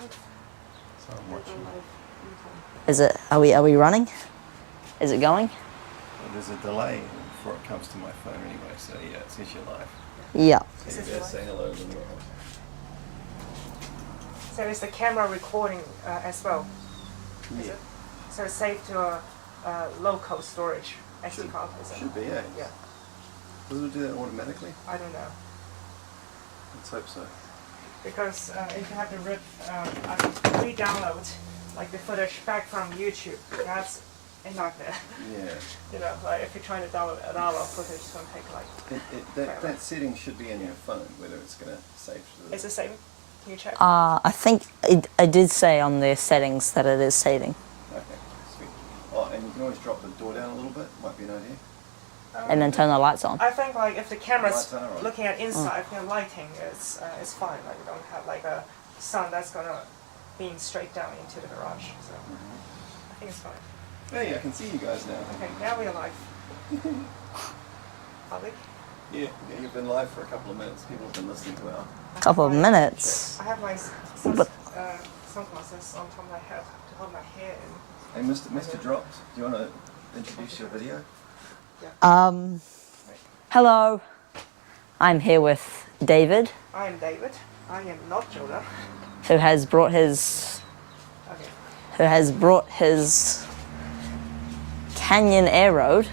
So I'm watching. Is it? Are we running? Is it going? Well, there's a delay before it comes to my phone anyway, so yeah, it says you're live. Yeah. So you better say hello to the world. So is the camera recording as well? Yeah. So it's saved to a local storage SD card, is it? Should be, yeah. Yeah. Does it do that automatically? I don't know. Let's hope so. Because if you have to re-download like the footage back from YouTube, that's a nightmare. Yeah. You know, like if you're trying to download an hour of footage, it's going to take like... That setting should be in your phone, whether it's going to save to the... Is it saving? Can you check? I think I did say on the settings that it is saving. Okay, sweet. Oh, and you can always drop the door down a little bit, might be an idea. And then turn the lights on. I think like if the camera's Lights are on. looking at inside, you know, lighting is fine. Like you don't have like a sun that's gonna beam straight down into the garage. So I think it's fine. Hey, I can see you guys now. Okay, now we are live. Public? Yeah, you've been live for a couple of minutes. People have been listening to our... Couple of minutes. I have my sunglasses on top of my head to hold my hair in. Hey, Mr. Drops, do you want to introduce your video? Hello. I'm here with David, I am David. I am not Jona. who has brought his Canyon Air Road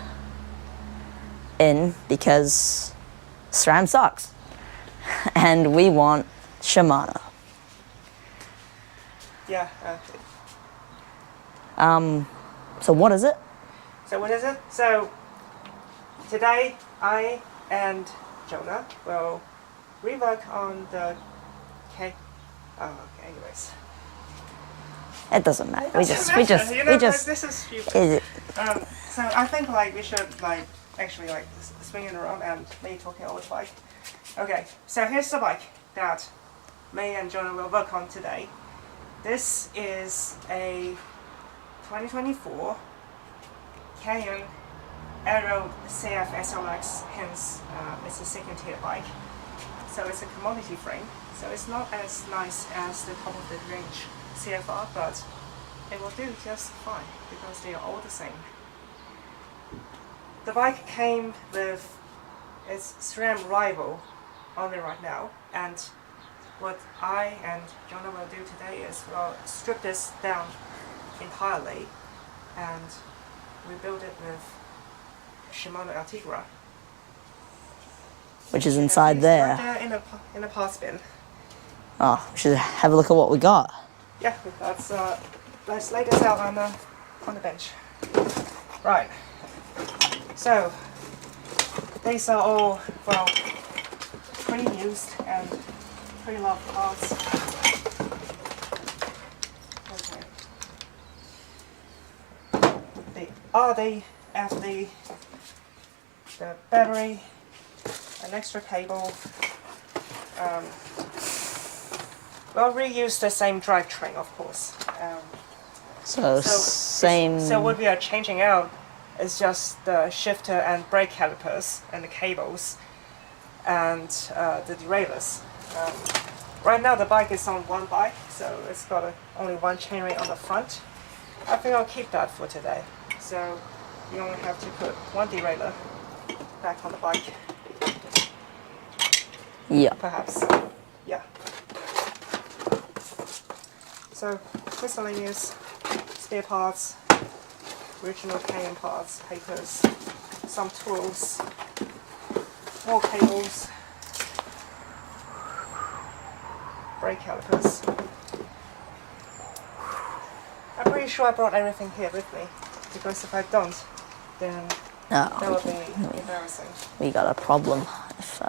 in because SRAM sucks. And we want Shimano. Yeah. So what is it? So what is it? So today I and Jona will rework on the anyways. It doesn't matter. You know, This is stupid. is So I think like we should like actually like swing it around and me talking over the bike. Okay, so here's the bike that me and Jona will work on today. This is a 2024 Canyon Aero CF SLX, hence it's a second tier bike. So it's a commodity frame, so it's not as nice as the top of the range CFR, but it will do just fine because they are all the same. The bike came with its SRAM rival on it right now, and what I and Jona will do today is we'll strip this down entirely and rebuild it with Shimano Altigra. which is inside there. Right there in the parts bin. Oh, we should have a look at what we got. Yeah, let's lay this out on the bench. Right. So these are all pretty used and pretty loved parts. Okay. They have the battery, an extra cable. We'll reuse the same drivetrain, of course. Same. So what we are changing out is just the shifter and brake calipers and the cables and the derailleurs. Right now the bike is on one bike, so it's got only one chainring on the front. I think I'll keep that for today. So you only have to put one derailleur back on the bike. Yeah. Perhaps. Yeah. So miscellaneous spare parts, original Canyon parts, papers, some tools, more cables, brake calipers. I'm pretty sure I brought everything here with me, because if I don't, then that will be embarrassing. We got a problem. If,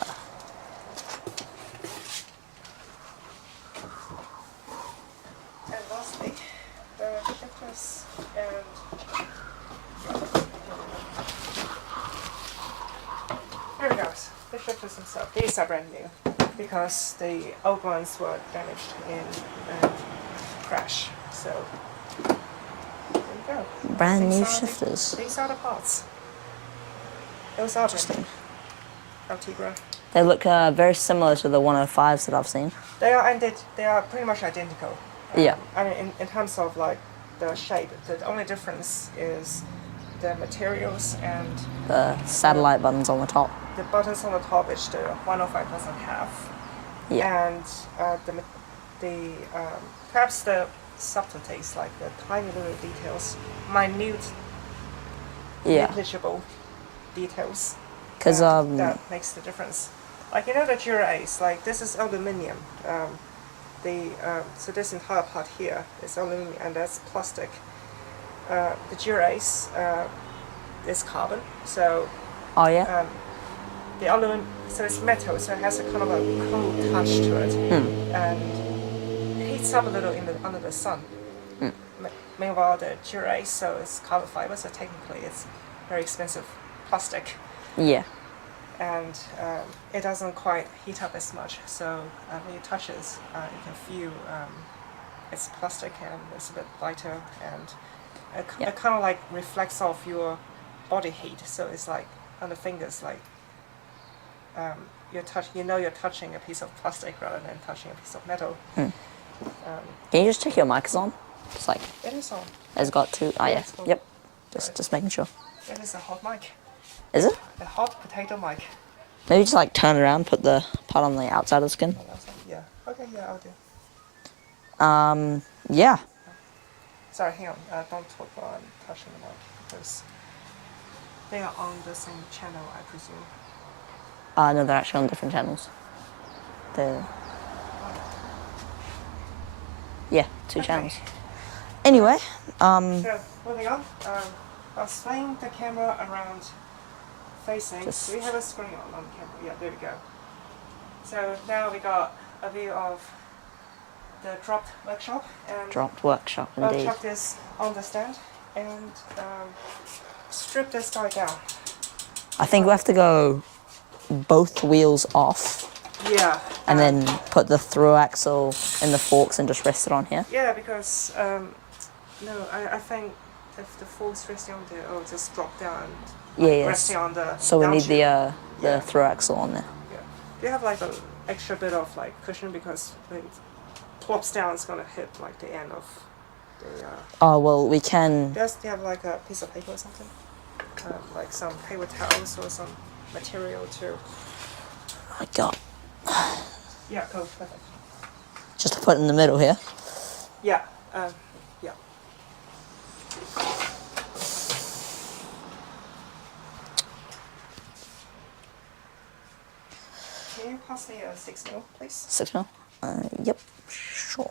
And lastly, the shifters and here it goes. The shifters themselves. These are brand new because the old ones were damaged in a crash. So there you go. brand new These are shifters. These are the parts. Those are interesting. Altigra. They look very similar to the 105s that I've seen. They are pretty much identical. Yeah. I mean, in terms of like the shape, the only difference is the materials and The satellite buttons on the top. the buttons on the top, which the 105 doesn't have. Yeah. And the perhaps the subtleties, like the tiny little details, minute, Yeah. negligible details. Because that makes the difference. Like you know the Derailleur, like this is aluminium. So this entire part here is aluminum and that's plastic. The Derailleur is carbon, so oh yeah. the aluminum, so it's metal, so it has a kind of a cool touch to it, and it heats up a little under the sun. Meanwhile, the Derailleur, so it's carbon fiber, so technically it's very expensive plastic. Yeah. And it doesn't quite heat up as much. So when you touch it, you can feel it's plastic and it's a bit lighter, and it kind of like reflects off your body heat. So it's like on the fingers, like you're touching a piece of plastic rather than touching a piece of metal. Can you just check your mic is on? It's like It is on. it's got two. Oh yeah. It's on. Yep. Just making sure. It is a hot mic, Is it? a hot potato mic. Maybe just like turn it around, put the part on the outside of the skin. Yeah. Okay. Yeah, I'll do. Yeah. Sorry, hang on. Don't talk while I'm touching the mic because they are on the same channel, I presume. No, they're actually on different channels. They're yeah, two channels. Anyway, So, moving on. I'll swing the camera around facing. Just- Do we have a screen on the camera? Yeah, there we go. So now we got a view of the dropped workshop. And dropped workshop indeed. workshop is on the stand. And strip this guy down. I think we have to go both wheels off Yeah. and then put the through axle in the forks and just rest it on here. Yeah, because no, I think if the forks resting on there, it'll just drop down. Yeah, yes. Resting on the. So we need the downshift. the Yeah. through axle on there. Yeah. Do you have like an extra bit of like cushion because when it plops down, it's gonna hit like the end of the. Oh well, we can. Do you have like a piece of paper or something? Like some paper towels or some material to. I got Yeah, go perfect. just to put in the middle here. Yeah. Yeah. Can you pass me a 6mm, please? 6mm. Yep, sure.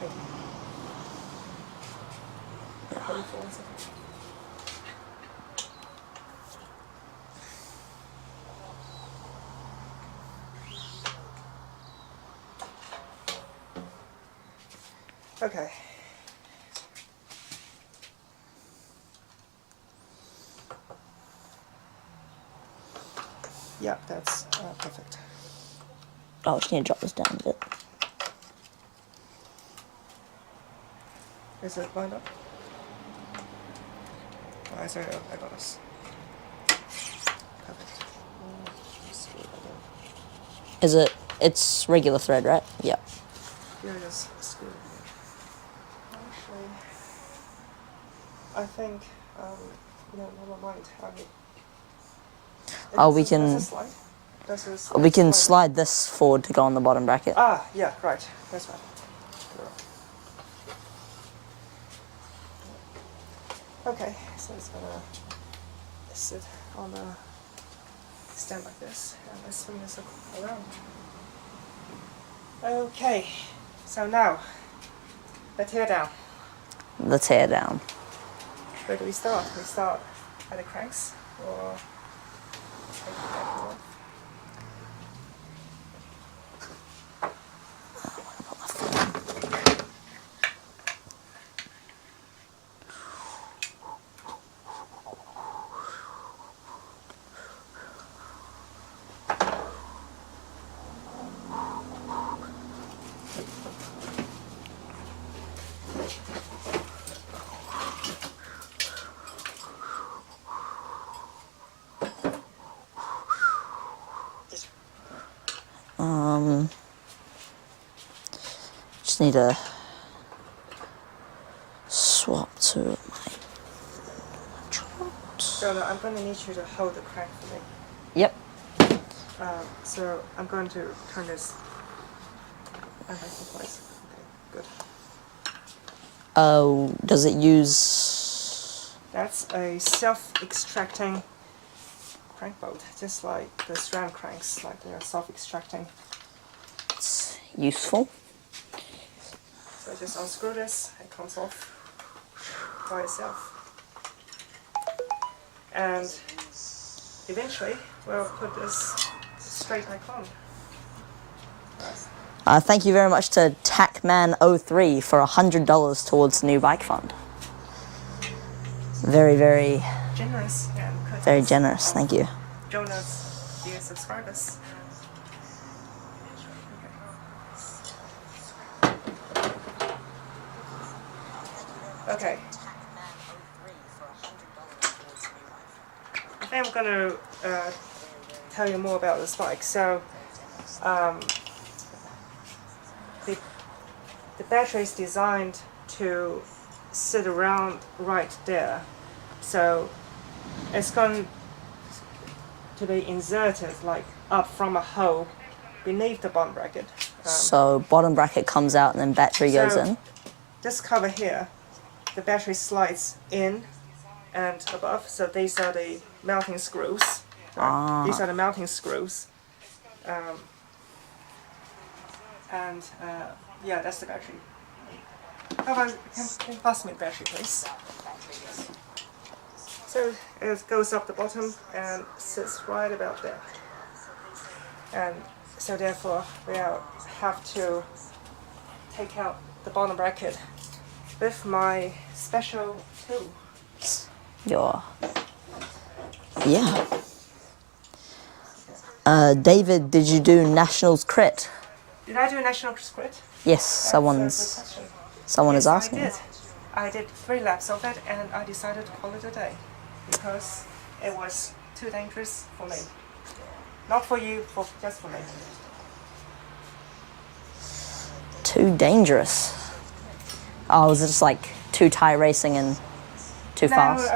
Thank you. Hold it for 1 second. Okay. Yeah, that's perfect. Oh, I just need to drop this down a bit. Is it lined up? Oh, sorry, I got this. Perfect. Screw it in. Is it? It's regular thread, right? Yep. Here it is. Screw it in. Actually, I think, no, never mind. Oh, we can- Does it slide? Does it We can slide? slide this forward to go on the bottom bracket. Ah, yeah, right. That's right. Okay, so it's gonna sit on a stand like this, and let's swing this around. Okay, so now the teardown. The tear down. Where do we start? We start at the cranks, or take it back more? just need to swap to my trot. Jonah, I'm going to need you to hold the crank for me. Yep. So I'm going to turn this back in place. Okay, good. Does it use... That's a self-extracting crank bolt, just like the SRAM cranks, like they're self-extracting. It's useful. So just unscrew this, it comes off by itself. And eventually we'll put this straight back on. Thank you very much to TACman03 for $100 towards new bike fund. Very, very, Generous and courteous. very generous. Thank you. Jona's dear subscribers. Okay. I think I'm going to tell you more about this bike. So, the battery is designed to sit around right there. So, it's going to be inserted like up from a hole beneath the bottom bracket. So bottom bracket comes out and then battery goes So- in. This cover here, the battery slides in and above. So these are the mounting screws. Right? These are the mounting screws. Yeah, that's the battery. How about, can you pass me the battery, please? So it goes up the bottom and sits right about there. And so therefore we have to take out the bottom bracket with my special tool. Yeah. David, did you do Nationals crit? Did I do a national crit? Yes, That's a good question. someone is Yes, asking. I did 3 laps of it and I decided to call it a day because it was too dangerous for me. Not for you, just for me. Too dangerous. Oh, was it just like too tire racing and too fast?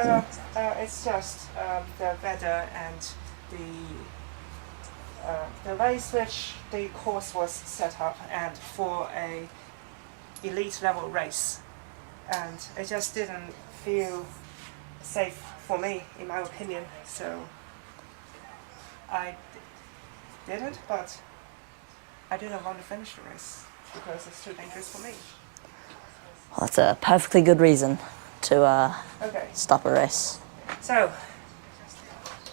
It's just the weather and the race which the course was set up and for a elite level race, and it just didn't feel safe for me in my opinion, so I did it, but I didn't want to finish the race because it's too dangerous for me. Well, that's a perfectly good reason to Okay, stop a race. so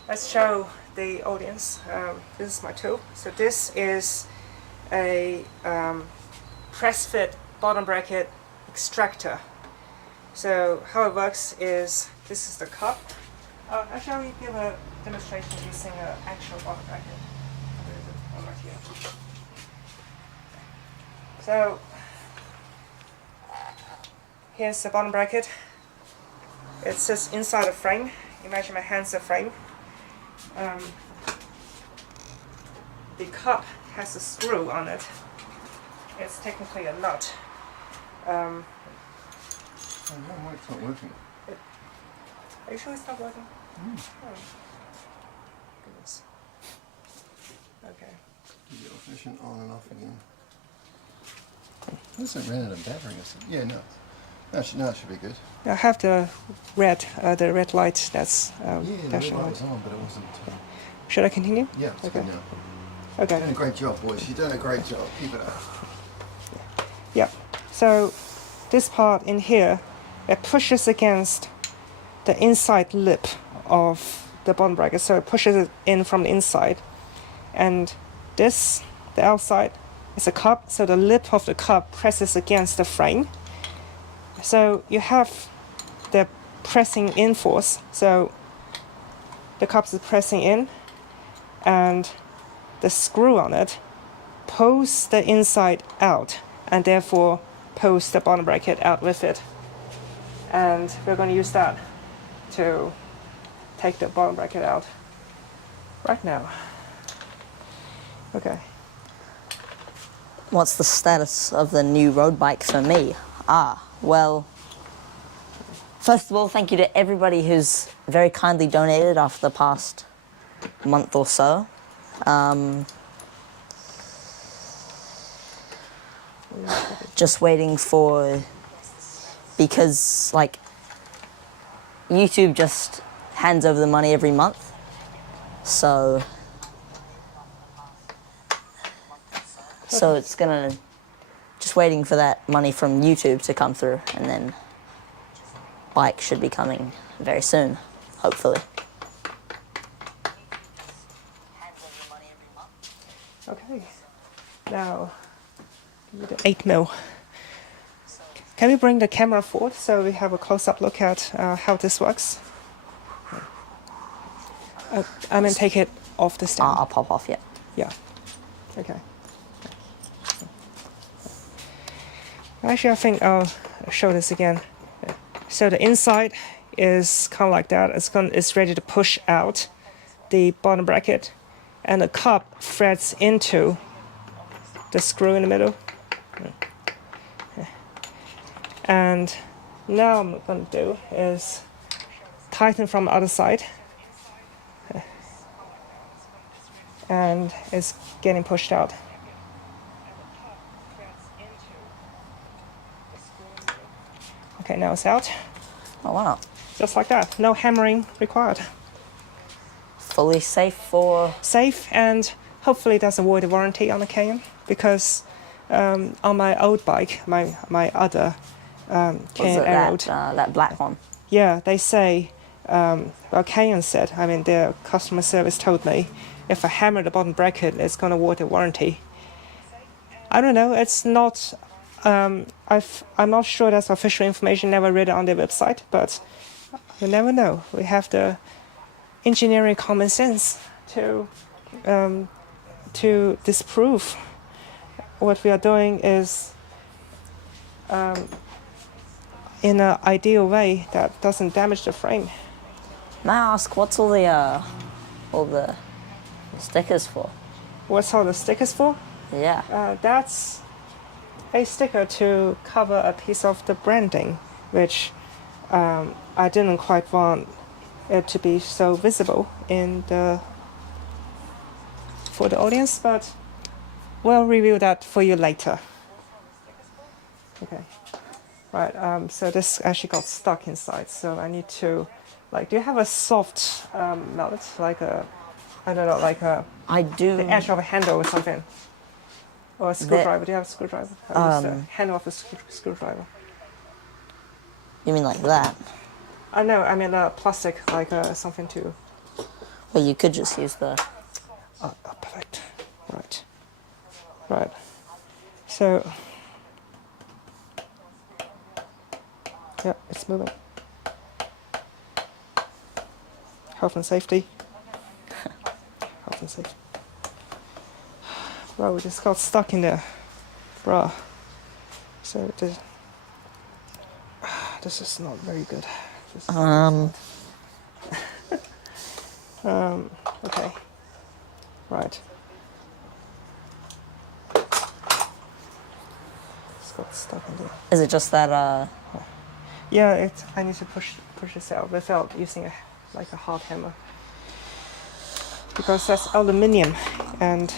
let's show the audience. This is my tool. So this is a press fit bottom bracket extractor. So how it works is this is the cup. Actually, I'll give a demonstration using an actual bottom bracket. Where is it? Oh, right here. So here's the bottom bracket. It sits inside a frame. Imagine my hand's a frame. The cup has a screw on it. It's technically a nut. Oh, no, it's not working. Are you sure it's not working? Oh. Goodness. Okay. Is the ignition on and off again? Unless it ran out of battery or something. Yeah, no. No, it should be good. I have the red light that's Yeah, the red flashing light on. was on, but it wasn't. Should I continue? Yeah, it's Okay. good now. Okay. You're doing a great job, boys. You're doing a great job. Keep it up. Yep. So this part in here, it pushes against the inside lip of the bottom bracket. So it pushes it in from the inside. And this, the outside, is a cup. So the lip of the cup presses against the frame. So you have the pressing in force. So the cup is pressing in and the screw on it pulls the inside out and therefore pulls the bottom bracket out with it. And we're going to use that to take the bottom bracket out right now. Okay. what's the status of the new road bike for me? Well, first of all, thank you to everybody who's very kindly donated after the past month or so. Just waiting for, because like YouTube just hands over the money every month, so it's gonna, just waiting for that money from YouTube to come through, and then bike should be coming very soon, hopefully. Okay, now the 8mm. Can we bring the camera forward so we have a close-up look at how this works? I mean, take it off the stand. I'll pop off, yeah. Yeah. Okay. Actually, I think I'll show this again. So the inside is kind of like that. It's ready to push out the bottom bracket, and the cup threads into the screw in the middle. And now what I'm going to do is tighten from the other side. And it's getting pushed out. Okay, now it's out. Oh wow. Just like that. No hammering required. Fully safe for... Safe, and hopefully that's avoid the warranty on the Cayenne, because on my old bike, my other Cayenne Aero, that black one? yeah, they say, well, Cayenne said, I mean, their customer service told me, if I hammer the bottom bracket, it's going to avoid the warranty. I don't know, it's not, I'm not sure that's official information, never read it on their website, but you never know. We have the engineering common sense to disprove. What we are doing is in an ideal way that doesn't damage the frame. May I ask, what's all the stickers for? What's all the stickers for? Yeah. That's a sticker to cover a piece of the branding, which I didn't quite want it to be so visible for the audience, but we'll review that for you later. Okay. Right. So this actually got stuck inside, so I need to, like, do you have a soft mallet, like a, I don't know, like a, I do. the edge of a handle or something, or a screwdriver? Do you have a screwdriver? The handle of a screwdriver. You mean like that? No, I mean plastic, like something to. Well, you could just use the... Oh, perfect. Right. Right. So. Yeah, it's moving. Health and safety. Health and safety. Well, we just got stuck in there. Bruh. So this is not very good. Okay. Right. It's got stuck in there. Is it just that, Yeah, I need to push this out without using a hard hammer, because that's aluminium, and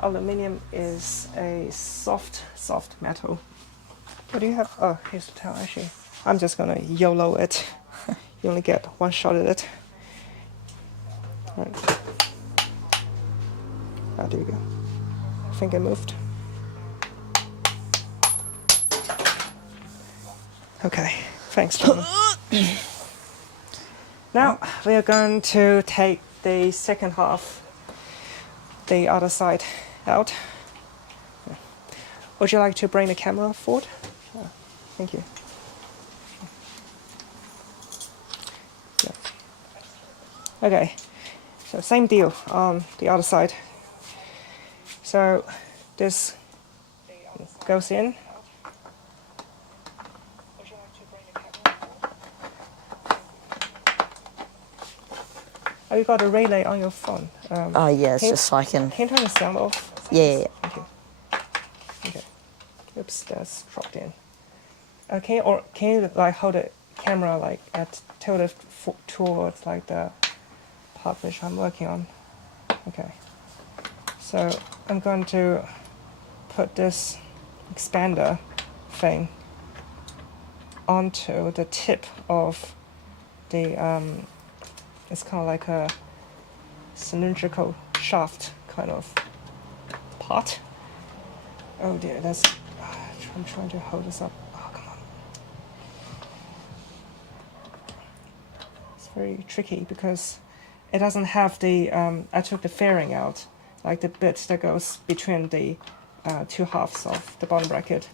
aluminium is a soft metal. What do you have? Oh, here's the towel. Actually, I'm just gonna YOLO it. You only get one shot at it. Right. Ah, there you go. I think I moved. Okay, thanks, Jona. Now we are going to take the second half, the other side, out. Would you like to bring the camera forward? Thank you. Yeah. Okay, so same deal on the other side. So this goes in. Oh, you got a relay on your phone. oh yeah, it's just so I can... Can you turn the sound off? Yeah. Thank you. Oops, that's dropped in. Okay, or can you like hold the camera like at tilted towards like the part which I'm working on? Okay. So I'm going to put this expander thing onto the tip of the it's kind of like a cylindrical shaft kind of part. Oh dear, that's I'm trying to hold this up. Oh, come on. It's very tricky because it doesn't have the I took the fairing out, like the bit that goes between the two halves of the bottom bracket,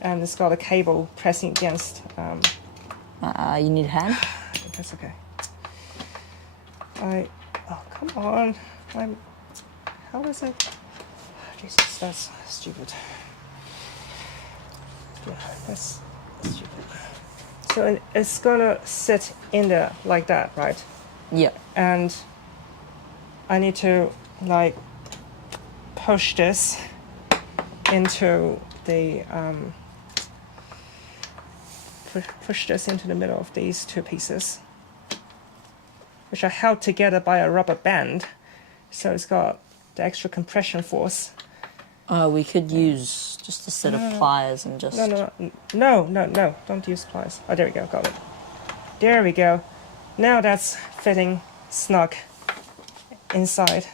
and it's got a cable pressing against. You need a hand? That's okay. Oh, come on. How is it? Oh, Jesus, that's stupid. Yeah, that's stupid. So it's gonna sit in there like that, right? Yeah. And I need to like push this into the push this into the middle of these two pieces, which are held together by a rubber band, so it's got the extra compression force. We could use just a set of pliers and just... No, don't use pliers. Oh, there we go, got it. There we go. Now that's fitting snug inside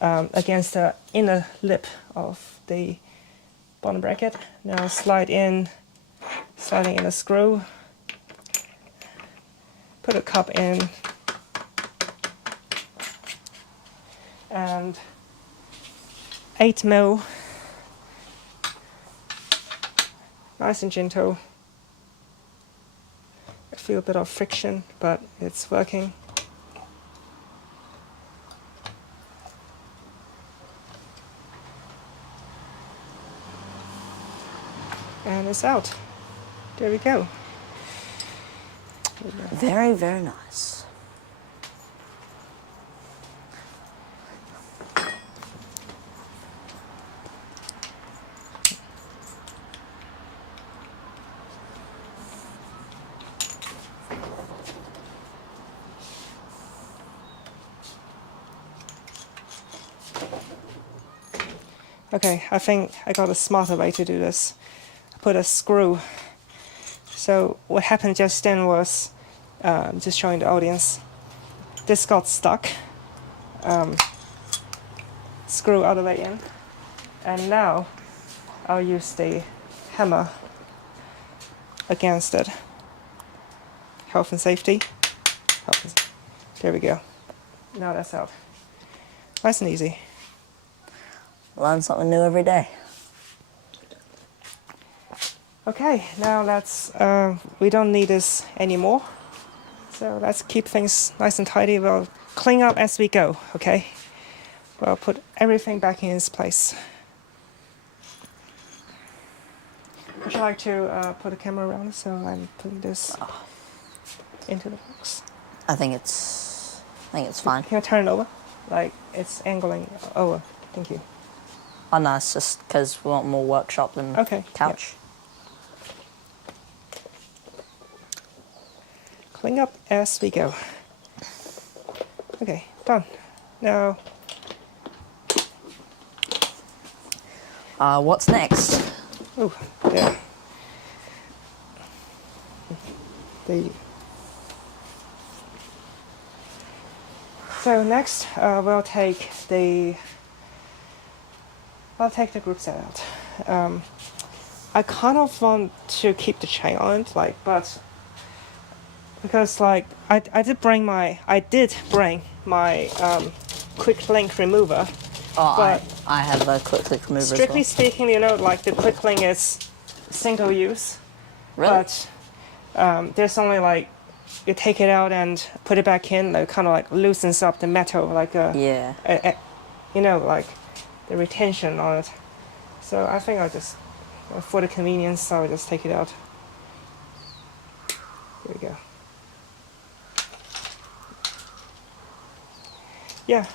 against the inner lip of the bottom bracket. Now sliding in a screw, put a cup in, and 8mm, nice and gentle. I feel a bit of friction, but it's working. And it's out. There we go. Very, very nice. Okay, I think I got a smarter way to do this. I put a screw. So what happened just then was, just showing the audience, this got stuck. Screw all the way in. And now I'll use the hammer against it. Health and safety. There we go. Now that's out. Nice and easy. Learn something new every day. Okay, now let's, we don't need this anymore. So let's keep things nice and tidy. We'll clean up as we go, okay? We'll put everything back in its place. Would you like to put the camera around so I'm putting this into the box? I think it's fine. Can you turn it over? Like it's angling over. Thank you. Oh no, it's just because we want more workshop than couch. Yeah. Clean up as we go. Okay, done. Now, what's next? oh, there. So next, we'll take the group set out. I kind of want to keep the chain on it, like, but because like I did bring my quick link remover. Oh, but I have a quick link remover strictly as well. speaking, you know, like the quick link is single use. Really? But there's only like you take it out and put it back in, like kind of like loosens up the metal, like you know, like the retention on it. So I think I'll just, for the convenience, I'll just take it out. There we go. Yeah,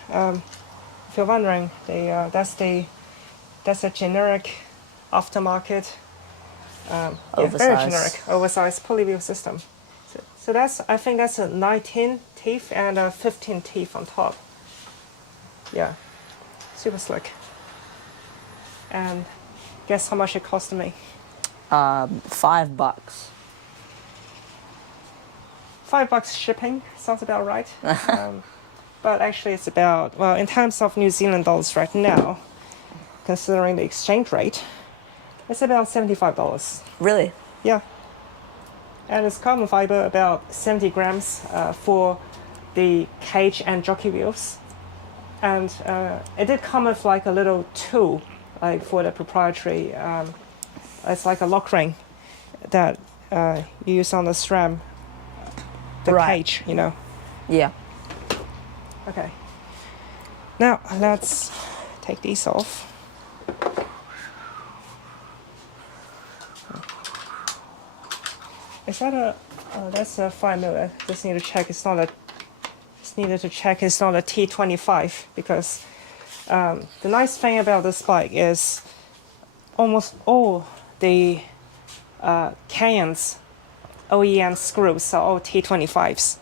if you're wondering, that's a generic aftermarket. Very Oversized. generic, oversized pulley wheel system. So that's, I think that's a 19 teeth and a 15 teeth on top. Yeah, super slick. And guess how much it cost me? $5. $5 shipping, sounds about right. But actually it's about, well, in terms of New Zealand dollars right now, considering the exchange rate, it's about $75. Really? Yeah. And it's carbon fiber, about 70 grams for the cage and jockey wheels. And it did come with like a little tool, like for the proprietary, it's like a lock ring that you use on the SRAM, the Right. cage, you know. Yeah. Okay. Now let's take these off. Is that a? Oh, that's a 5mm. Just need to check. It's not a. Just needed to check. It's not a T25 because the nice thing about this bike is almost all the Cayenne's OEM screws are all T25s.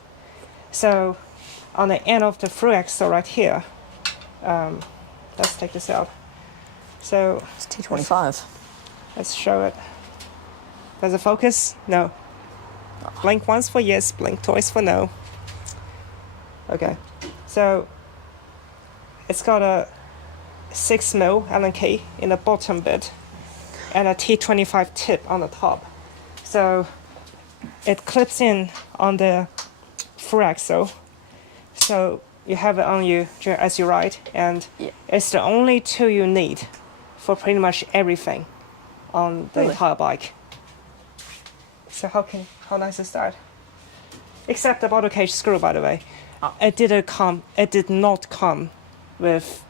So on the end of the through axle right here, let's take this out. So It's T25. let's show it. Does it focus? No. Blink once for yes, blink twice for no. Okay, so it's got a 6mm Allen key in the bottom bit and a T25 tip on the top. So it clips in on the through axle. So you have it on you as you ride, and Yeah. it's the only tool you need for pretty much everything on the Really? entire bike. So how nice is that? Except the bottle cage screw, by the way. It did not come with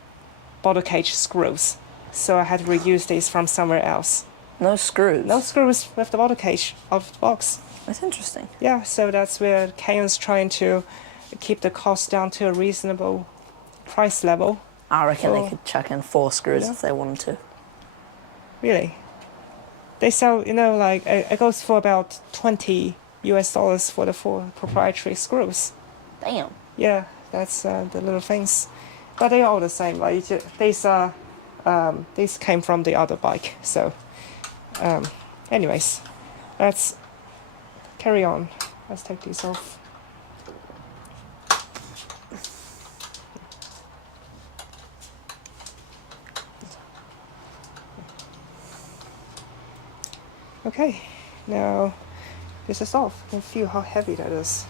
bottle cage screws. So I had to reuse these from somewhere else. No screws. No screws with the bottle cage of the box. That's interesting. Yeah, so that's where Cayenne's trying to keep the cost down to a reasonable price level. I reckon Oh. they could chuck in 4 screws Yeah. if they wanted to. Really. They sell, you know, like it goes for about $20 for the 4 proprietary screws. Damn. Yeah, that's the little things, but they're all the same. Like these came from the other bike. So, anyways, let's carry on. Let's take these off. Okay, now this is off. You can feel how heavy that is.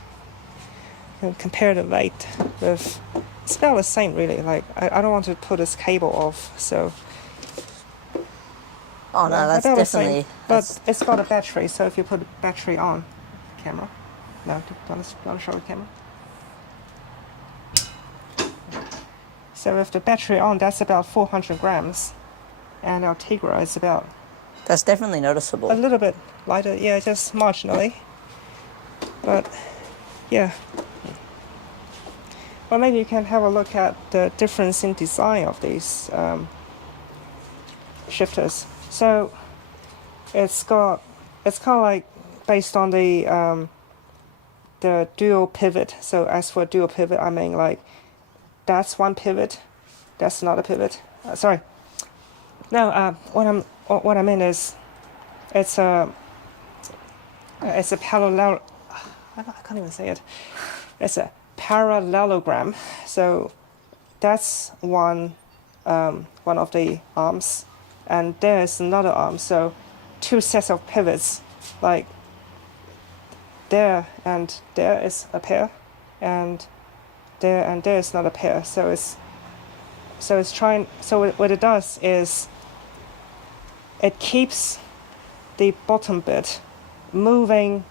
You can compare the weight with. It's about the same, really. Like I don't want to put this cable off, so. Oh no, that's about the same. definitely. But it's got a battery, so if you put the battery on, camera. No, don't show the camera. So with the battery on, that's about 400 grams, and our Tigra is about That's definitely noticeable. a little bit lighter. Yeah, just marginally. But yeah. Well, maybe you can have a look at the difference in design of these shifters. So it's kind of like based on the dual pivot. So as for dual pivot, I mean like that's one pivot, that's another pivot. Sorry. No, what I mean is it's a parallel. I can't even say it. It's a parallelogram. So that's one of the arms, and there's another arm. So 2 sets of pivots, like there and there is a pair, and there is another pair. So what it does is it keeps the bottom bit moving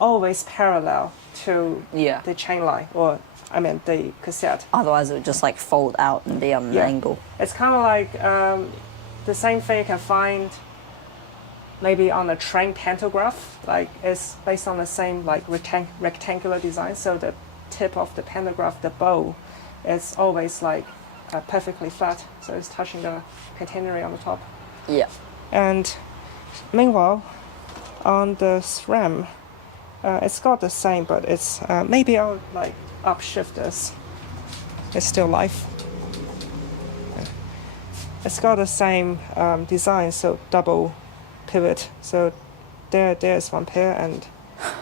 always parallel to Yeah. the chain line, or I mean the cassette. Otherwise, it would just like fold out and be on an Yeah. angle. It's kind of like the same thing you can find maybe on a train pantograph. Like it's based on the same like rectangular design. So the tip of the pantograph, the bow, is always like perfectly flat. So it's touching the catenary on the top. Yeah. And meanwhile, on the SRAM, it's got the same, but it's maybe I'll like upshift this. It's still live. It's got the same design, so double pivot. So there's one pair and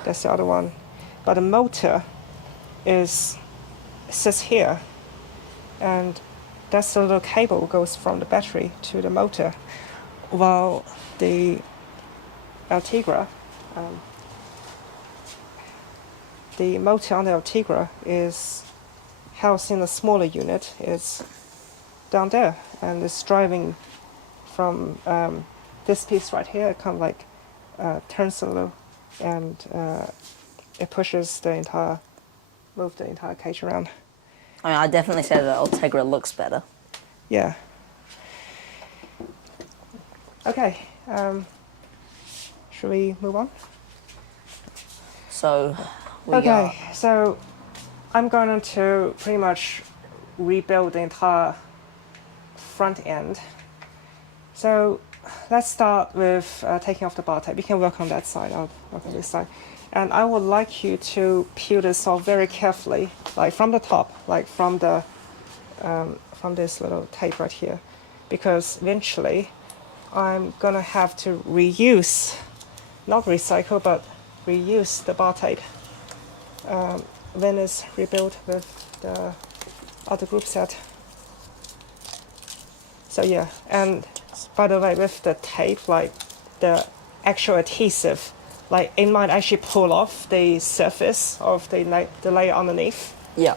there's the other one. But the motor sits here, and that's the little cable goes from the battery to the motor, while the Ultegra, the motor on the Ultegra is housed in a smaller unit. It's down there, and it's driving from this piece right here. It kind of like turns a little, and it pushes move the entire cage around. I mean, I definitely say that Ultegra looks better. Yeah. Okay. Should we move on? So, So I'm going to pretty much rebuild the entire front end. So let's start with taking off the bar tape. You can work on that side, I'll work on this side. And I would like you to peel this off very carefully, like from the top, like from this little tape right here, because eventually I'm gonna have to reuse, not recycle, but reuse the bar tape when it's rebuilt with the other group set. So yeah, and by the way, with the tape, like the actual adhesive, like it might actually pull off the surface of the layer underneath. yeah.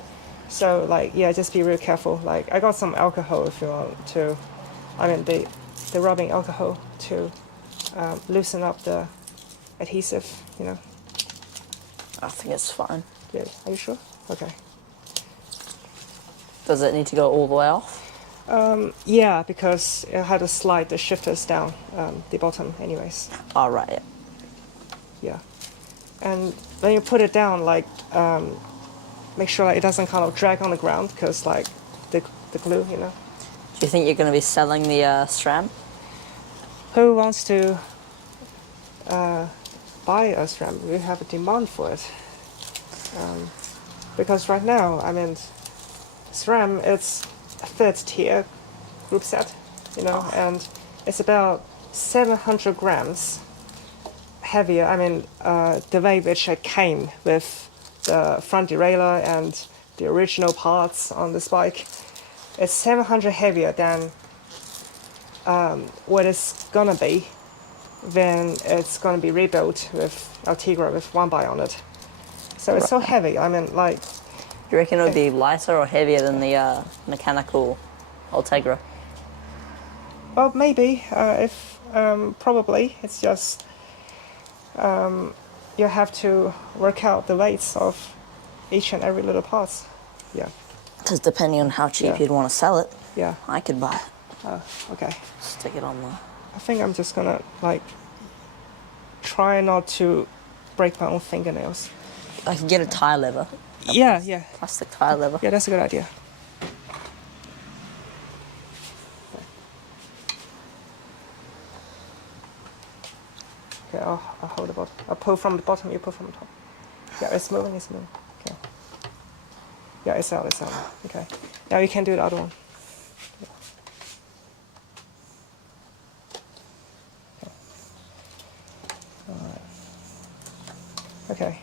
So like, yeah, just be real careful. Like I got some alcohol if you want to, I mean the rubbing alcohol to loosen up the adhesive, you know. I think it's fine. Yeah, are you sure? Okay. Does it need to go all the way off? Yeah, because it had to slide the shifters down the bottom anyways. Oh, right, yeah. Yeah. And when you put it down, like, make sure like, it doesn't kind of drag on the ground, because like the glue, you know. Do you think you're going to be selling the SRAM? Who wants to buy a SRAM? We have a demand for it. Because right now, I mean, SRAM, it's a third tier group set, you know, and it's about 700 grams heavier. I mean, the way which it came with the front derailleur and the original parts on this bike, it's 700 heavier than what it's gonna be when it's gonna be rebuilt with Ultegra with one by on it. So it's so heavy. I mean, like. Do you reckon it would be lighter or heavier than the mechanical Ultegra? Well, maybe. If probably it's just you have to work out the weights of each and every little parts. Yeah. Because depending on how cheap Yeah. you'd want to sell it, Yeah. I could buy it. Okay. Stick it on the... I think I'm just gonna like try not to break my own fingernails. I could get a tie lever. Yeah. Yeah. Plastic tie lever. Yeah, that's a good idea. Okay, I'll hold the bottom. I'll pull from the bottom, you pull from the top. Yeah, it's moving, Okay. Yeah, it's out. Okay. Now you can do the other one. Yeah. Okay. Alright. Okay.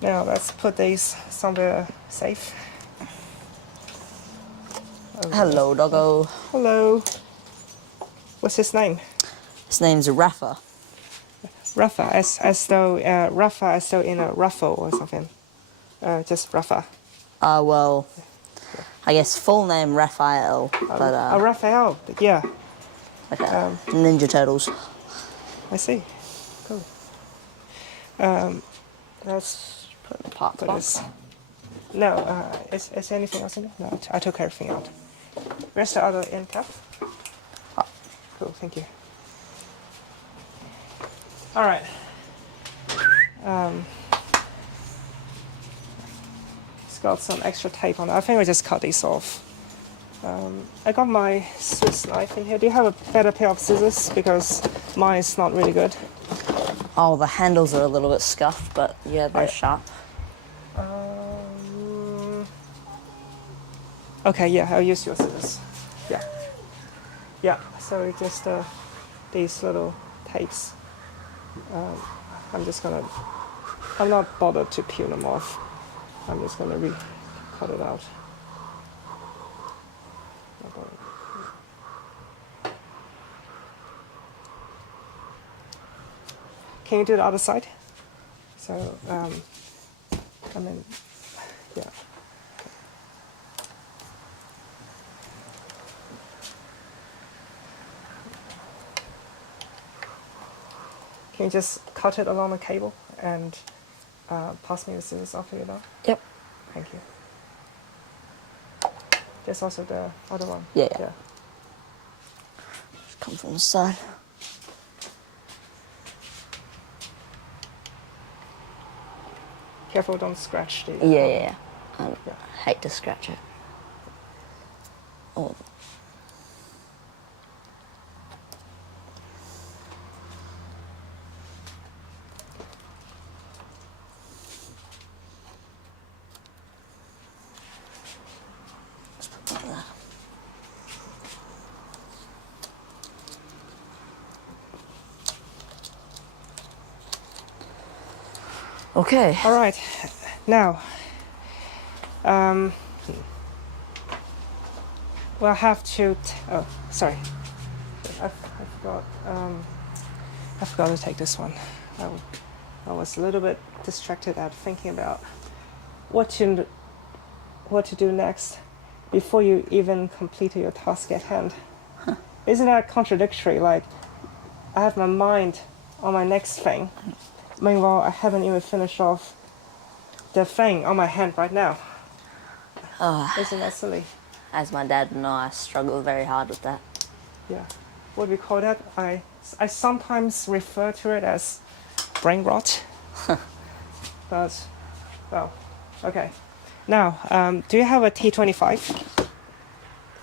Now let's put these somewhere safe. Hello, doggo. Hello. What's his name? His name's Rafa. Rafa, as though in a ruffle or something. Just Rafa. Well, I guess full name Raphael, but Raphael, yeah. okay. Ninja Turtles. I see. Cool. Let's Put in the parts put box. this. No, is there anything else in there? No, I took everything out. Where's the other end cap? Oh. Cool, thank you. All right. It's got some extra tape on it. I think I just cut these off. I got my Swiss knife in here. Do you have a better pair of scissors? Because mine is not really good. Oh, the handles are a little bit scuffed, but yeah, they're sharp. Okay, yeah, I'll use your scissors. Yeah. Yeah, so just these little tapes. I'm not bothered to peel them off. I'm just gonna cut it out. Can you do the other side? So, yeah. Can you just cut it along the cable and pass me the scissors after you're done? Yep. Thank you. There's also the other one. Yeah. Just come from the side. Careful, don't scratch the. Yeah. I hate to scratch it. Oh. Let's put that there. Okay. All right. Now, we'll have to. Oh, sorry. I forgot. I forgot to take this one. I was a little bit distracted at thinking about what to do next before you even complete your task at hand. Huh. Isn't that contradictory? Like, I have my mind on my next thing. Meanwhile, I haven't even finished off the thing on my hand right now. Isn't that silly? As my dad and I struggle very hard with that. Yeah. What do we call that? I sometimes refer to it as brain rot. But, well, okay. Now, do you have a T25?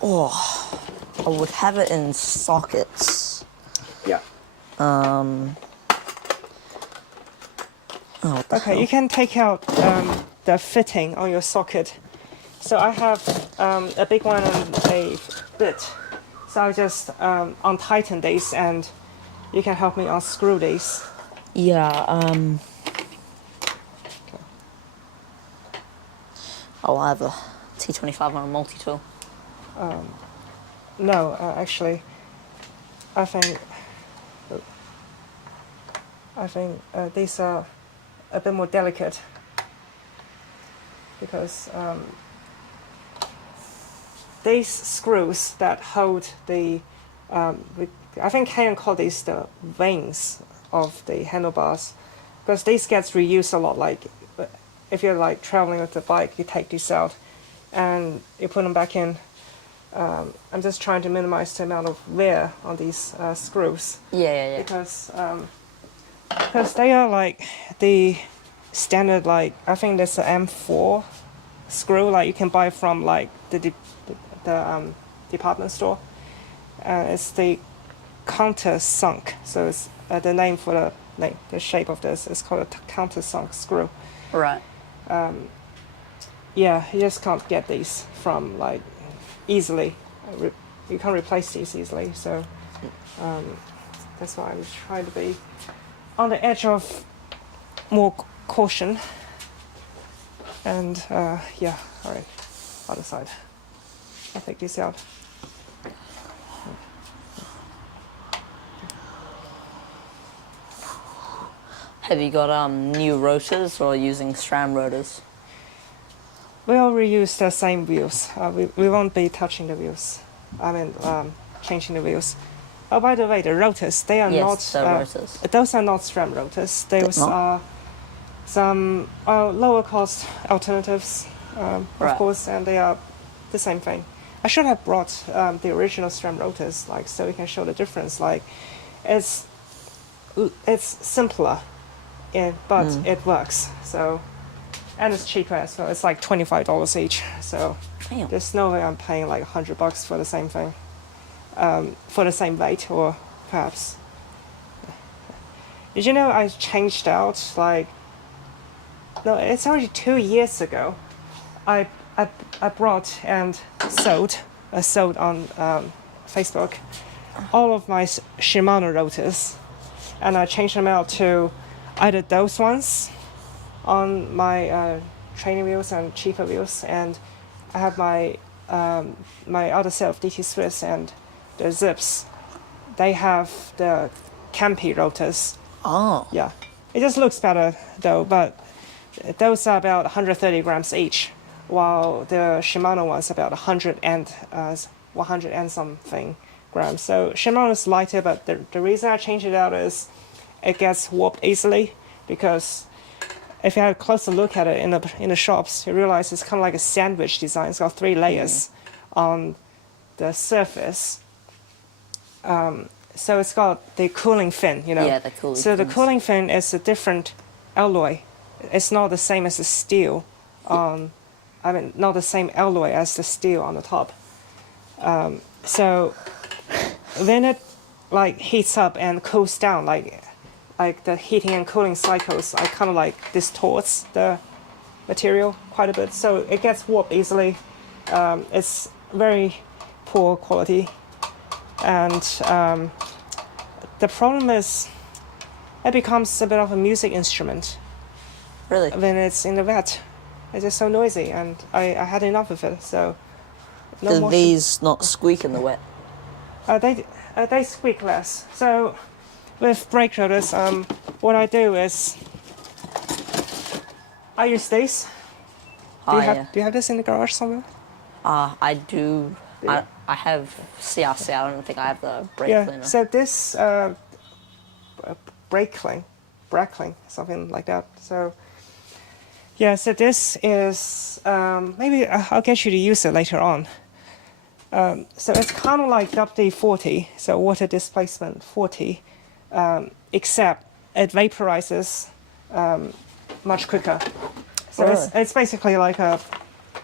Oh, I would have it in sockets. Yeah. Oh, what the Okay, hell? you can take out the fitting on your socket. So I have a big one and a bit. So I just untighten these, and you can help me unscrew these. Yeah, Oh, I have a T25 on a multi-tool. No, actually, I think these are a bit more delicate because these screws that hold the, I think Can call these the veins of the handlebars, because these gets reused a lot. Like if you're like traveling with the bike, you take these out and you put them back in. I'm just trying to minimize the amount of wear on these screws. Yeah. Because they are like the standard, like I think there's an M4 screw, like you can buy from like the department store. It's the countersunk, so it's the name for the shape of this is called a countersunk screw. Right. Yeah, you just can't get these from like easily. You can't replace these easily, so that's why I'm trying to be on the edge of more caution. And yeah, all right, other side. I'll take this out. Have you got new rotors or using SRAM rotors? We'll reuse the same wheels. We won't be touching the wheels. I mean, changing the wheels. Oh, by the way, the rotors, they are not... Yes, the rotors. Those are not SRAM rotors. Those are some lower cost alternatives, of course, and they are the same thing. I should have brought the original SRAM rotors, like, so we can show the difference. Like, it's simpler, but it works. So and it's cheaper as well. It's like $25 each. So Damn. there's no way I'm paying like $100 for the same thing, for the same weight, or perhaps. Did you know I changed out like? No, it's already 2 years ago. I brought and sold on Facebook all of my Shimano rotors, and I changed them out to either those ones on my training wheels and cheaper wheels, and I have my my other set of DT Swiss and the Zips. They have the Campy rotors. Oh. Yeah, it just looks better though, but those are about 130 grams each, while the Shimano one's about 100 and something grams. So Shimano's lighter, but the reason I changed it out is it gets warped easily, because if you have a closer look at it in the shops, you realize it's kind of like a sandwich design. It's got 3 layers on the surface. So it's got the cooling fin, you know. Yeah, the cooling So the fins. cooling fin is a different alloy. It's not the same as the steel. Not the same alloy as the steel on the top. So when it like heats up and cools down, like the heating and cooling cycles, I kind of like distorts the material quite a bit, so it gets warped easily. It's very poor quality, and the problem is it becomes a bit of a music instrument Really? when it's in the wet. It's just so noisy, and I had enough of it. So no Do more. these not squeak in the wet? They squeak less. So with brake rotors, what I do is I use these. Do you have this in the garage somewhere? I do. Yeah. I have CRC. I don't think I have the brake Yeah. cleaner. So this brake clean, something like that. So yeah. So this is maybe I'll get you to use it later on. So it's kind of like WD-40, so water displacement 40, except it vaporizes much quicker. So Really? it's basically like a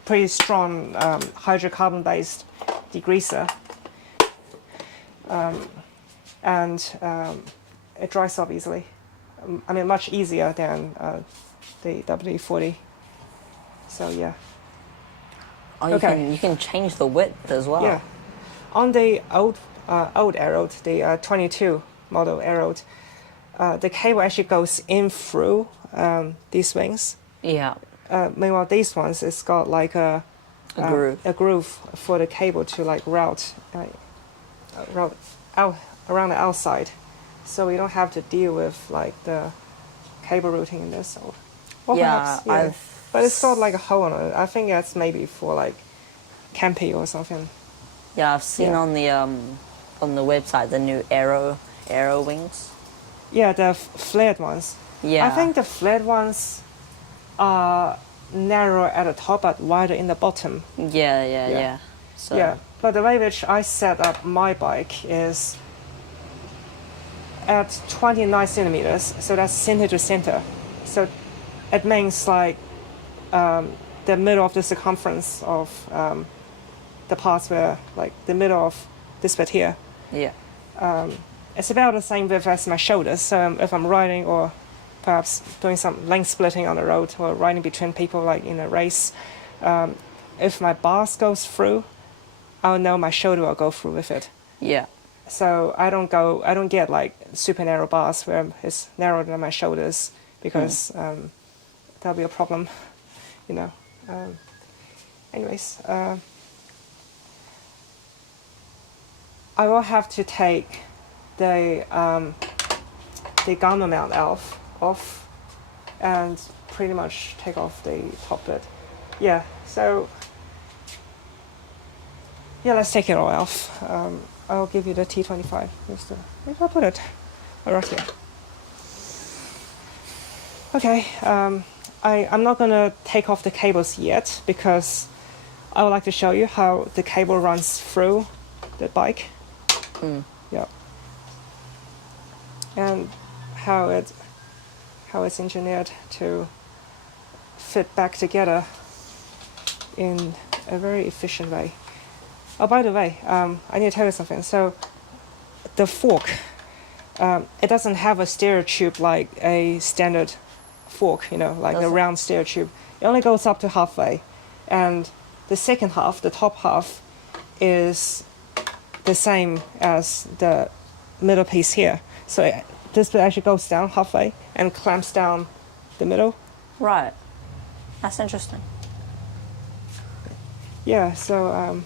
pretty strong hydrocarbon-based degreaser, and it dries off easily. I mean, much easier than the WD-40. So yeah. Oh, you Okay. you can change the width as well. Yeah, on the old Aero, the 22 model Aero, the cable actually goes in through these wings. Yeah. Meanwhile, these ones, it's got like A groove. a groove for the cable to like route out around the outside, so we don't have to deal with like the cable routing in this. Or Yeah, perhaps, but it's got like a hole on it. I think that's maybe for like campy or something. Yeah, I've seen Yeah. on the website the new Aero wings. Yeah, the flared ones. Yeah. I think the flared ones are narrower at the top but wider in the bottom. Yeah. Yeah. So Yeah, but the way which I set up my bike is at 29 centimeters, so that's center to center. So it means like the middle of the circumference of the parts where, like the middle of this bit here, yeah. it's about the same width as my shoulders. So if I'm riding or perhaps doing some lane splitting on the road or riding between people like in a race, if my bars goes through, I'll know my shoulder will go through with it. Yeah. So I don't get like super narrow bars where it's narrower than my shoulders, because that'll be a problem, you know. Anyways, I will have to take the gamma mount off and pretty much take off the top bit. Yeah, so yeah, let's take it all off. I'll give you the T25. Where did I put it? Oh, right here. Okay, I'm not gonna take off the cables yet, because I would like to show you how the cable runs through the bike. Yeah. And how it's engineered to fit back together in a very efficient way. Oh, by the way, I need to tell you something. So the fork, it doesn't have a stereo tube like a standard fork, you know, like a round stereo tube. It only goes up to halfway. And the second half, the top half, is the same as the middle piece here. So this bit actually goes down halfway and clamps down the middle. Right. That's interesting. Yeah, so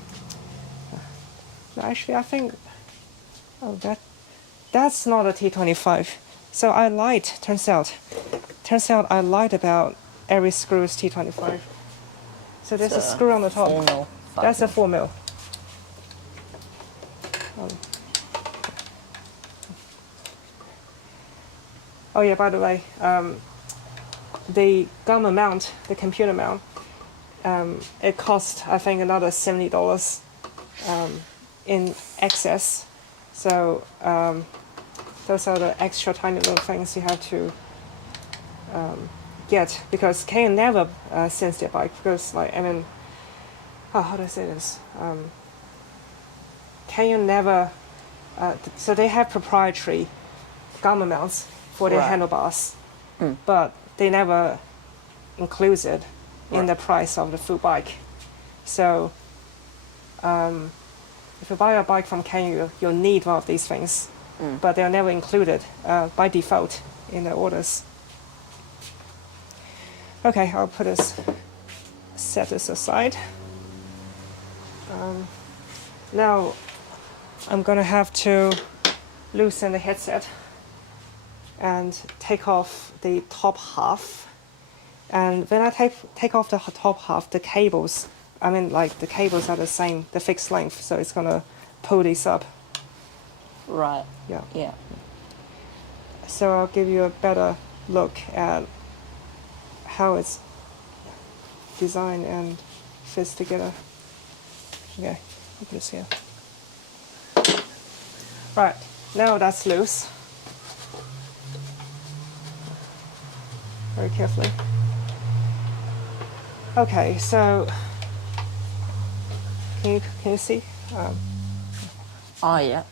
actually I think, oh, that's not a T25. So I lied, turns out I lied about every screw is T25. So there's a screw on the top. 4 mil. That's a 4 mil. Oh yeah, by the way, the gamma mount, the computer mount, it cost, I think, another $70 in excess. So those are the extra tiny little things you have to get, because Canon never sends their bike, because, like, I mean, how do I say this? Canon never, so they have proprietary gamma mounts for their handlebars, but they never include it in the price of the full bike. So if you buy a bike from Canon, you'll need one of these things, but they're never included by default in the orders. Okay, I'll put this, set this aside. Now I'm gonna have to loosen the headset and take off the top half. And when I take off the top half, the cables, I mean, like, the cables are the same, the fixed length, so it's gonna pull these up. Right. Yeah. Yeah. So I'll give you a better look at how it's designed and fits together. Okay, I'll put this here. Right, now that's loose. Very carefully. Okay, so can you see? Oh yeah.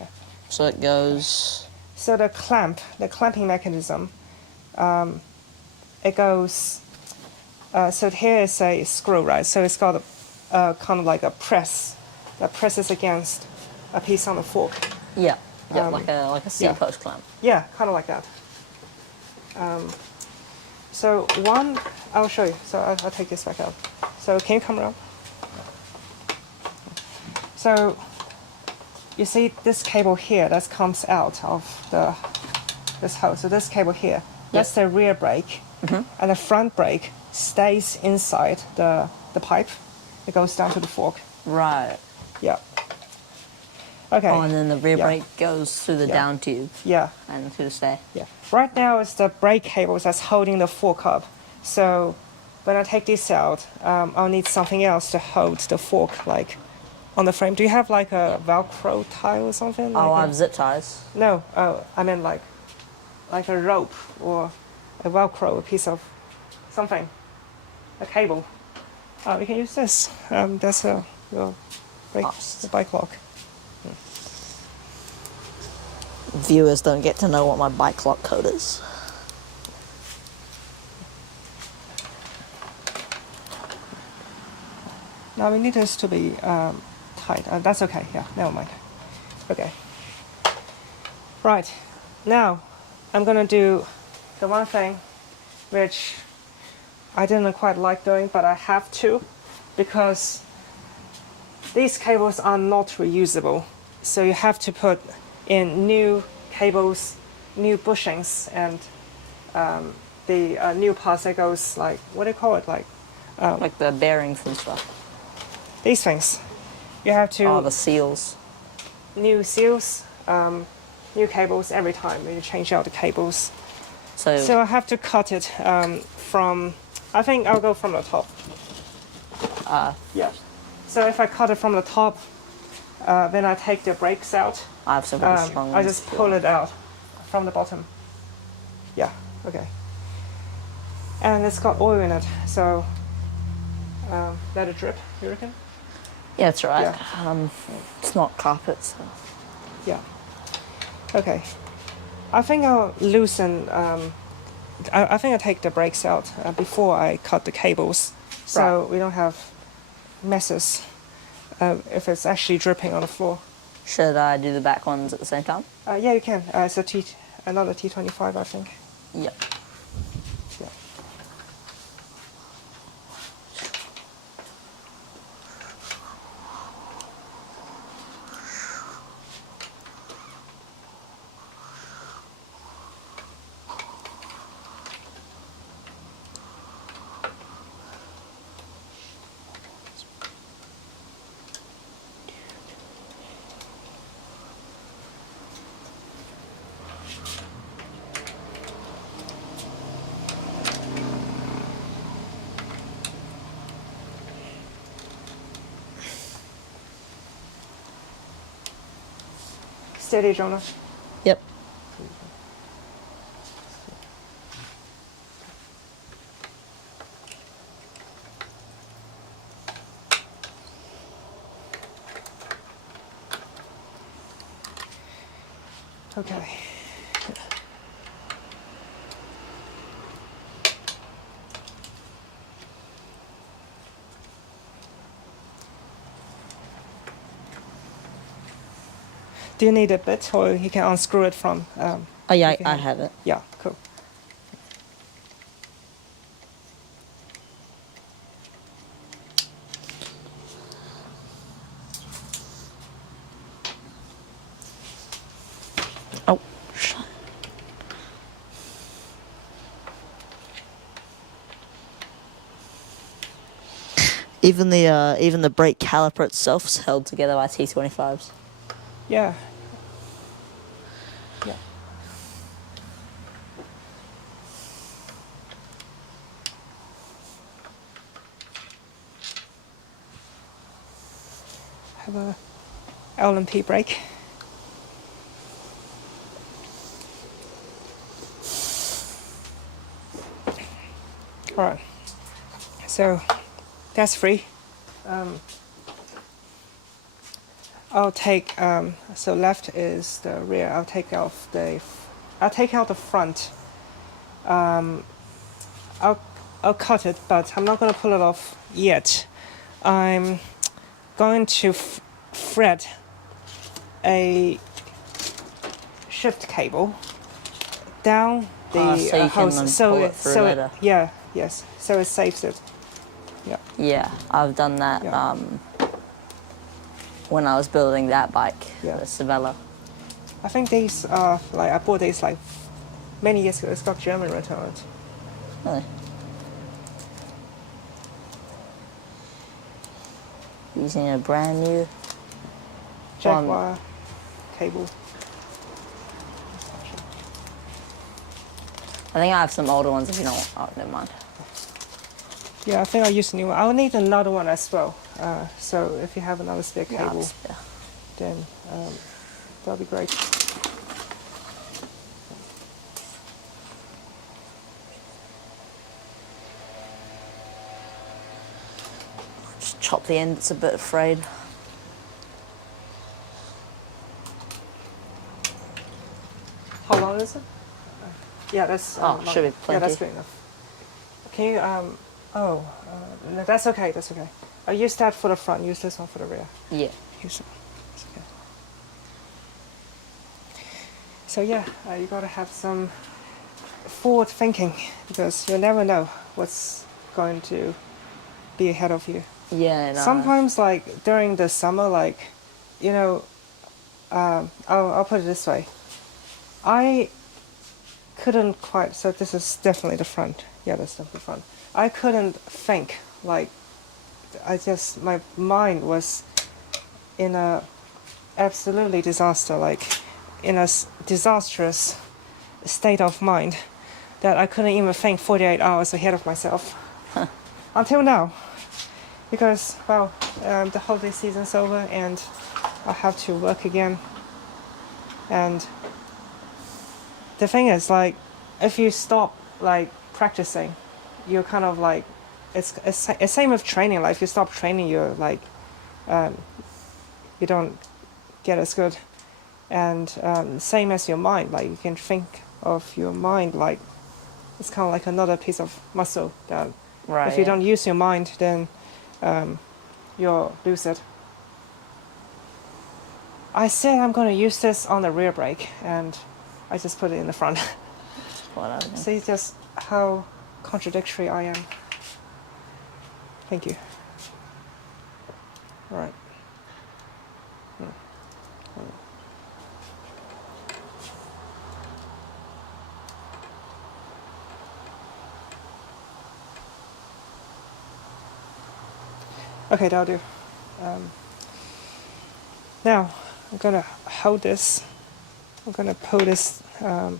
So it goes. So the clamping mechanism, it goes. So here is a screw, right? So it's got a kind of like a press that presses against a piece on the fork. Yeah. Yeah, like a seat post clamp. Yeah, kind of like that. So one, I'll show you. So I'll take this back out. So can you come around? So you see this cable here that comes out of this hose. So this cable here, that's the rear brake, and the front brake stays inside the pipe. It goes down to the fork. Right. Yeah. Okay. Oh, and then the rear brake goes through the down tube. Yeah. And through the stay. Yeah. Right now it's the brake cables that's holding the fork up. So when I take this out, I'll need something else to hold the fork, like, on the frame. Do you have like a Velcro tie or something? Oh, like I have zip ties. No. Oh, I mean like a rope or a Velcro, a piece of something, a cable. We can use this. That's your bike lock. Viewers don't get to know what my bike lock code is. Now we need this to be tight. That's okay. Yeah, never mind. Okay. Right. Now I'm gonna do the one thing which I didn't quite like doing, but I have to, because these cables are not reusable. So you have to put in new cables, new bushings, and the new parts that goes, like, what do you call it? Like the bearings and stuff. These things. You have to... Oh, the seals. New seals, new cables every time when you change out the cables. So I have to cut it from... I think I'll go from the top. Yeah. So if I cut it from the top, then I take the brakes out. I have some very strong ones. I just pull it out from the bottom. Yeah, okay. and it's got oil in it, so let it drip, you reckon? Yeah, that's right. Yeah. It's not carpet, so. Yeah. Okay. I think I'll loosen. I think I'll take the brakes out before I cut the cables, so Right. we don't have messes if it's actually dripping on the floor. Should I do the back ones at the same time? Yeah, you can. It's another T25, I think. Yep. Yeah. Steady, Jonah. Yep. Okay. Do you need a bit, or you can unscrew it from? Oh yeah, if you I have it. Yeah, cool. Oh. Even the brake caliper itself is held together by T25s. Yeah. Yeah. Have a L&P brake. All right. So that's free. I'll take. So left is the rear. I'll take out the front. I'll cut it, but I'm not going to pull it off yet. I'm going to thread a shift cable down the so you hose, can so pull it, it through so later. yes, so it saves it. Yeah. Yeah, I've done that Yeah. when I was building that bike, Yeah. the Savella. I think these are like I bought these like many years ago. It's got German written on it. Really? Using a brand new Jaguar cable. I think I have some older ones if you don't. Oh, never mind. Yeah, I think I'll use a new one. I'll need another one as well. So if you have another spare Yeah, cable, yeah. then that'll be great. Just chop the end, it's a bit frayed. How long is it? Yeah, that's. Should be Yeah, that's plenty. good enough. Can you? No, that's okay. That's okay. I'll use that for the front. Use this one for the rear. Yeah. Use it. That's okay. So yeah, you gotta have some forward thinking because you never know what's going to be ahead of you. Yeah, no. Sometimes, like during the summer, like you know, I'll put it this way. I couldn't quite. So this is definitely the front. Yeah, that's definitely the front. I couldn't think. Like, my mind was in a absolutely disaster. Like, in a disastrous state of mind that I couldn't even think 48 hours ahead of myself. Until now, because well, the holiday season's over and I have to work again. And the thing is, like, if you stop like practicing, you're kind of like, it's same with training. Like if you stop training, you're like, you don't get as good. And same as your mind, like you can think of your mind like it's kind of like another piece of muscle that Right. if you don't use your mind, then you'll lose it. I said I'm going to use this on the rear brake, and I just put it in the front. Whatever. See just how contradictory I am. Thank you. All right. Okay, that'll do. Now, I'm gonna hold this. I'm gonna pull this. Oh,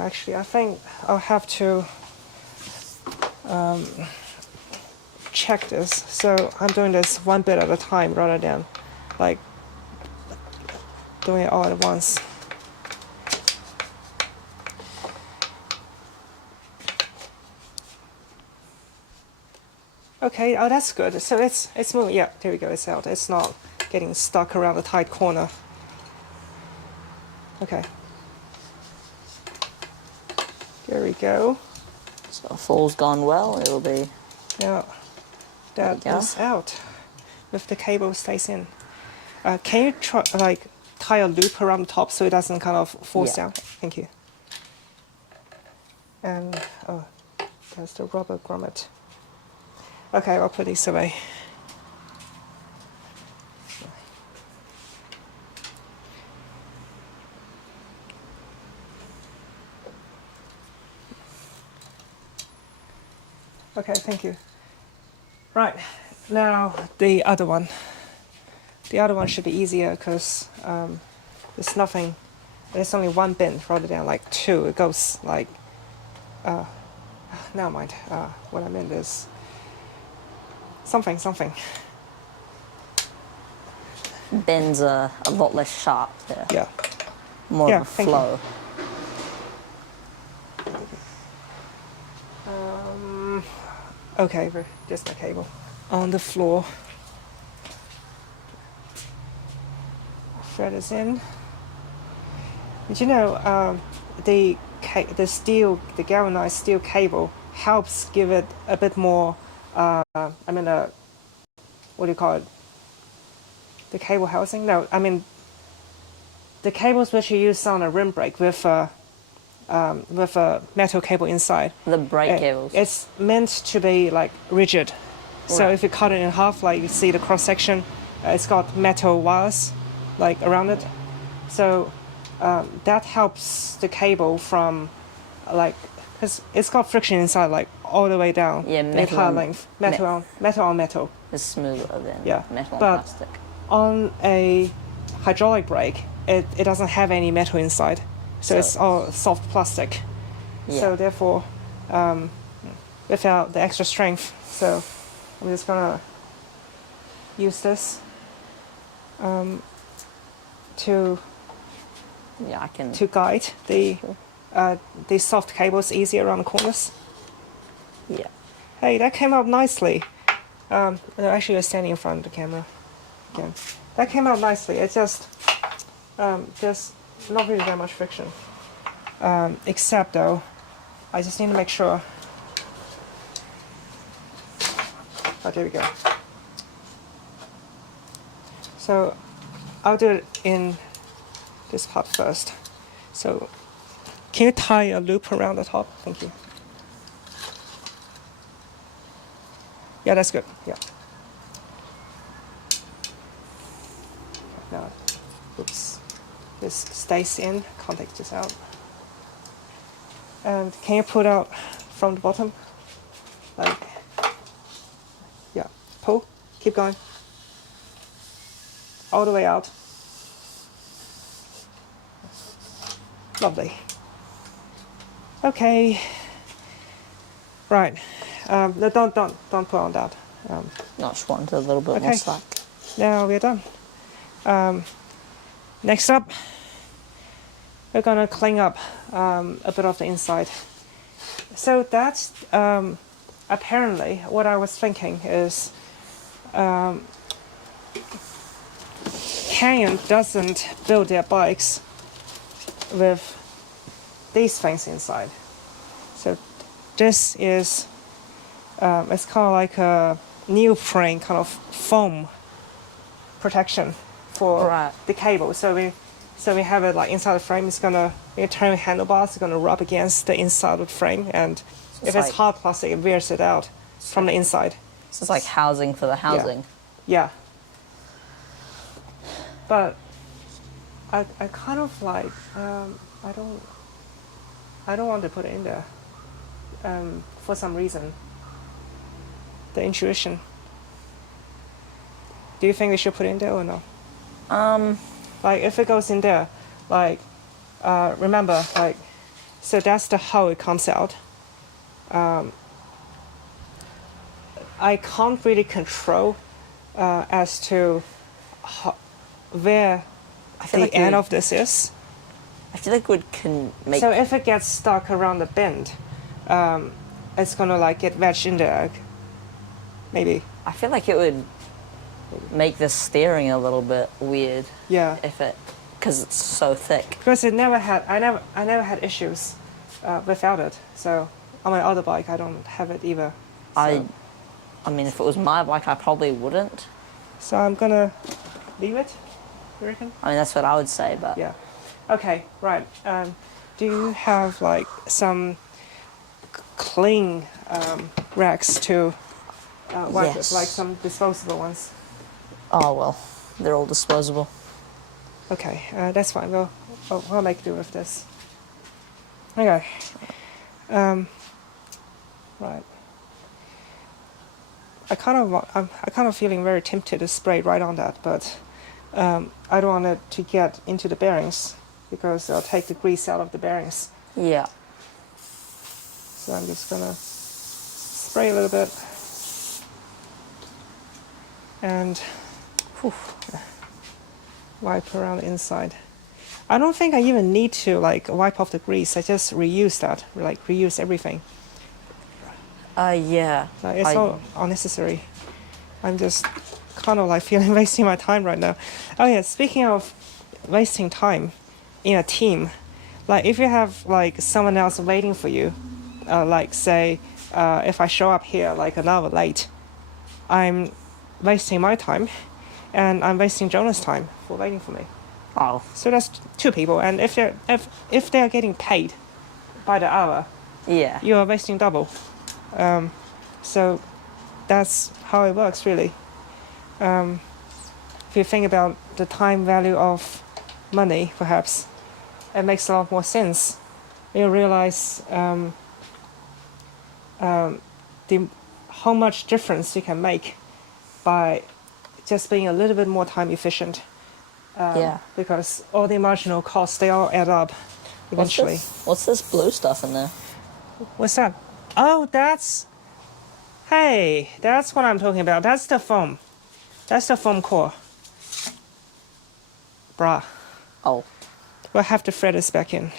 actually, I think I'll have to check this. So I'm doing this one bit at a time rather than like doing it all at once. Okay, oh that's good. So it's moving. Yeah, there we go. It's out. It's not getting stuck around the tight corner. Okay. There we go. So if all's gone well, it'll be. Now that There we go. is out. With the cable stays in. Can you try like tie a loop around the top so it doesn't kind of force Yeah. down? Thank you. And oh, there's the rubber grommet. Okay, I'll put these away. Okay, thank you. Right, now the other one. The other one should be easier because there's nothing, there's only one bin rather than like two. It goes like, never mind. What I meant is something. Bends are a lot less sharp there. Yeah. More Yeah, of a thank you. flow. Okay, just my cable on the floor. Thread is in. Did you know the galvanized steel cable helps give it a bit more? What do you call it? The cable housing? No, I mean the cables which you use on a rim brake with a metal cable inside. The brake cables. It's meant to be like rigid. So Right. if you cut it in half, like you see the cross section, it's got metal wires like around it. So that helps the cable from like, because it's got friction inside like all the way down Yeah, the metal entire on- length. Metal on metal. It's smoother than Yeah, metal but- and plastic. On a hydraulic brake, it doesn't have any metal inside. So So- it's all soft plastic. Yeah. So therefore, without the extra strength, so I'm just gonna use this to Yeah, I can. guide the soft cables easy around the corners. Yeah. Hey, that came out nicely. No, actually, you're standing in front of the camera again. That came out nicely. It's just there's not really that much friction. Except though, I just need to make sure. Oh, there we go. So I'll do it in this part first. So can you tie a loop around the top? Thank you. Yeah, that's good. Yeah. Now, oops. This stays in. Can't take this out. And can you pull out from the bottom? Like, yeah. Pull. Keep going. All the way out. Lovely. Okay. Right. No, don't put on that. Just wanted a little bit more Okay. slack. Now we're done. Next up, we're gonna clean up a bit of the inside. So that's apparently what I was thinking is Canyon doesn't build their bikes with these things inside. So this is it's kind of like a neoprene kind of foam protection for Right. the cable. So we have it like inside the frame. It's gonna when you turn the handlebars, it's gonna rub against the inside of the frame, and it's if like- it's hard plastic, it wears it out from the inside. So it's like housing for the housing. Yeah. But I kind of like I don't want to put it in there for some reason. The intuition. Do you think we should put it in there or no? Like if it goes in there, like remember, like so that's the how it comes out. I can't really control as to where I feel the like end of this is. I feel like we can make. So if it gets stuck around the bend, it's gonna like get wedged in there. Maybe. I feel like it would make the steering a little bit weird Yeah. if it, because it's so thick. Because I never had issues without it. So on my other bike, I don't have it either. So, I mean, if it was my bike, I probably wouldn't. so I'm gonna leave it. You reckon? I mean, that's what I would say, but Yeah. Okay. Right. Do you have like some clean racks to wipe Yes. with, like some disposable ones? oh well, they're all disposable. Okay, that's fine. We'll make do with this. Okay. Right. I'm kind of feeling very tempted to spray right on that, but I don't want it to get into the bearings because it'll take the grease out of the bearings. Yeah. So I'm just gonna spray a little bit and wipe around the inside. I don't think I even need to like wipe off the grease. I just reuse that, like reuse everything. Yeah. It's all unnecessary. I'm just kind of like feeling wasting my time right now. Oh yeah, speaking of wasting time in a team, like if you have like someone else waiting for you, like say if I show up here like an hour late, I'm wasting my time and I'm wasting Jona's time for waiting for me. Oh, So that's two people, and if they're getting paid by the hour, yeah. you are wasting double. So that's how it works, really. If you think about the time value of money, perhaps it makes a lot more sense. You realize how much difference you can make by just being a little bit more time efficient. Yeah. Because all the marginal costs, they all add up eventually. What's this blue stuff in there? What's that? Oh, that's what I'm talking about. That's the foam. That's the foam core. Bruh. Oh, We'll have to thread this back in.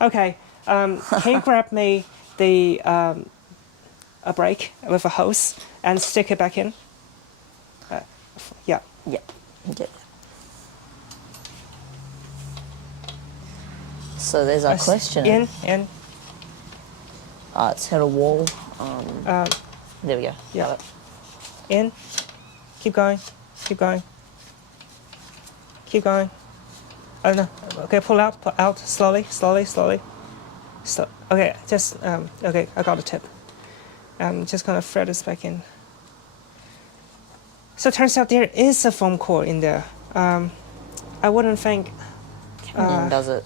Okay. Can you grab me the a brake with a hose and stick it back in? Yeah. yeah. Yeah. So there's our question. In. It's hit a wall. There we go. Yeah. Got it. In. Keep going. Keep going. Keep going. Oh no. Okay, pull out. Slowly. Okay, just okay, I got the tip. I'm just gonna thread this back in. So it turns out there is a foam core in there. I wouldn't think. Canyon does it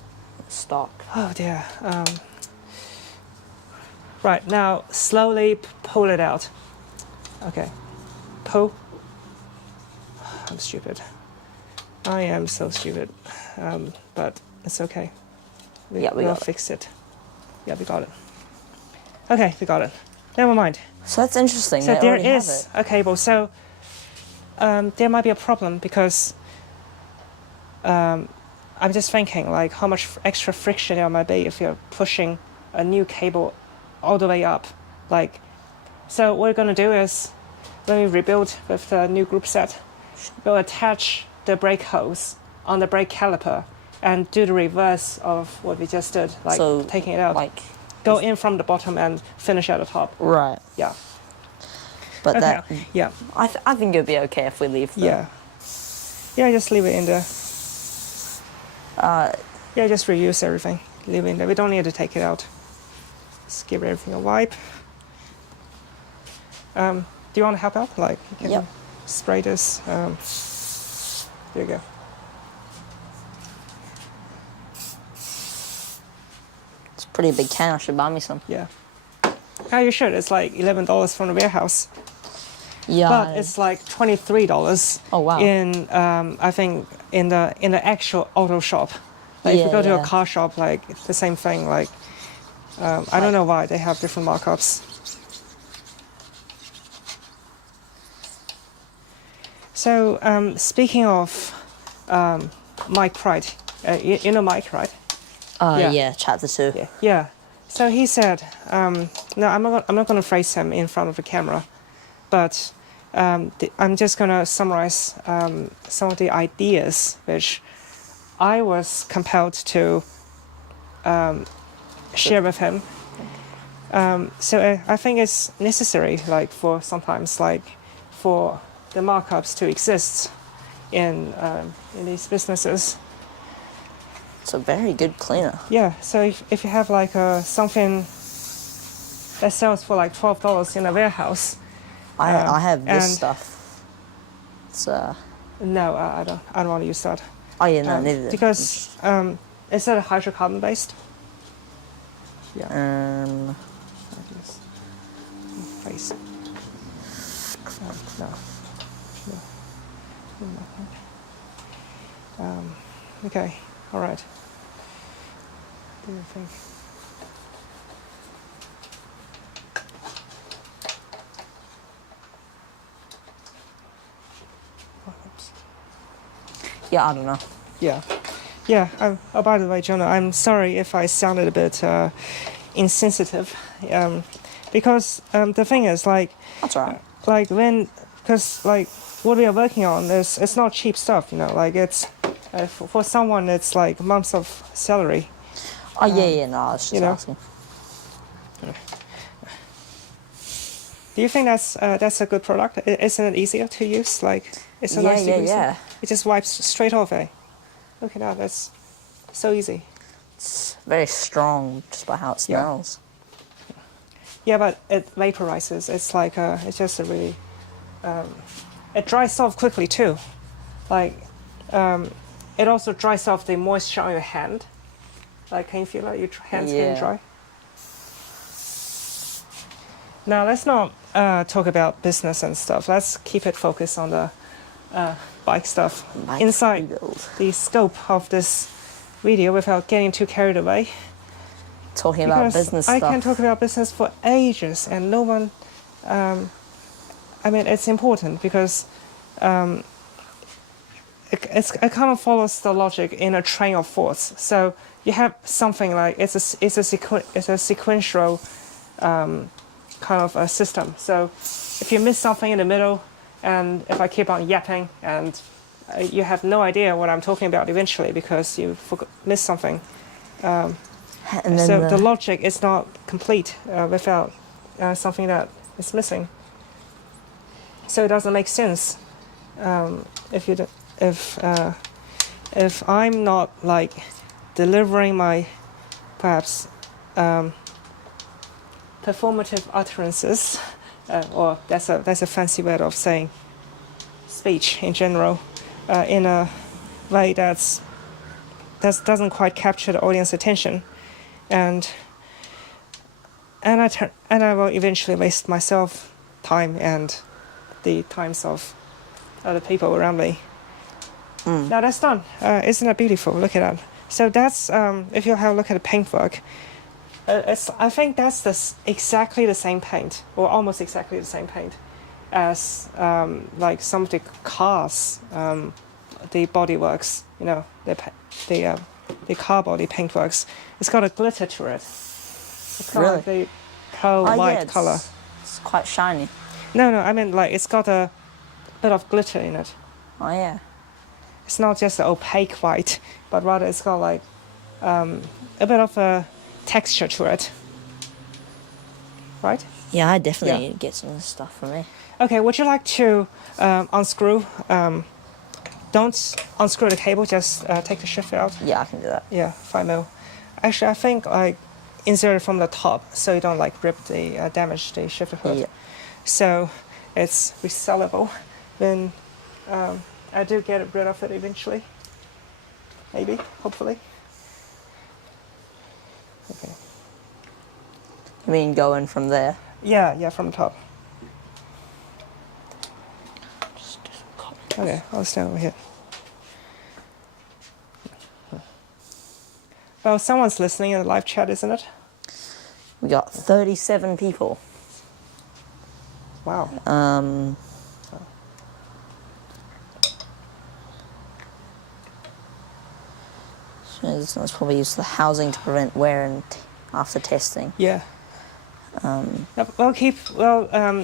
stock. Oh dear. Right, now slowly pull it out. Okay. Pull. I'm stupid. I am so stupid. But it's okay. Yeah, we we'll got it. fix it. Yeah, we got it. Okay, we got it. Never mind. So that's interesting. So they there already have is it. a cable. So there might be a problem because I'm just thinking like how much extra friction there might be if you're pushing a new cable all the way up. Like, so what we're gonna do is, when we rebuild with the new group set, we'll attach the brake hose on the brake caliper and do the reverse of what we just did, like So, taking it out. Like, Go in from the bottom and finish at the top. right. Yeah. But Okay. that, Yeah. I think it'll be okay if we leave the... Yeah. Yeah, just leave it in there. Yeah, just reuse everything. Leave it in there. We don't need to take it out. Just give everything a wipe. Do you want to help out? Like, you can Yep. spray this. There you go. It's a pretty big can. I should buy me some. Yeah. Yeah, you should. It's like $11 from the warehouse. Yeah. But it's like $23. Oh, wow. In I think in the actual auto shop. Like if Yeah, you go to yeah. a car shop, like it's the same thing. Like I don't know why they have different markups. So speaking of Mike Pride, you know Mike, right? Yeah, chapter 2. Yeah. Yeah. So he said, no, I'm not going to phrase him in front of the camera, but I'm just going to summarize some of the ideas which I was compelled to share with him. So I think it's necessary, like for sometimes, like for the markups to exist in these businesses. It's a very good cleaner. Yeah, so if you have like something that sells for like $12 in a warehouse. I have this and- stuff. It's No, I don't want to use that. oh yeah, no, neither. Because is that hydrocarbon based? Yeah. Face. No. Okay. All right. Do your thing. Yeah, I don't know. Yeah. Yeah. Oh, by the way, Jona, I'm sorry if I sounded a bit insensitive, because the thing is, like, That's all right. like because like what we are working on is it's not cheap stuff, you know. Like it's for someone it's like months of salary. Oh yeah, no, I was just you know. asking. Do you think that's a good product? Isn't it easier to use? Like it's a Yeah, nice yeah, degreaser. yeah. It just wipes straight off. Look at that. That's so easy. It's very strong just by how it Yeah. smells. Yeah, but it vaporizes. It's like it's just a really. It dries off quickly too, like it also dries off the moisture on your hand. Like, can you feel like your hands getting Yeah. dry? Now let's not talk about business and stuff. Let's keep it focused on the bike stuff. Bike Inside rebuild. the scope of this video, without getting too carried away. Talking about Because business I stuff. can talk about business for ages, and no one. I mean, it's important because it kind of follows the logic in a train of thoughts. So you have something like it's a sequential kind of a system. So if you miss something in the middle, and if I keep on yapping, and you have no idea what I'm talking about eventually because you missed something. And then So the logic is not complete without something that is missing. So it doesn't make sense if I'm not like delivering my perhaps performative utterances, or that's a fancy way of saying speech in general, in a way that doesn't quite capture the audience attention, and I will eventually waste myself time and the times of other people around me. Now that's done. Isn't that beautiful? Look at that. So that's if you have a look at the paintwork, I think that's exactly the same paint, or almost exactly the same paint, as like some of the cars, the bodyworks. You know, the car body paintworks. It's got a glitter to it. It's kind of Really? like pearl white color. It's quite shiny. No, I mean like it's got a bit of glitter in it. Oh yeah. It's not just an opaque white, but rather it's got like a bit of a texture to it. Right? Yeah, I definitely need to get some of this stuff for me. Okay, would you like to unscrew? Don't unscrew the cable, just take the shifter out. Yeah, I can do that. Yeah, 5mm. Actually, I think like insert it from the top so you don't like rip the damage the shifter hood. Yeah. So it's resellable. Then I do get rid of it eventually. Maybe, hopefully. Okay. You mean go in from there? Yeah, from the top. Just do some cotton. Okay, I'll stand over here. Well, someone's listening in the live chat, isn't it? We got 37 people. Wow. So this one's probably used the housing to prevent wear and after testing. Yeah. We'll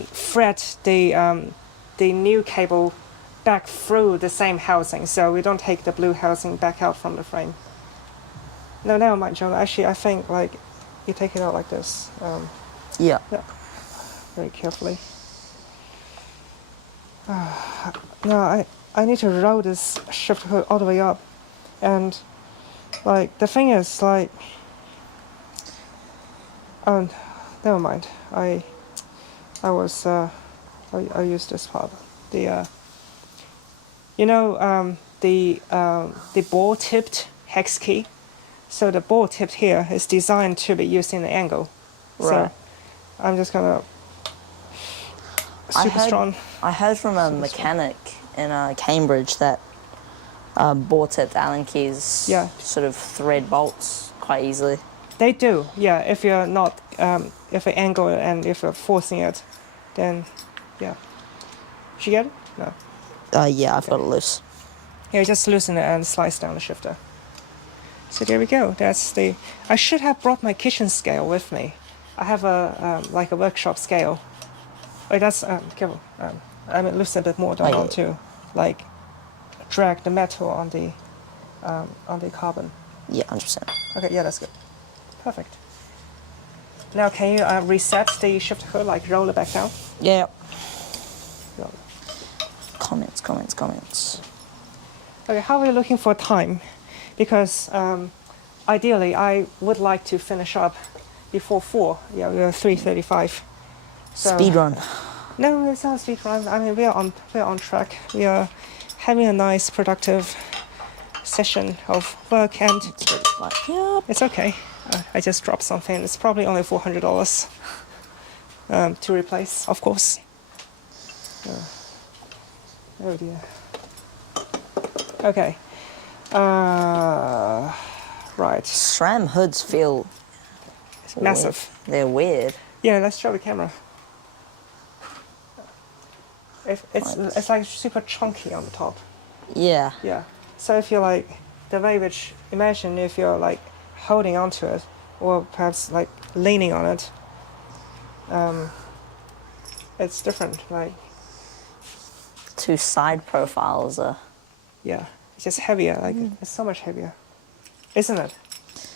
thread the new cable back through the same housing, so we don't take the blue housing back out from the frame. No, never mind, Jona. Actually, I think like you take it out like this. Yeah. Yeah. Very carefully. No, I need to roll this shifter hood all the way up, and like the thing is like, never mind. I used this part. The the ball tipped hex key. So the ball tipped here is designed to be used in the angle. Right. So I'm just gonna super strong. I heard from a mechanic in Cambridge that ball-tipped Allen keys sort of thread bolts quite easily. They do, yeah. If you're not, if you angle it and if you're forcing it, then, yeah. Did you get it? No. Yeah, I've got it loose. Yeah, just loosen it and slice down the shifter. So there we go. That's the. I should have brought my kitchen scale with me. I have a like a workshop scale. Wait, that's careful. I mean, loosen a bit more. Don't want to like drag the metal on the carbon. Yeah, 100%. Okay, yeah, that's good. Perfect. Now, can you reset the shifter hood, like roll it back down? Yeah. Yeah. Comments. Okay, how are we looking for time? Because ideally, I would like to finish up before 4. Yeah, we are 3:35. So, Speed run. No, it's not a speed run. I mean, we are on track. We are having a nice, productive session of work, and Yep. it's okay. I just dropped something. It's probably only $400 to replace, of course. Oh dear. Okay. Right. SRAM hoods feel Massive. weird. They're weird. Yeah, let's show the camera. It's like super chunky on the top. Yeah. Yeah. So if you're like the way which, imagine if you're like holding onto it, or perhaps like leaning on it. It's different. Like, Two side profiles are. yeah, it's just heavier. Like it's so much heavier, isn't it?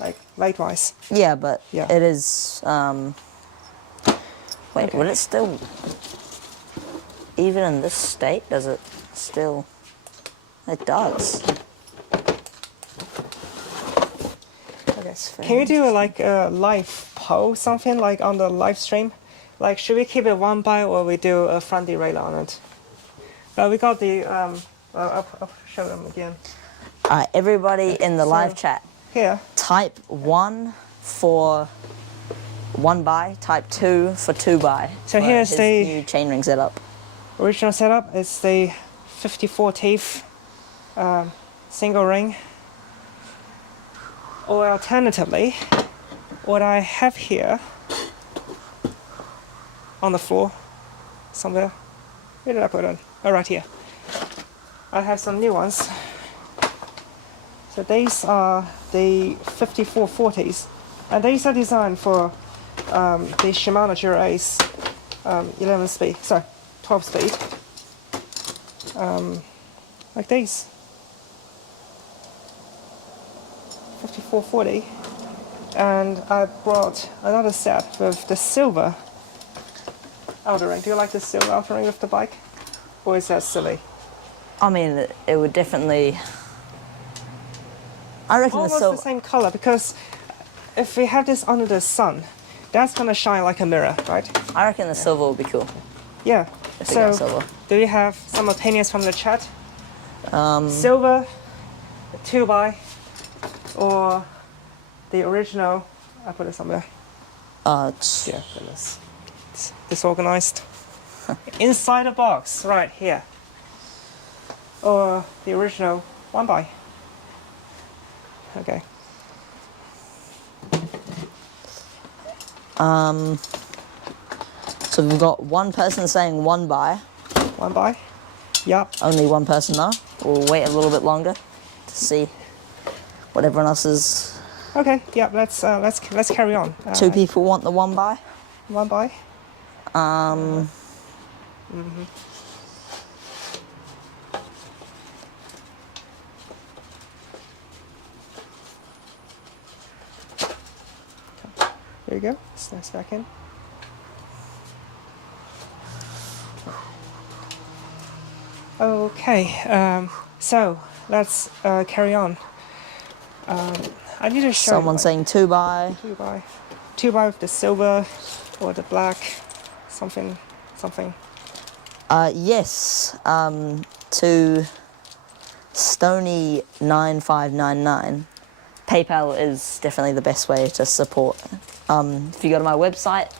Like weight-wise. Yeah, but Yeah. it is. Wait, Okay. would it still? Even in this state, does it still? It does. Okay. Can you do like a live poll, something like on the live stream? Like, should we keep it 1x or we do a front derailleur on it? We got the. I'll show them again. Alright, everybody in the live chat, Here. type 1 for 1x, type 2 for 2x. So for here's his the- new chainring setup. Original setup is the 54 teeth single ring. Or alternatively, what I have here on the floor somewhere. Where did I put it? Oh, right here. I have some new ones. So these are the 5440s, and these are designed for the Shimano Derailleur 11 speed, sorry, 12 speed, like these. 5440, and I brought another set with the silver outer ring. Do you like the silver outer ring with the bike, or is that silly? I mean, it would definitely. I reckon Almost the silver. the same color, because if we have this under the sun, that's gonna shine like a mirror, right? I reckon the silver would be cool. Yeah. If we got So, silver. do you have some opinions from the chat? Silver, 2x, or the original? I put it somewhere. Yeah, goodness. It's disorganized. Inside the box, right here. Or the original 1x. Okay. So we've got one person saying 1x. 1x. Yep. Only one person though. We'll wait a little bit longer to see what everyone else is. Okay. Yep. Let's carry on. Two people want the 1x. 1x. There you go. Snaps back in. Okay. So let's carry on. I need to show. Someone saying 2x. 2x. 2x with the silver or the black. Something. Yes. To Stony9599. PayPal is definitely the best way to support. If you go to my website,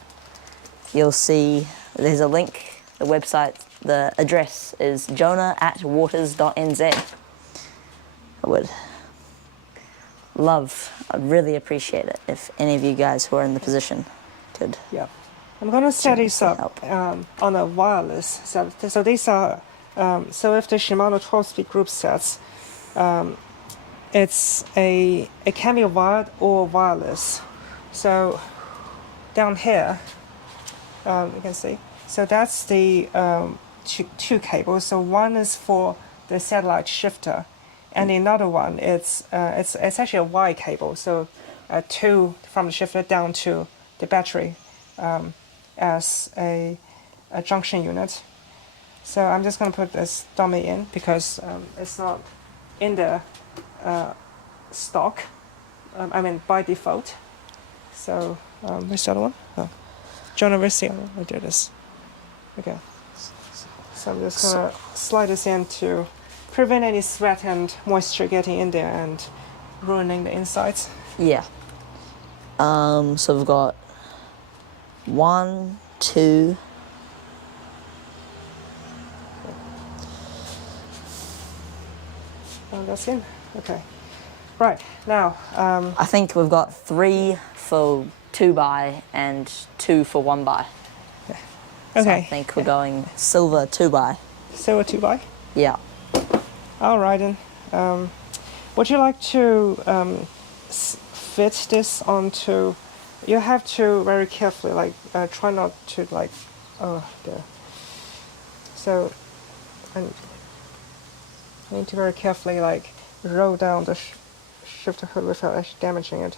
you'll see there's a link. The website, the address is jona@waters.nz. I'd really appreciate it if any of you guys who are in the position could. Yeah. I'm going to set these up on a wireless set. So these are, so with the Shimano 12-speed group sets, it can be wired or wireless. So down here, you can see. So that's the two cables. So one is for the satellite shifter, and another one it's actually a Y cable. So two from the shifter down to the battery as a junction unit. So I'm just going to put this dummy in because it's not in the stock. I mean by default. So where's the other one? Oh. Jona, where's the other one? I do this. Okay. So I'm just going to slide this in to prevent any sweat and moisture getting in there and ruining the insides. Yeah. So we've got 1, 2. And that's in. Okay. Right, now. I think we've got 3 for 2x and 2 for 1x. Yeah. So Okay. I think we're going silver 2x. Silver 2x? Yeah. All right, then. Would you like to fit this onto? You have to very carefully, like, try not to, like, oh, there. So, I need to very carefully, like, roll down the shifter hood without actually damaging it.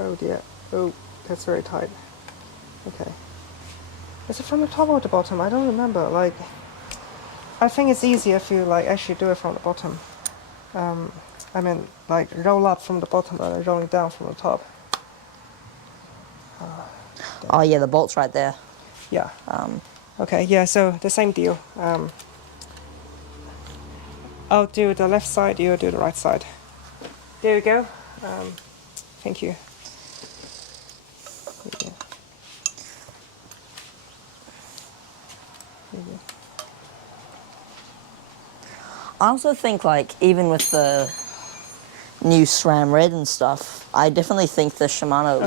Oh dear. Oh, that's very tight. Okay. Is it from the top or the bottom? I don't remember. Like, I think it's easier if you like actually do it from the bottom. I mean, like roll up from the bottom and rolling down from the top. Oh yeah, the bolt's right there. Yeah. Okay. Yeah. So the same deal. I'll do the left side. You'll do the right side. There we go. Thank you. Yeah. I also think, like, even with the new SRAM Red and stuff, I definitely think the Shimano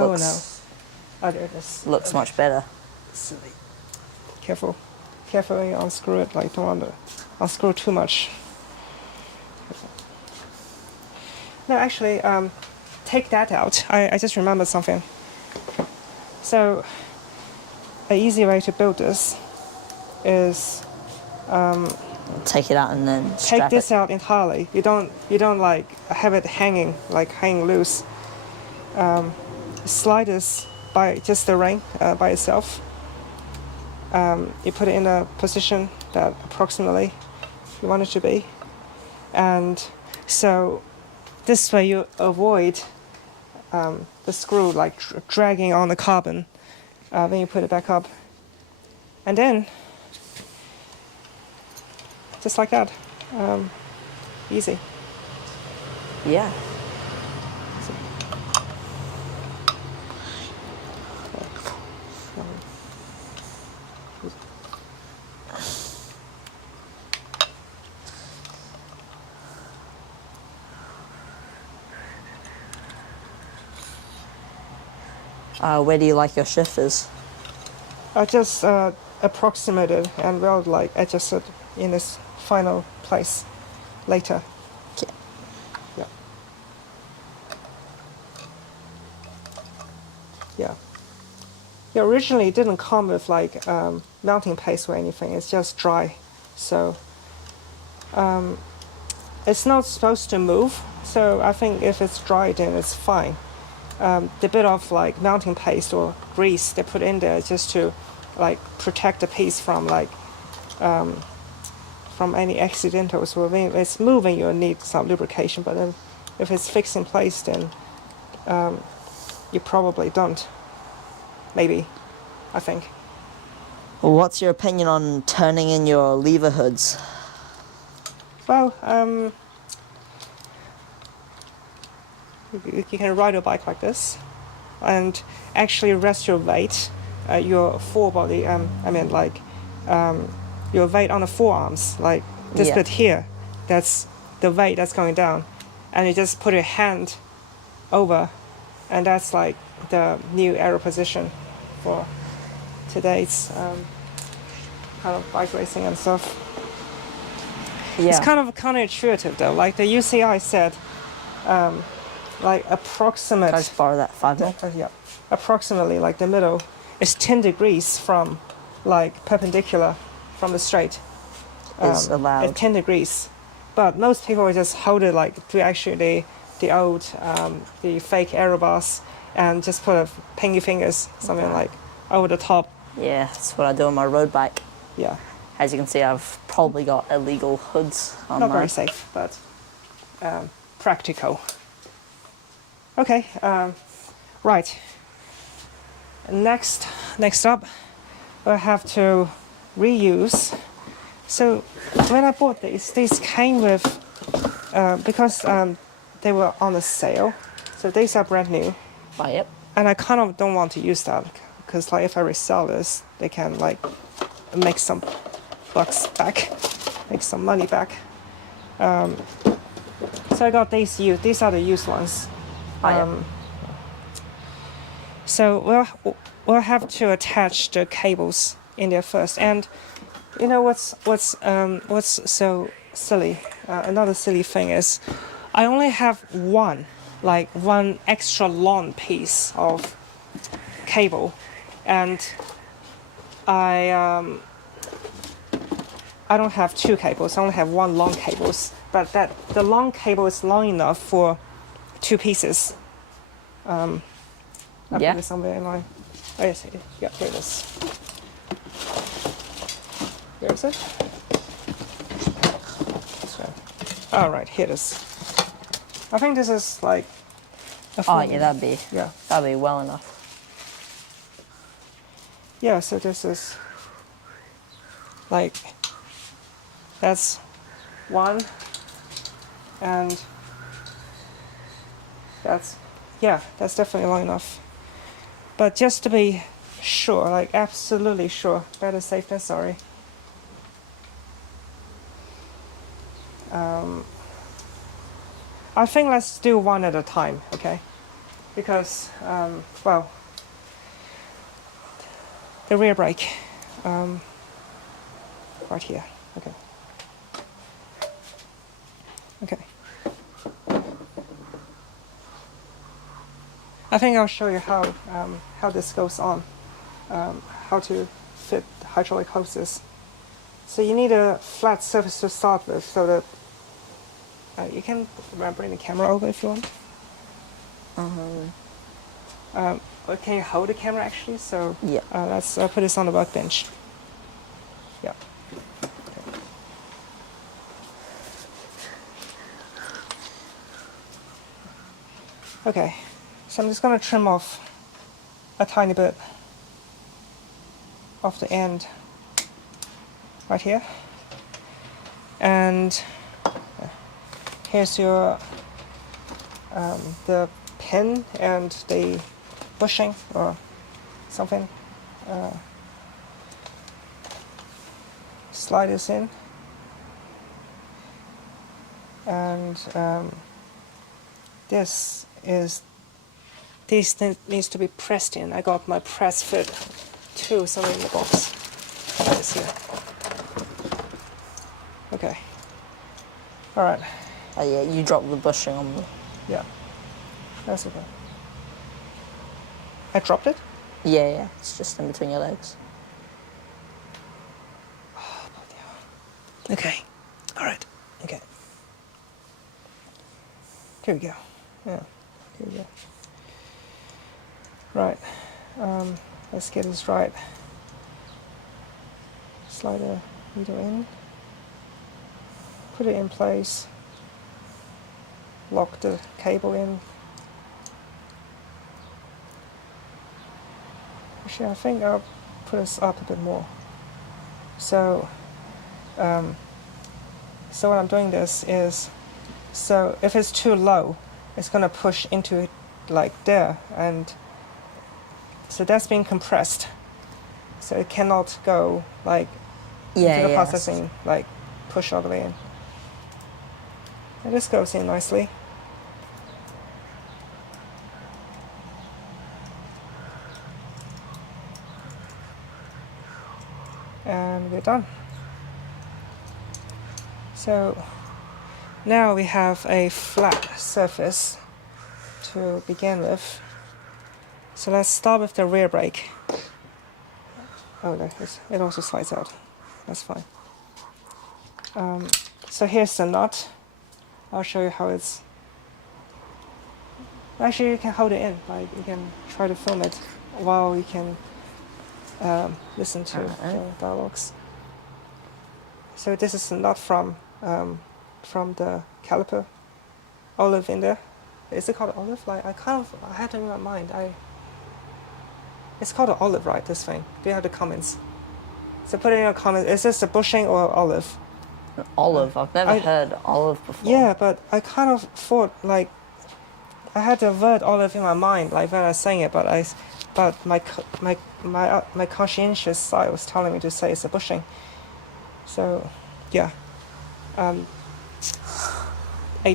looks much better. Silly. Careful. Careful when you unscrew it. Like, don't want to unscrew too much. No, actually, take that out, I just remembered something. So, an easy way to build this is Take it out and then take strap this it. out entirely. You don't like have it hanging loose. Slide this by just the ring by itself. You put it in a position that approximately you want it to be, and so this way you avoid the screw like dragging on the carbon when you put it back up, and then just like that, easy. Yeah. Where do you like your shifters? I just approximated and will like adjust it in this final place later. Okay. Yeah. Yeah. Yeah, originally it didn't come with like mounting paste or anything. It's just dry. So it's not supposed to move. So I think if it's dry, then it's fine. The bit of like mounting paste or grease they put in there just to like protect the piece from like from any accidentals. So when it's moving, you'll need some lubrication. But then if it's fixed in place, then you probably don't. Maybe, I think. Well, what's your opinion on turning in your lever hoods? Well, you can ride a bike like this and actually rest your weight, your forebody, your weight on the forearms, like this Yeah. bit here, that's the weight that's going down. And you just put your hand over, and that's like the new aero position for today's kind of bike racing and stuff. Yeah. It's kind of counterintuitive though. Like the UCI said, like approximate. Can I just borrow that 5 mil? Yeah, approximately like the middle is 10 degrees from like perpendicular from the straight. Is allowed. At 10 degrees. But most people will just hold it like to actually the old, the fake aero bars and just put a pinky fingers, something Okay. like over the top. Yeah, that's what I do on my road bike. Yeah, As you can see, I've probably got illegal hoods on not mine. very safe, but practical. Okay, right. Next up, we'll have to reuse. So when I bought these came with, because they were on a sale, so these are brand new. Oh, yep. And I kind of don't want to use that because like if I resell this, they can like make some bucks back, make some money back. So I got these used. These are the used ones. Oh, yep. So we'll have to attach the cables in there first. And you know what's so silly? Another silly thing is, I only have one extra long piece of cable, and I don't have two cables. I only have one long cables, but the long cable is long enough for two pieces. I Yeah. put it somewhere in my. Oh yes, yeah, here it is. Where is it? So, all right, here it is. I think this is like. Oh, yeah, that'd be well enough. Yeah, so this is like that's one, and that's definitely long enough. But just to be sure, like absolutely sure, better safe than sorry. I think let's do one at a time, okay? Because, well, the rear brake, right here, okay. Okay. I think I'll show you how this goes on, how to fit hydraulic hoses. So you need a flat surface to start with, so that you can bring the camera over if you want. Okay, hold the camera actually. So Yeah. let's put this on the workbench. Yeah. Okay, so I'm just going to trim off a tiny bit of the end right here. And here's your the pin and the bushing or something. Slide this in. And this needs to be pressed in. I got my press fit too somewhere in the box. This here. Okay. All right. Oh yeah, you dropped the bushing on the... Yeah. That's okay. I dropped it? Yeah, it's just in between your legs. Okay. All right. Okay. Here we go. Yeah. Here we go. Right. Let's get this right. Slide the needle in. Put it in place. Lock the cable in. Actually, I think I'll put this up a bit more. So what I'm doing this is, so if it's too low, it's going to push into it like there, and so that's being compressed. So it cannot go like into the processing, like push all the way in. And this goes in nicely. And we're done. So now we have a flat surface to begin with. So let's start with the rear brake. Oh, no, it also slides out. That's fine. So here's the nut. I'll show you how it's... Actually, you can hold it in. Like, you can try to film it while we can listen to the dialogues. So this is the nut from the caliper. Olive in there. Is it called olive? Like, I had it in my mind. It's called an olive, right? This thing. Do you have the comments? So put it in your comments. Is this a bushing or olive? An olive. I've never heard olive before. Yeah, but I kind of thought like I had the word olive in my mind, like when I was saying it, but my conscientious side was telling me to say it's a bushing. So, yeah. 8mm.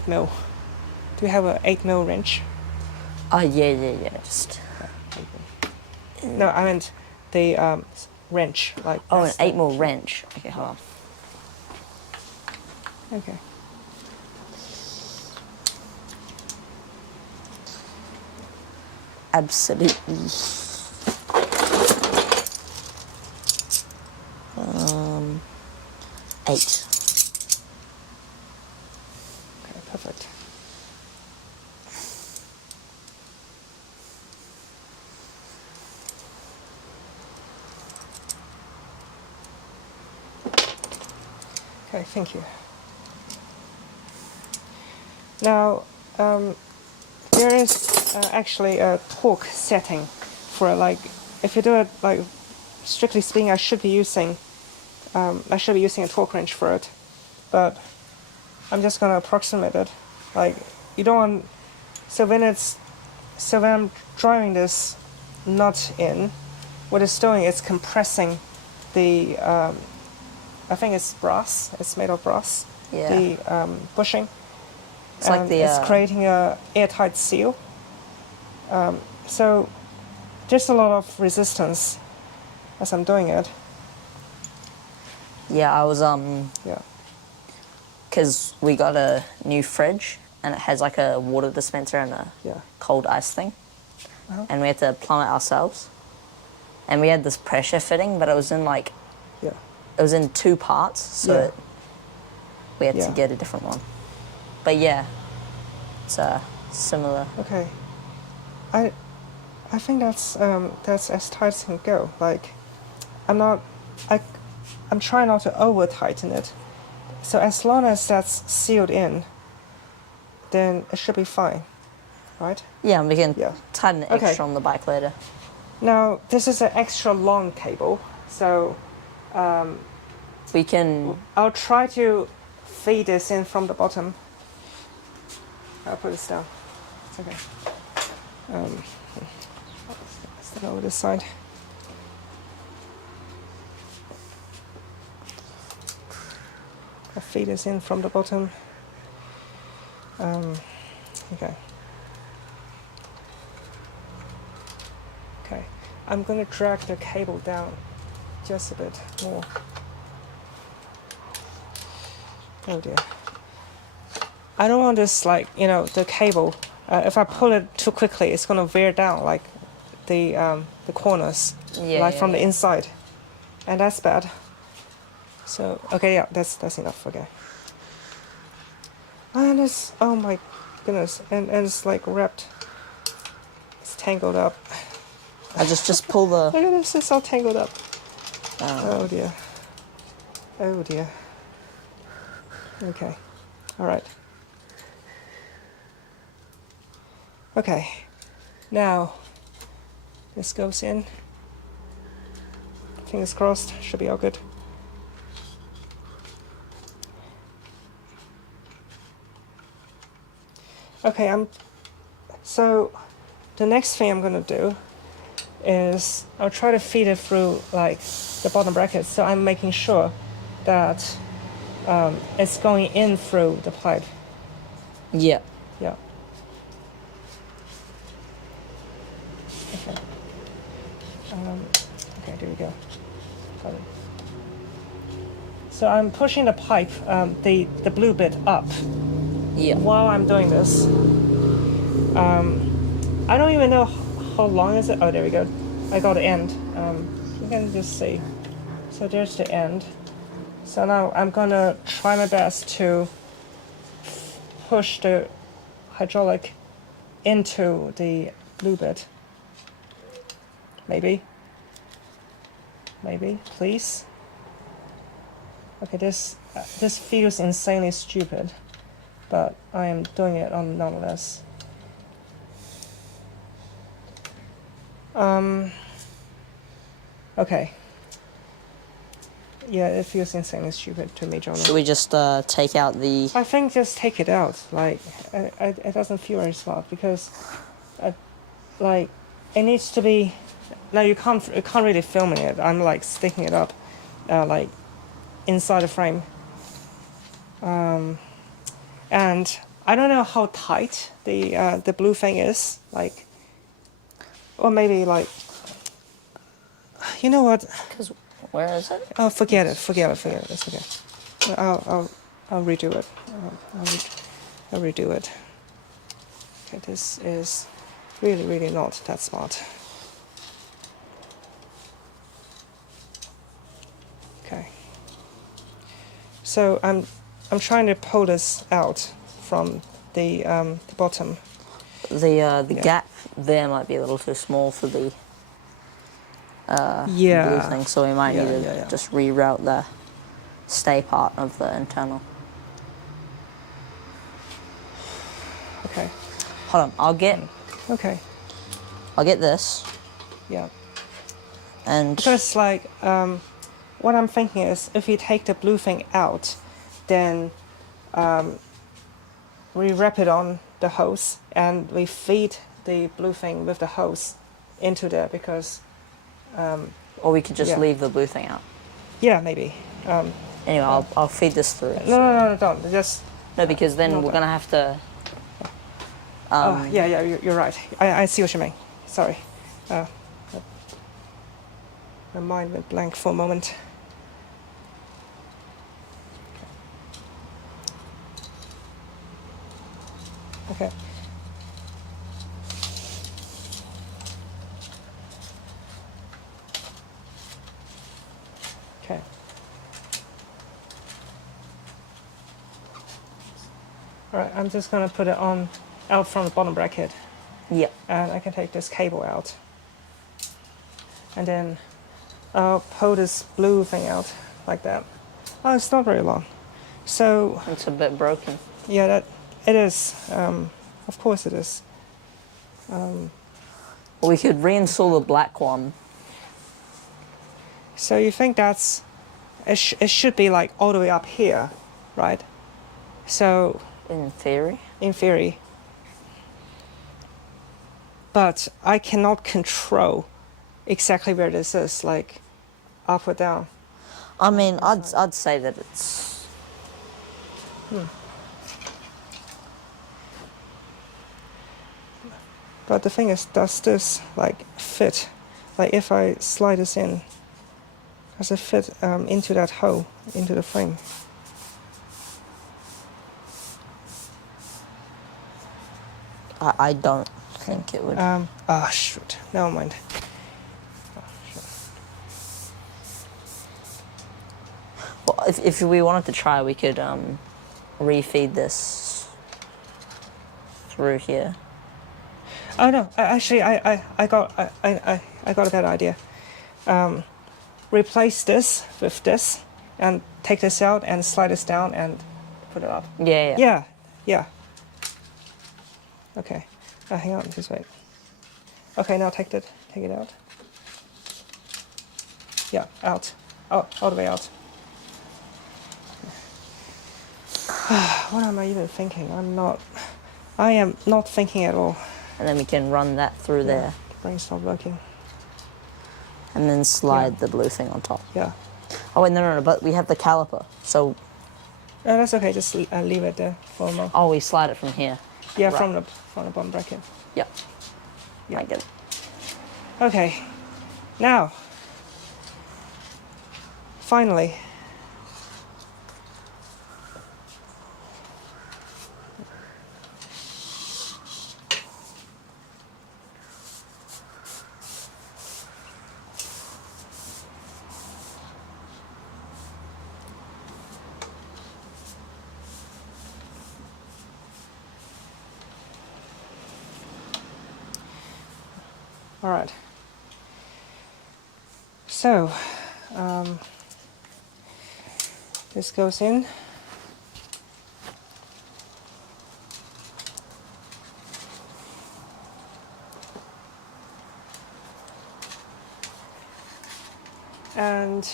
Do you have an 8mm wrench? Yeah. Just... No, I meant the wrench. Like oh, an 8mm wrench. Okay, hold on. Okay. Absolutely. 8. Okay, perfect. Okay, thank you. Now, there is actually a torque setting for like, if you do it like, strictly speaking, I should be using a torque wrench for it, but I'm just gonna approximate it. Like, you don't want, so when I'm driving this nut in, what it's doing is compressing the, I think it's brass, it's made of brass, Yeah. the bushing. It's like the... It's creating a airtight seal. So just a lot of resistance as I'm doing it. Yeah, I was, Yeah. because we got a new fridge, and it has like a water dispenser and a Yeah. cold ice thing. and we had to plumb it ourselves. And we had this pressure fitting, but it was in like, Yeah. it was in 2 parts, so Yeah. we had to Yeah. get a different one. But yeah, it's similar. Okay. I think that's as tight as can go. Like, I'm trying not to over tighten it. So as long as that's sealed in, then it should be fine, right? Yeah, and we can Yeah. tighten it Okay. extra on the bike later. Now this is an extra long cable, so We can, I'll try to feed this in from the bottom. I'll put this down. It's okay. Let's go over this side. I'll feed this in from the bottom. Okay. Okay. I'm gonna drag the cable down just a bit more. Oh dear. I don't want this, like, the cable. If I pull it too quickly, it's gonna wear down, like the corners, from the inside, and that's bad. So okay, yeah, that's enough. Okay. And it's, oh my goodness, and it's like wrapped. It's tangled up. I just pull the, Look at this, it's all tangled up. Oh dear. Oh dear. Okay. All right. Okay. Now, this goes in. Fingers crossed, should be all good. Okay, so the next thing I'm gonna do is I'll try to feed it through like the bottom bracket, so I'm making sure that it's going in through the pipe. yeah. Yeah. Okay. Okay, there we go. Got it. So I'm pushing the pipe, the blue bit up. Yeah. While I'm doing this, I don't even know how long is it. Oh, there we go. I got the end. You can just see. So there's the end. So now I'm gonna try my best to push the hydraulic into the blue bit. Maybe, please. Okay, this feels insanely stupid, but I am doing it nonetheless. Okay. Yeah, it feels insanely stupid to me, Jona. Should we just take out the, I think just take it out. Like, it doesn't feel very smart because, like, it needs to be. Now you can't really film it. I'm like sticking it up, like, inside the frame. And I don't know how tight the blue thing is. Like, or maybe like. You know what? because where is it? Oh, forget it. It's okay. I'll redo it. I'll redo it. Okay, this is really not that smart. Okay. So I'm trying to pull this out from the bottom. The gap there might be a little too small for the blue thing, so we might need to just reroute the stay part of the internal. Okay. Hold on, I'll get this, Yeah. and Because like what I'm thinking is if you take the blue thing out, then we wrap it on the hose and we feed the blue thing with the hose into there because or we could just yeah. leave the blue thing out. yeah, maybe. Anyway, I'll feed this through. No, don't. Just No, because then no, we're don't. gonna have to. yeah, you're right. I see what you mean. Sorry. My mind went blank for a moment. Okay. All right, I'm just gonna put it on out from the bottom bracket, Yep. and I can take this cable out, and then I'll pull this blue thing out like that. Oh, it's not very long. So It's a bit broken. yeah, that it is. Of course it is. We could reinstall the black one. So you think that's it should be like all the way up here, right? So In theory. in theory, but I cannot control exactly where this is, like up or down. I mean, I'd say that it's. But the thing is, does this like fit? Like if I slide this in, does it fit into that hole, into the frame? I don't think it would. Ah, shoot. Never mind. Well, if we wanted to try, we could refeed this through here. Oh no! Actually, I got I got a better idea. Replace this with this, and take this out and slide this down and put it up. Yeah. Yeah. Okay. Hang on, just wait. Okay, now take it out. Yeah, out. Oh, all the way out. What am I even thinking? I am not thinking at all. And then we can run that through there, The brain's not working. and then slide Yeah. the blue thing on top. Yeah. Oh wait, no, but we have the caliper, so That's okay, just leave it there for a moment. we slide it from here. Yeah, Right. from the bottom bracket. Yep. Yeah. I get it. Okay, now, finally, all right. So, this goes in. And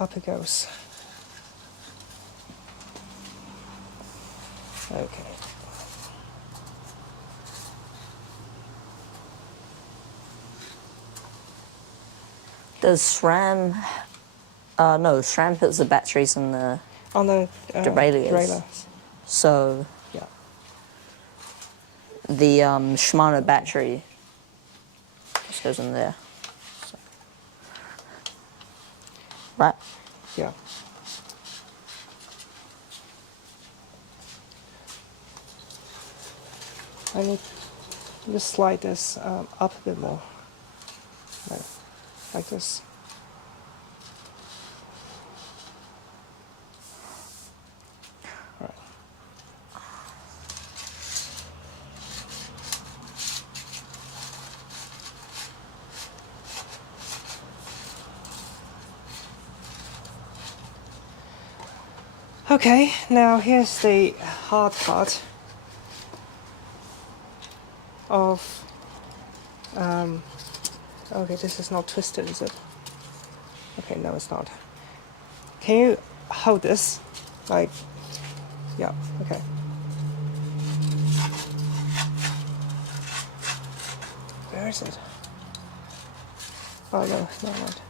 up it goes. Okay. Does SRAM? No, SRAM puts the batteries in the. On the Derailleurs. derailleurs. So Yeah. the Shimano battery just goes in there. So. Right. Yeah. I need to just slide this up a bit more. Like this. All right. Okay, now here's the hard part of okay, this is not twisted, is it? Okay, no, it's not. Can you hold this? Like, yeah, okay. Where is it? Oh, no, no, not.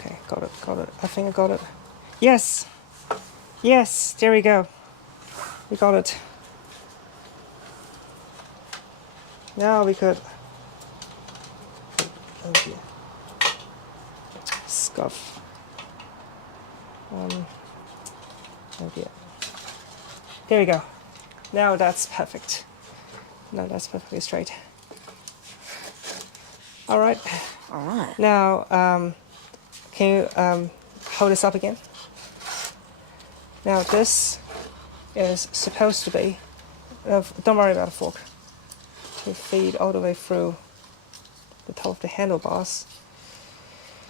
Okay, got it. I think I got it. Yes! Yes, there we go. We got it. Now we could. Oh dear. Scuff. Oh dear. There we go. Now that's perfect. Now that's perfectly straight. All right. All right. Now, can you hold this up again? Now this is supposed to be, don't worry about the fork, to feed all the way through the top of the handlebars.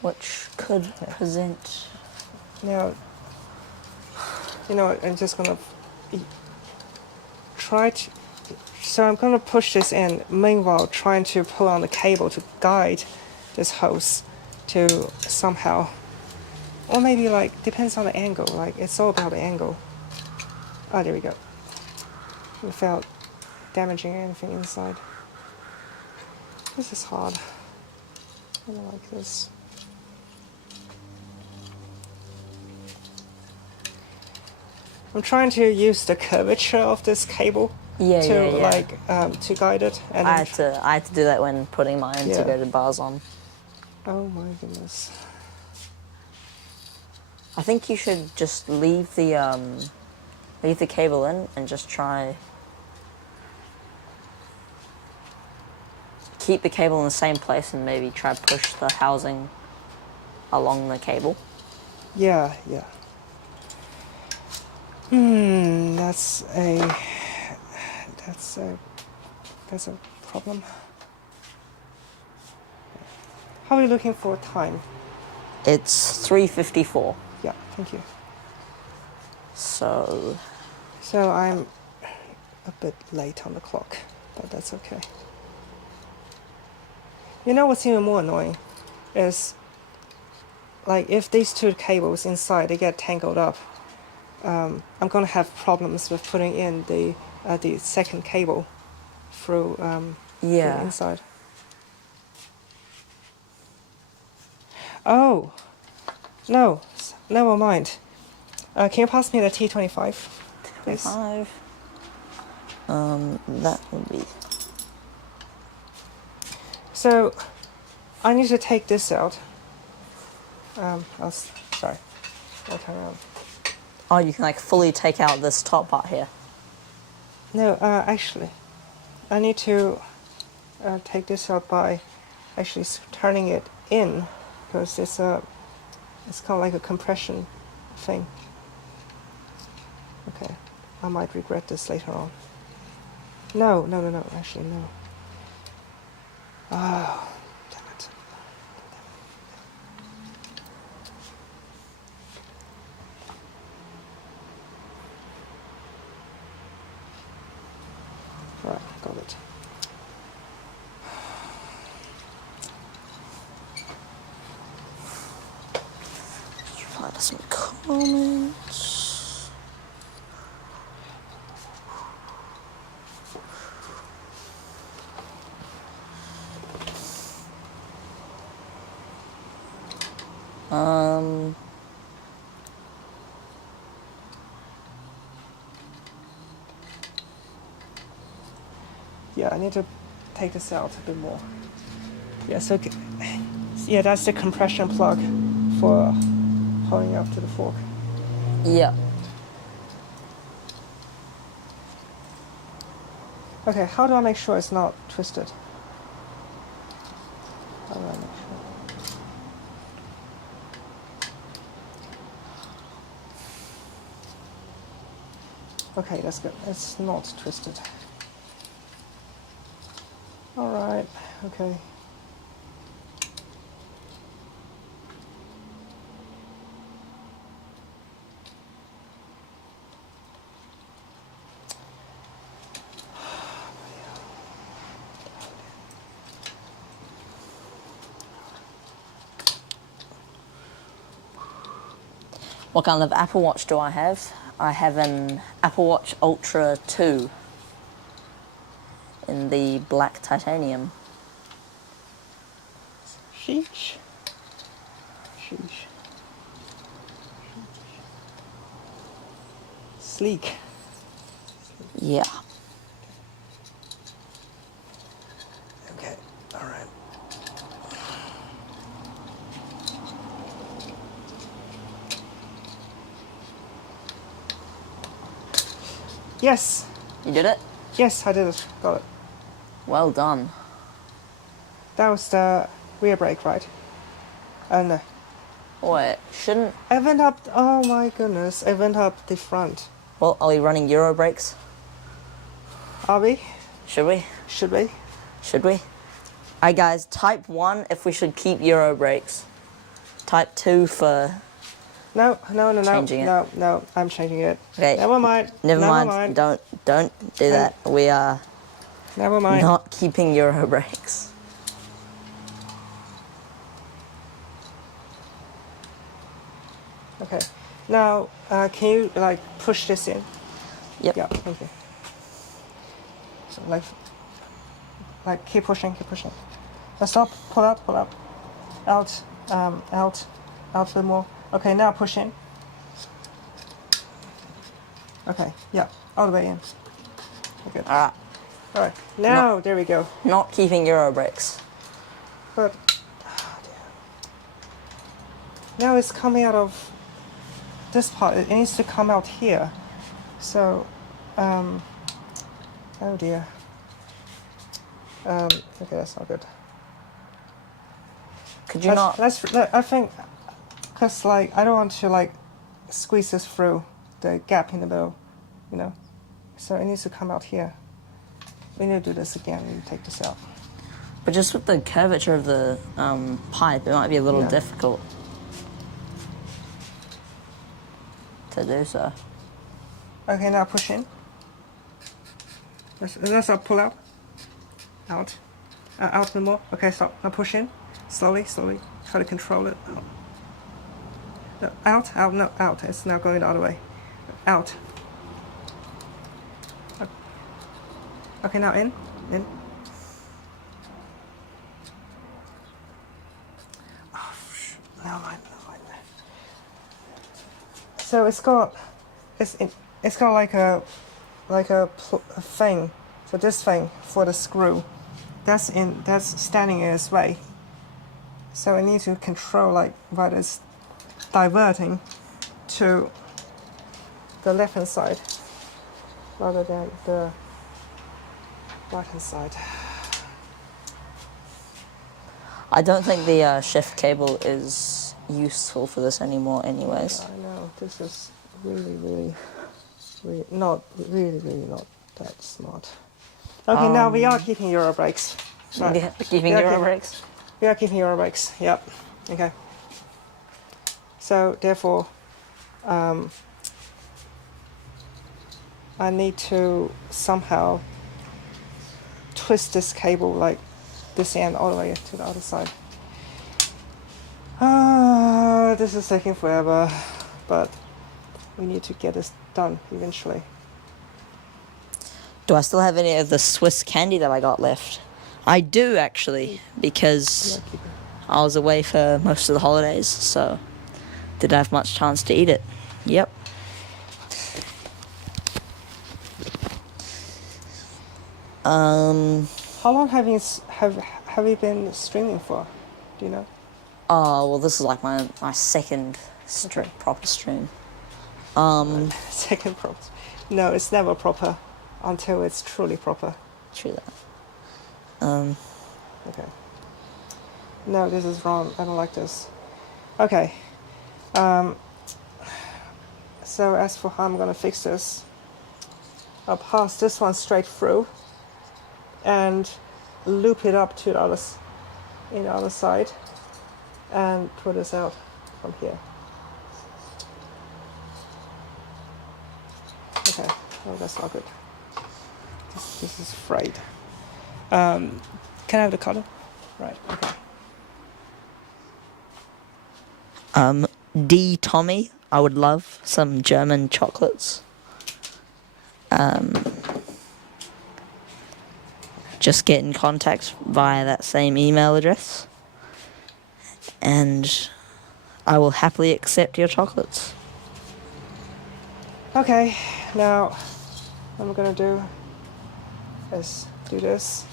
Which could present. Now, you know, I'm just gonna try to, so I'm gonna push this in, meanwhile trying to pull on the cable to guide this hose to somehow, or maybe like, depends on the angle, like it's all about the angle. Oh, there we go. Without damaging anything inside. This is hard. I don't like this. I'm trying to use the curvature of this cable to guide it. And I had to do that when putting my integrated bars on. Oh my goodness. I think you should just leave the cable in and just try keep the cable in the same place and maybe try push the housing along the cable. Yeah. That's a problem. How are you looking for time? It's 3:54. Yeah, thank you. So I'm a bit late on the clock, but that's okay. You know what's even more annoying is, like, if these two cables inside they get tangled up, I'm gonna have problems with putting in the second cable through the inside. Oh, no, never mind. Can you pass me the T25? Please? 5. That would be. So, I need to take this out. Sorry. I'll turn around. Oh, you can like fully take out this top part here. No, actually, I need to take this out by actually turning it in, because it's kind of like a compression thing. Okay, I might regret this later on. No, actually no. Oh, damn it. Alright, got it. Reply to some comments. Yeah, I need to take this out a bit more. Yeah, so yeah, that's the compression plug for holding up to the fork. Yeah. Okay, how do I make sure it's not twisted? How do I make sure? Okay, that's good. It's not twisted. Alright, okay. What kind of Apple Watch do I have? I have an Apple Watch Ultra 2 in the black titanium. Sheesh. Sheesh. Sleek. Yeah. Okay, alright. Yes. You did it? Yes, I did it. Got it. Well done. That was the rear brake, right? Oh no. Wait, shouldn't... I went up, oh my goodness, I went up the front. Well, are we running Euro brakes? Are we? Should we? Should we? Should we? Alright guys, type 1 if we should keep Euro brakes. Type 2 for... No, Changing it. no, I'm changing it. Okay. Never mind. Never mind. Don't do that. We are Never mind. not keeping Euro brakes. Okay. Now, can you like push this in? Yep. Yeah. Thank you. So like keep pushing. Now stop. Pull out. Out. Out a bit more. Okay. Now push in. Okay. Yeah. All the way in. Okay. Alright. All right. Now there we go. Not keeping Euro brakes. But now it's coming out of this part. It needs to come out here. So, oh dear. Okay, that's not good. Could you not... I think, because like I don't want to like squeeze this through the gap in the middle, you know. So it needs to come out here. We need to do this again. We need to take this out. But just with the curvature of the pipe, it might be a little difficult to do so. Okay, now push in. Let's pull out. Out. Out a bit more. Okay, stop. Now push in. Slowly. Try to control it. No, out. No, out. It's now going the other way. Out. Okay, now in. Oh, never mind. So it's got like a thing. So this thing for the screw, that's standing in its way. So I need to control like what is diverting to the left hand side rather than the right hand side. I don't think the shift cable is useful for this anymore anyways. I know, this is really not that smart. Okay, now we are keeping Euro brakes. Right. Yeah, keeping Euro brakes? We are keeping Euro brakes, yep. Okay. So therefore, I need to somehow twist this cable like this end all the way to the other side. This is taking forever, but we need to get this done eventually. Do I still have any of the Swiss candy that I got left? I do actually, because I was away for most of the holidays, so didn't have much chance to eat it. Yep. How long have you been streaming for? Do you know? Oh, well, this is like my second proper stream. Second proper. No, it's never proper until it's truly proper. True that. Okay. No, this is wrong. I don't like this. Okay. So as for how I'm gonna fix this, I'll pass this one straight through and loop it up to the other side and pull this out from here. Okay. Oh, that's not good. This is frayed. Can I have the cutter? Right. Okay. D. Tommy, I would love some German chocolates. Just get in contact via that same email address, and I will happily accept your chocolates. Okay, now what I'm gonna do is do this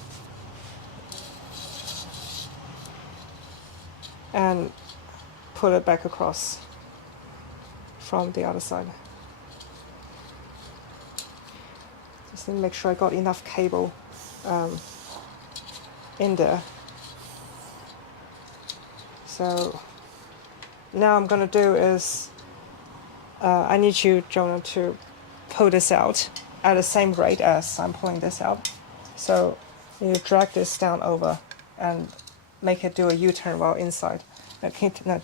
and pull it back across from the other side. Just need to make sure I got enough cable in there So now I'm gonna do is I need you, Jonah, to pull this out at the same rate as I'm pulling this out. So you drag this down over and make it do a U-turn while inside. No,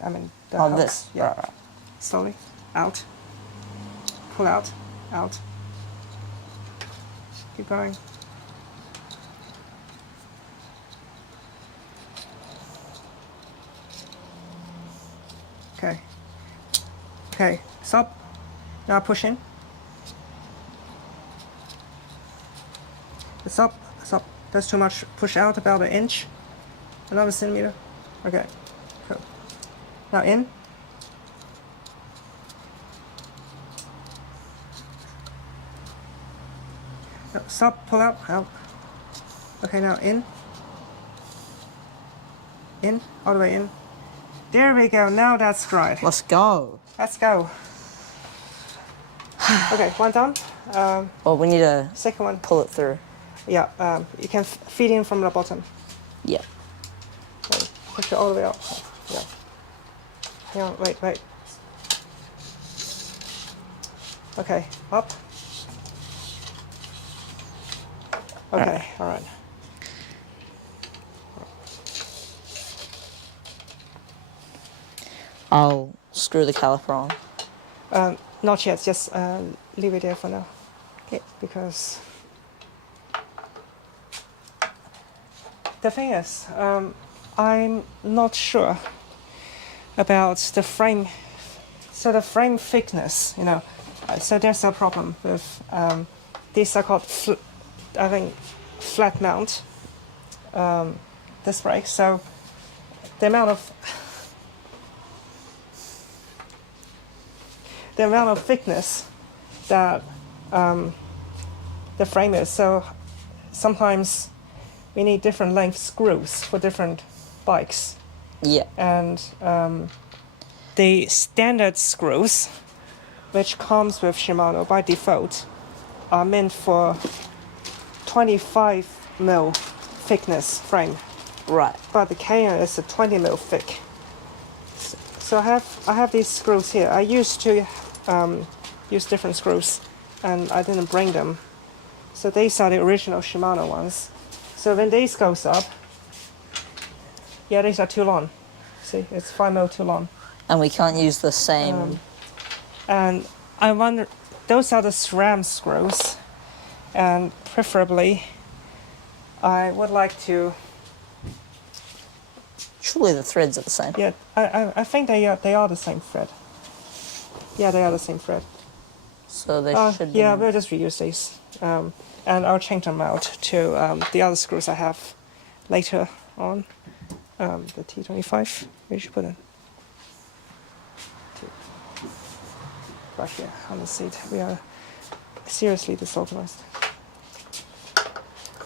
I mean the On hose. this? Yeah. Right, right. Slowly. Out. Pull out. Out. Keep going. Okay. Okay. Stop. Now push in. Stop. Stop. That's too much. Push out about an inch. Another centimeter. Okay. Cool. Now in. No, stop. Pull out. Out. Okay. Now in. In. All the way in. There we go. Now that's right. Let's go. Let's go. Okay, one done. Well, we need to Second one. pull it through. Yeah, you can feed in from the bottom. Yeah. Okay, push it all the way up. Yeah. Hang on, wait. Okay, up. Okay, all right. I'll screw the caliper on. Not yet, just leave it there for now. Okay, because the thing is, I'm not sure about the frame. So the frame thickness, you know, so there's a problem with these are called, I think, flat mount disc brakes. So the amount of thickness that the frame is. So sometimes we need different length screws for different bikes. Yeah. And the standard screws, which comes with Shimano by default, are meant for 25 mil thickness frame. Right. But the Canyon is a 20 mil thick. So I have these screws here. I used to use different screws, and I didn't bring them. So these are the original Shimano ones. So when these goes up, yeah, these are too long. See, it's 5 mil too long. And we can't use the same. And I wonder, those are the SRAM screws, and preferably, I would like to. Surely the threads are the same. Yeah, I think they are the same thread. Yeah, they are the same thread. So they should be. Yeah, we'll just reuse these. And I'll change them out to the other screws I have later on. The T25, we should put in. Right here on the seat. We are seriously disorganized.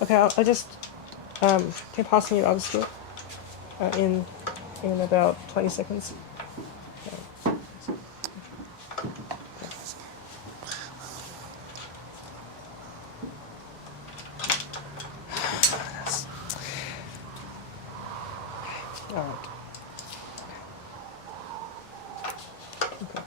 Okay, I'll just can you pass me the other screw in about 20 seconds. All right. Okay.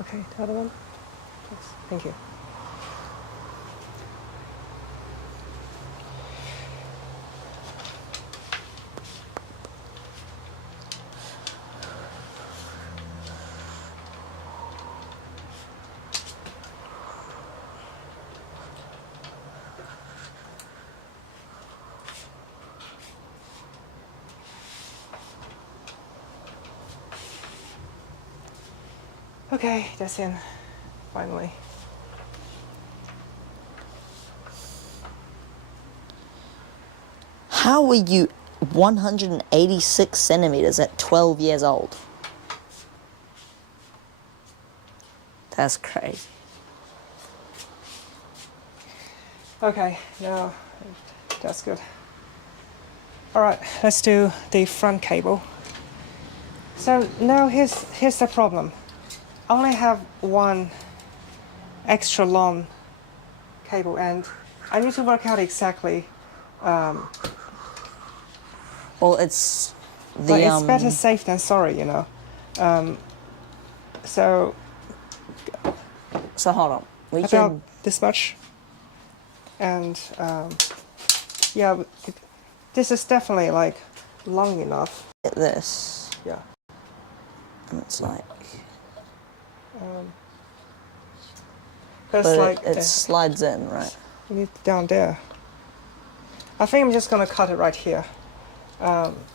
Okay, the other one. Yes, thank you. Okay, that's in, finally. How were you 186 centimeters at 12 years old? That's crazy. Okay, now that's good. All right, let's do the front cable. So now here's the problem. only have one extra long cable, and I need to work out exactly. Well, it's the But it's better safe than sorry, you know. So So hold on. We about can. this much, and yeah, this is definitely like long enough. Get this, Yeah. and it's like, Because but like it slides in, right? you need down there. I think I'm just gonna cut it right here.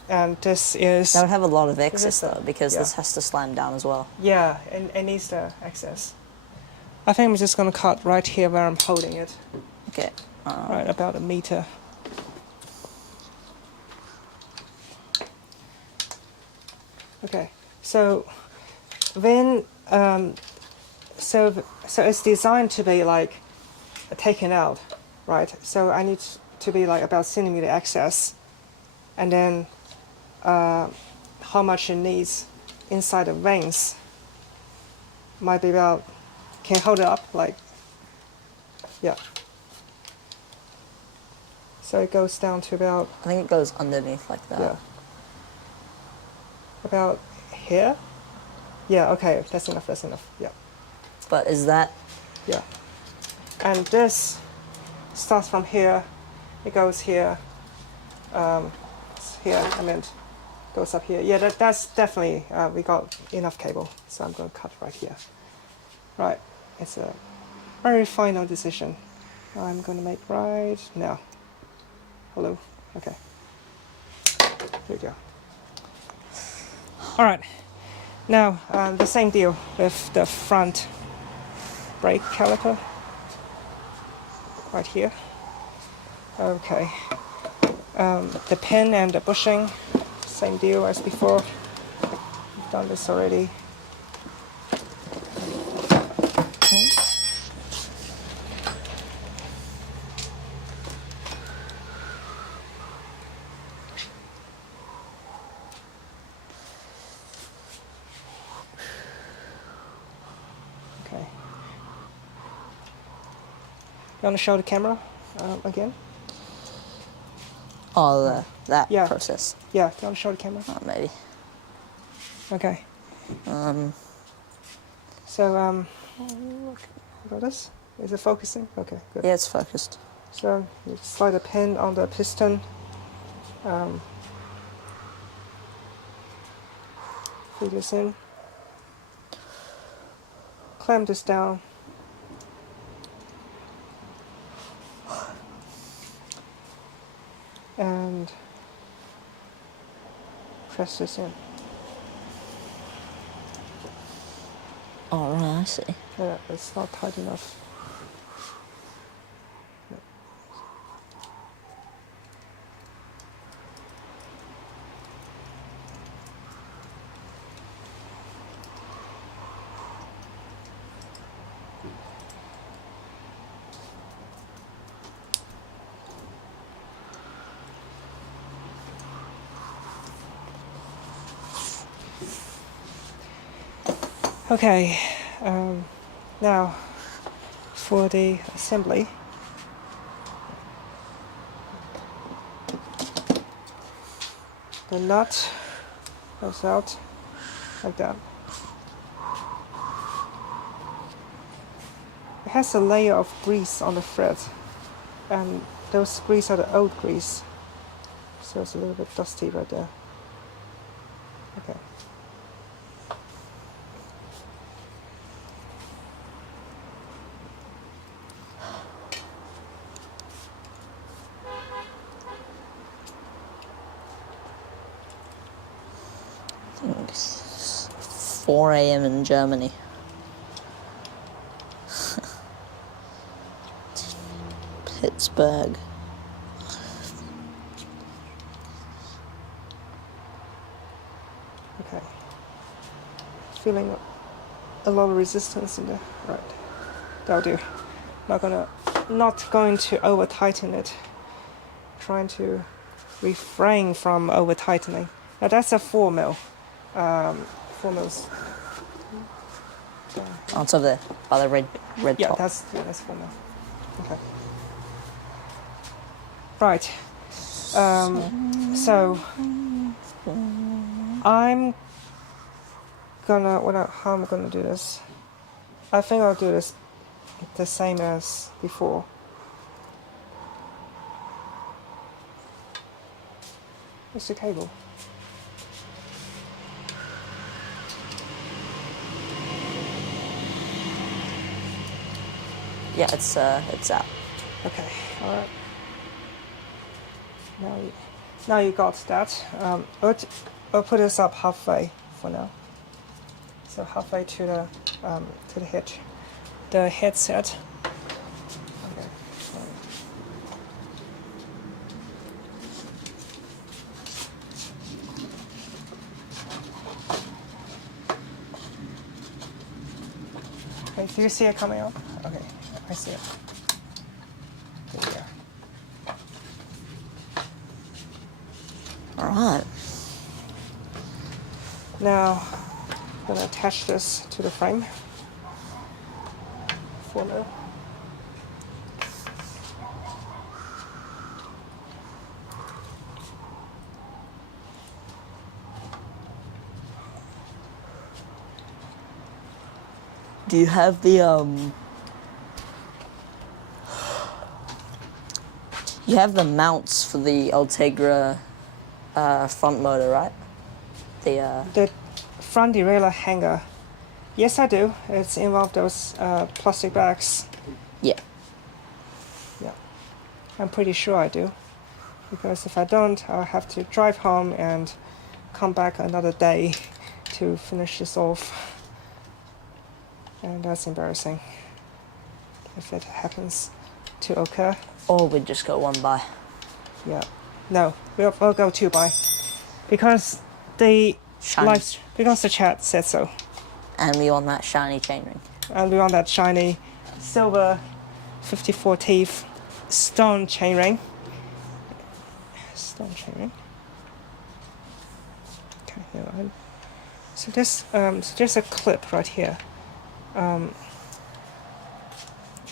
And this is That would have a lot of is excess the- though, because yeah. this has to slam down as well. yeah, and it needs the access. I think I'm just gonna cut right here where I'm holding it. Okay. Right, about a meter. Okay, so then so it's designed to be like taken out, right? So I need to be like about centimeter excess, and then how much it needs inside the veins might be about. Can you hold it up like, yeah. So it goes down to about, I think it goes underneath like that. yeah, about here. Yeah, okay, that's enough, yeah. But is that Yeah. And this starts from here, it goes here, it's here, and then goes up here. Yeah, that's definitely, we got enough cable, so I'm going to cut right here. Right, it's a very final decision. I'm going to make right now. Hello, okay. Here we go. All right, now the same deal with the front brake caliper. Right here. Okay. The pin and the bushing, same deal as before. We've done this already. Okay. You want to show the camera again? oh that Yeah. process? Yeah, you want to show the camera? Oh, maybe. Okay. So, got this? Is it focusing? Okay, good. Yeah, it's focused. So, you slide a pin on the piston. Feed this in. Clamp this down. And press this in. Oh, right, I see. Yeah, it's not tight enough. Okay, now for the assembly. The nut goes out like that. It has a layer of grease on the thread, and those grease are the old grease, so it's a little bit dusty right there. Okay. I think it's 4 a.m. in Germany. Pittsburgh. Okay. Feeling a lot of resistance in there. Right. That'll do. Not going to over tighten it. Trying to refrain from over tightening. Now that's a 4 mil. 4 mils. Oh, it's over there by the red Yeah, top. that's full now. Okay. Right. So I'm gonna how am I gonna do this? I think I'll do this the same as before. Where's the cable? Yeah, it's out. Okay, all right. Now you got that. I'll put this up halfway for now. So halfway to the hitch, the headset. Okay. Okay, do you see it coming up? Okay, I see it. There we go. All right. Now, I'm gonna attach this to the frame for now. Do you have the You have the mounts for the Ultegra front motor, right? The front derailleur hanger. Yes, I do. It's involved those plastic bags. Yeah. Yeah, I'm pretty sure I do. Because if I don't, I'll have to drive home and come back another day to finish this off. And that's embarrassing if it happens to occur. Or we'd just go one by. Yeah. No, we'll go 2 by. Because Shiny. because the chat said so. And we want that shiny chainring. And we want that shiny silver 54 teeth stone chainring. Stone chainring. Okay, never mind. So there's a clip right here. I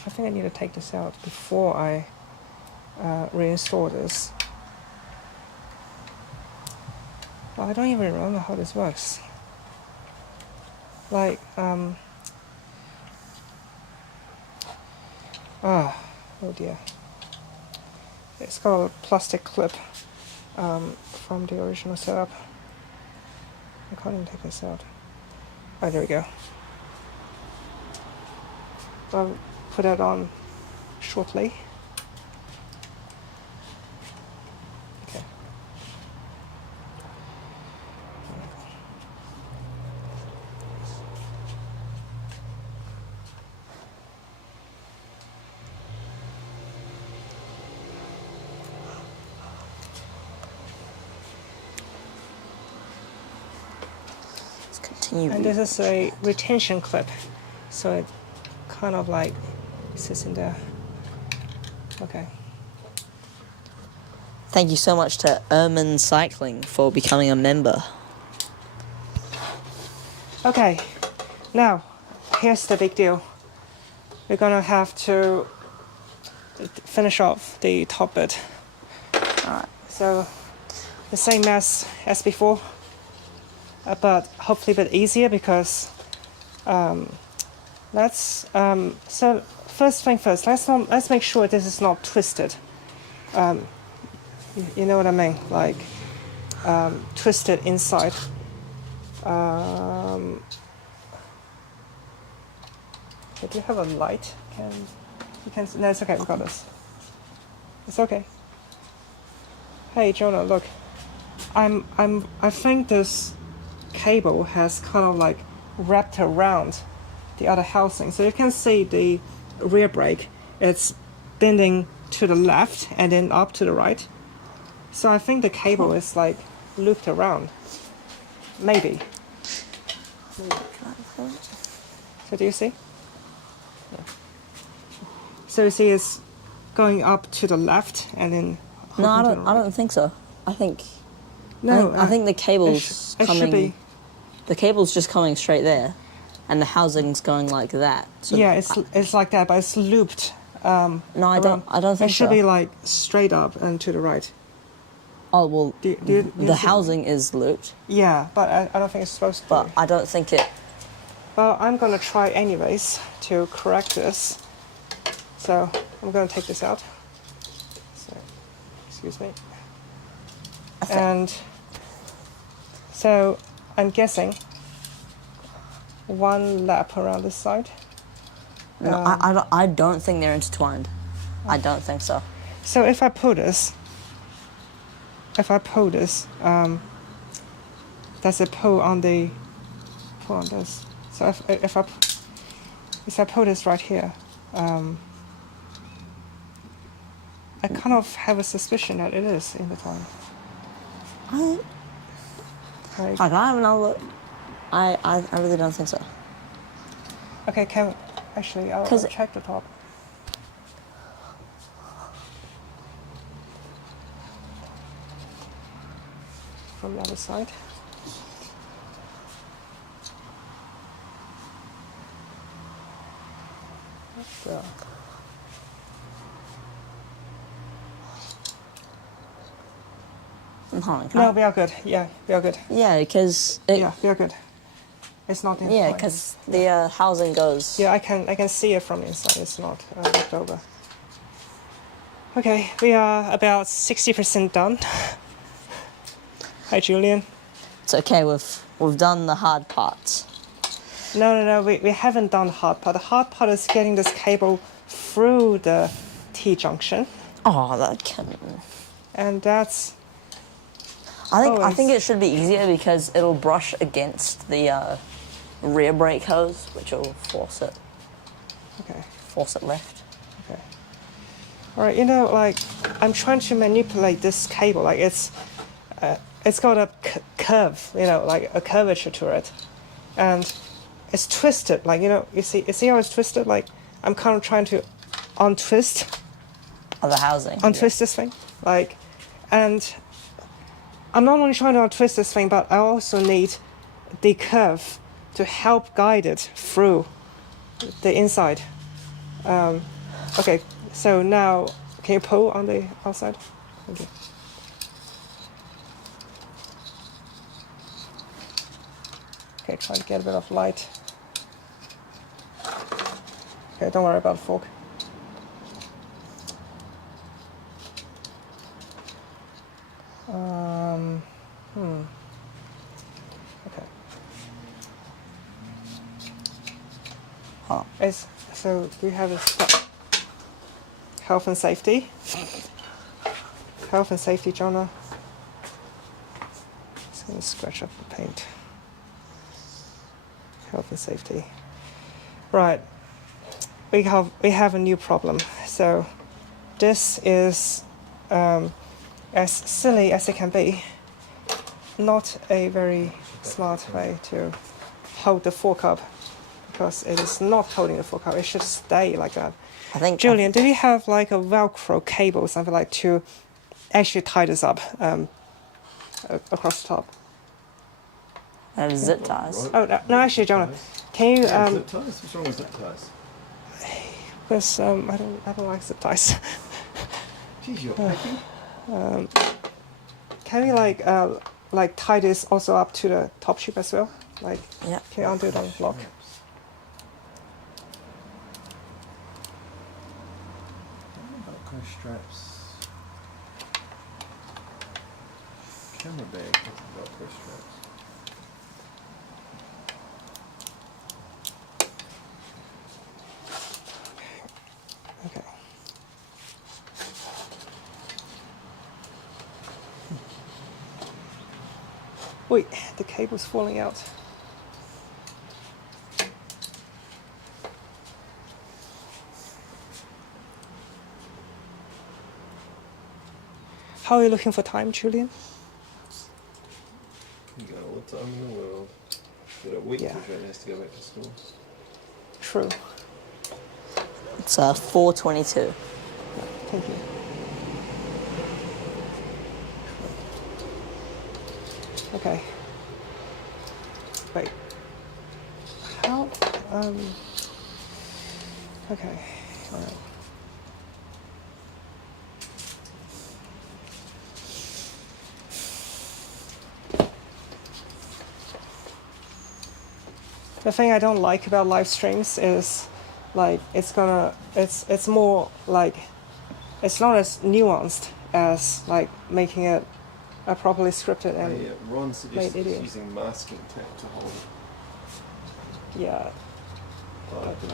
think I need to take this out before I reinstall this. Well, I don't even remember how this works. Like, oh dear. It's got a plastic clip from the original setup. I can't even take this out. Oh, there we go. I'll put that on shortly. Okay. Let's continue. And this is a retention clip, so it kind of like sits in there. Okay. Thank you so much to Erman Cycling for becoming a member. Okay, now here's the big deal. We're gonna have to finish off the top bit. Alright, so the same mess as before, but hopefully a bit easier because so first thing first, let's make sure this is not twisted. You know what I mean? Like twisted inside. Okay, do you have a light? No, it's okay. We got this. It's okay. Hey, Jona, look. I think this cable has kind of like wrapped around the other housing, so you can see the rear brake. It's bending to the left and then up to the right. So I think the cable is like looped around. Maybe. So do you see? Yeah. So you see it's going up to the left and then. No, I hooking to don't. the I right. don't think so. I think. No, I think the cable's it should coming. be. The cable's just coming straight there. and the housing's going like that. So yeah, it's like that, but it's looped. no, I don't. I don't think It should so. be like straight up and to the right. Oh well, Do you the see- housing is looped, Yeah, but I don't think it's supposed to. but be. I don't think it. Well, I'm gonna try anyways to correct this. So I'm gonna take this out. So, excuse me. And so I'm guessing one lap around this side. No, I don't think they're intertwined. I don't think so. So if I pull this, there's a pull on this. So if I pull this right here, I kind of have a suspicion that it is in the time. Like, I have another look. I really don't think so. okay, actually I'll 'Cause- check the top. From the other side. So, Hold on, no, we are good. Yeah, we are good. Yeah, because Yeah, we are good. It's not in. yeah, because the housing goes. Yeah, I can see it from inside. It's not left over. Okay, we are about 60% done. Hi, Julian. It's okay. We've done the hard parts. No, we haven't done the hard part. The hard part is getting this cable through the T-junction, Oh, that can. and that's I think it should be easier because it'll brush against the rear brake hose, which will force it left. okay. All right, like I'm trying to manipulate this cable, like it's got a curve, like a curvature to it, and it's twisted, like you see how it's twisted, like I'm kind of trying to untwist The housing. this thing, like, and I'm not only trying to untwist this thing, but I also need the curve to help guide it through the inside. Okay, so now can you pull on the outside? Thank you. Okay, try to get a bit of light. Okay, don't worry about the fork. Okay. Huh. So we have a health and safety. Health and safety, Jona. Just gonna scratch up the paint. Health and safety. Right. We have a new problem. So this is as silly as it can be. Not a very smart way to hold the fork up, because it is not holding the fork up. It should stay like that. I think Julian, do you have like a Velcro cable or something like to actually tie this up across the top? zip ties. Oh no, actually, Jonah, can you? Zip ties? What's wrong with zip ties? Because I don't like zip ties. Geez, you're packing. Can we like tie this also up to the top sheet as well? Like, Yeah. can you undo it on the block? Velcro straps. Camera bag with Velcro straps. Okay. Wait, the cable's falling out. How are you looking for time, Julian? You got all the time in the world. Got a week Yeah. before it has to go back to school. True. It's 4:22. Thank you. Okay. Wait. How? Okay. All right. The thing I don't like about live streams is, like, it's more like, it's not as nuanced as like making it a properly scripted and Ron suggested idiot. using masking tape to hold it. yeah.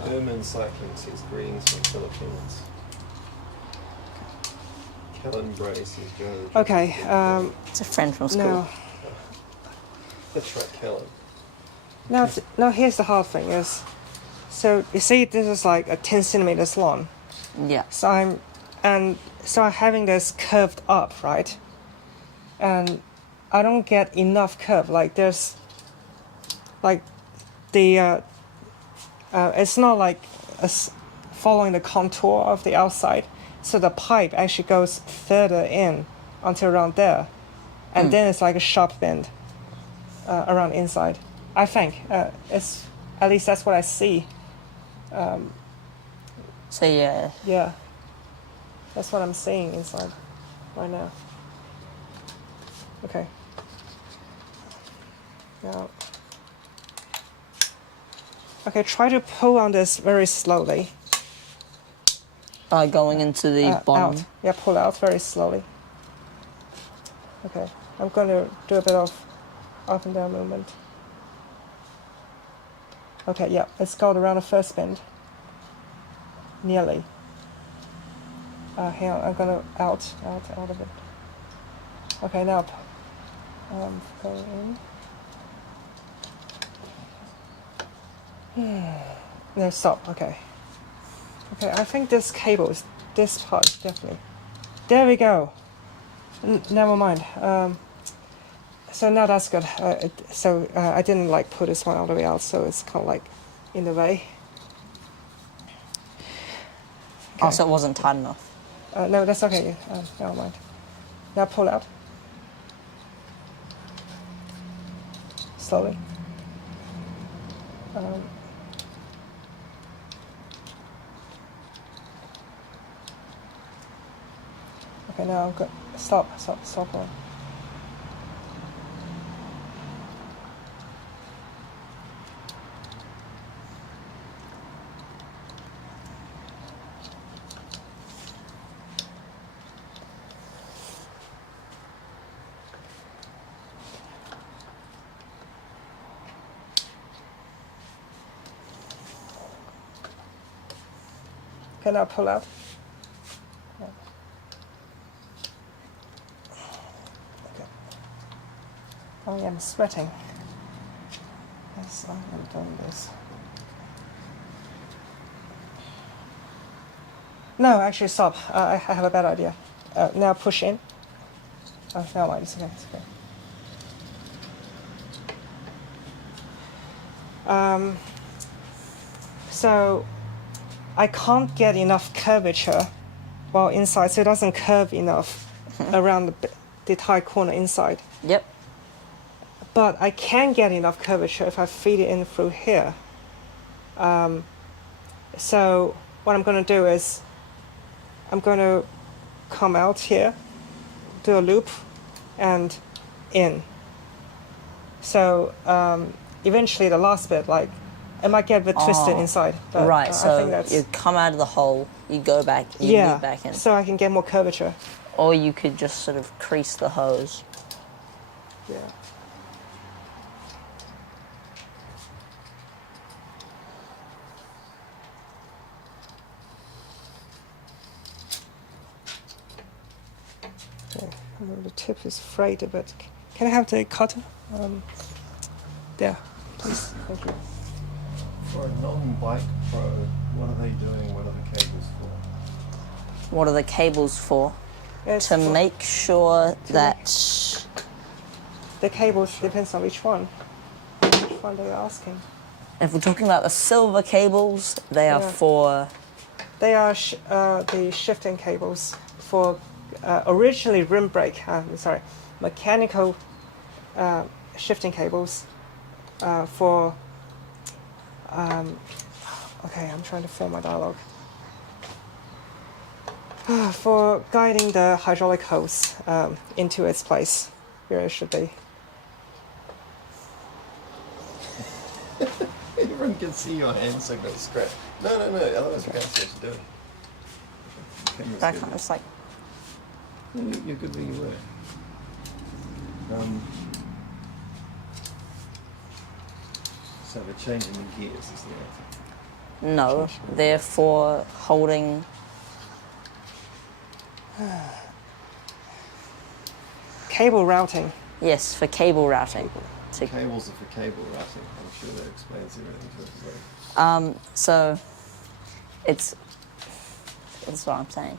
Herman Cycling says greens from Philippines. Kellen Bray says Jona. Okay. It's a friend from school. Now, That's right, Kellen. now here's the hard thing is, so you see this is like a 10 centimeters long. Yeah. So I'm having this curved up, right? And I don't get enough curve. Like there's, like, the it's not like following the contour of the outside. So the pipe actually goes further in until around there, and then it's like a sharp bend around inside. I think it's, at least that's what I see. So yeah. Yeah, that's what I'm seeing inside right now. Okay. Now, okay, try to pull on this very slowly. Going into the bottom. Out. Yeah, pull out very slowly. Okay, I'm going to do a bit of up and down movement. Okay, yeah, it's got around the first bend. Nearly. Hang on, I'm gonna out of it. Okay, now going in. No, stop. Okay. Okay, I think this cable is this part definitely. There we go. Never mind. So now that's good. I didn't like put this one all the way out, so it's kind of like in the way. Okay. Also, it wasn't tight enough. No, that's okay. Never mind. Now pull out. Slowly. Okay, now I'm good. Stop one. Okay, now pull out. Yeah. Okay. Oh yeah, I'm sweating. Yes, I am doing this. No, actually stop. I have a bad idea. Now push in. Oh, never mind, it's okay, it's okay. So I can't get enough curvature while inside, so it doesn't curve enough around the tight corner inside. Yep. But I can get enough curvature if I feed it in through here. So what I'm going to do is I'm going to come out here, do a loop, and in. So eventually the last bit, like, it might get a bit twisted inside. But, Right, I so think that's, you come out of the hole, you go back, you yeah, loop back in. so I can get more curvature. Or you could just sort of crease the hose. Yeah. Okay. The tip is frayed a bit. Can I have the cutter? There, please. Thank you. For a non-bike pro, what are they doing? What are the cables for? What are the cables for? It's To for- make sure that... the cables depends on which one. Which one they're asking. If we're talking about the silver cables, they are Yeah. for... They are the shifting cables for originally rim brake. Mechanical shifting cables for Okay, I'm trying to form my dialogue. For guiding the hydraulic hose into its place where it should be. Everyone can see your hand signal scratch. No, otherwise we can't see what you're doing. Camera's But I good. can't, it's like, No, you're good where you were. So we're changing the gears is the answer. no, they're for holding. Cable routing. Yes, for cable routing. To, Cables are for cable routing. I'm sure that explains everything to us as well. so it's that's what I'm saying.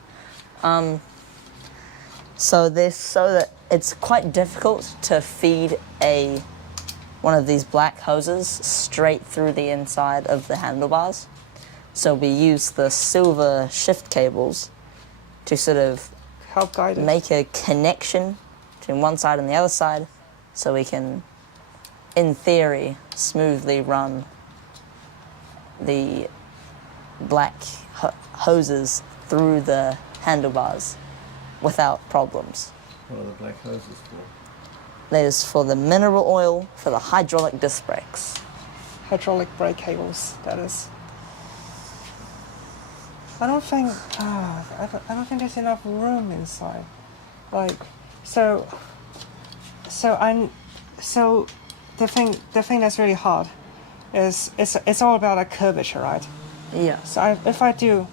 So this so that it's quite difficult to feed one of these black hoses straight through the inside of the handlebars. So we use the silver shift cables to sort of Help guide it. make a connection between one side and the other side, so we can, in theory, smoothly run the black hoses through the handlebars without problems. What are the black hoses for? That is for the mineral oil for the hydraulic disc brakes. Hydraulic brake cables, that is. I don't think I don't think there's enough room inside. Like so the thing that's really hard is it's all about a curvature, right? Yeah. So if I do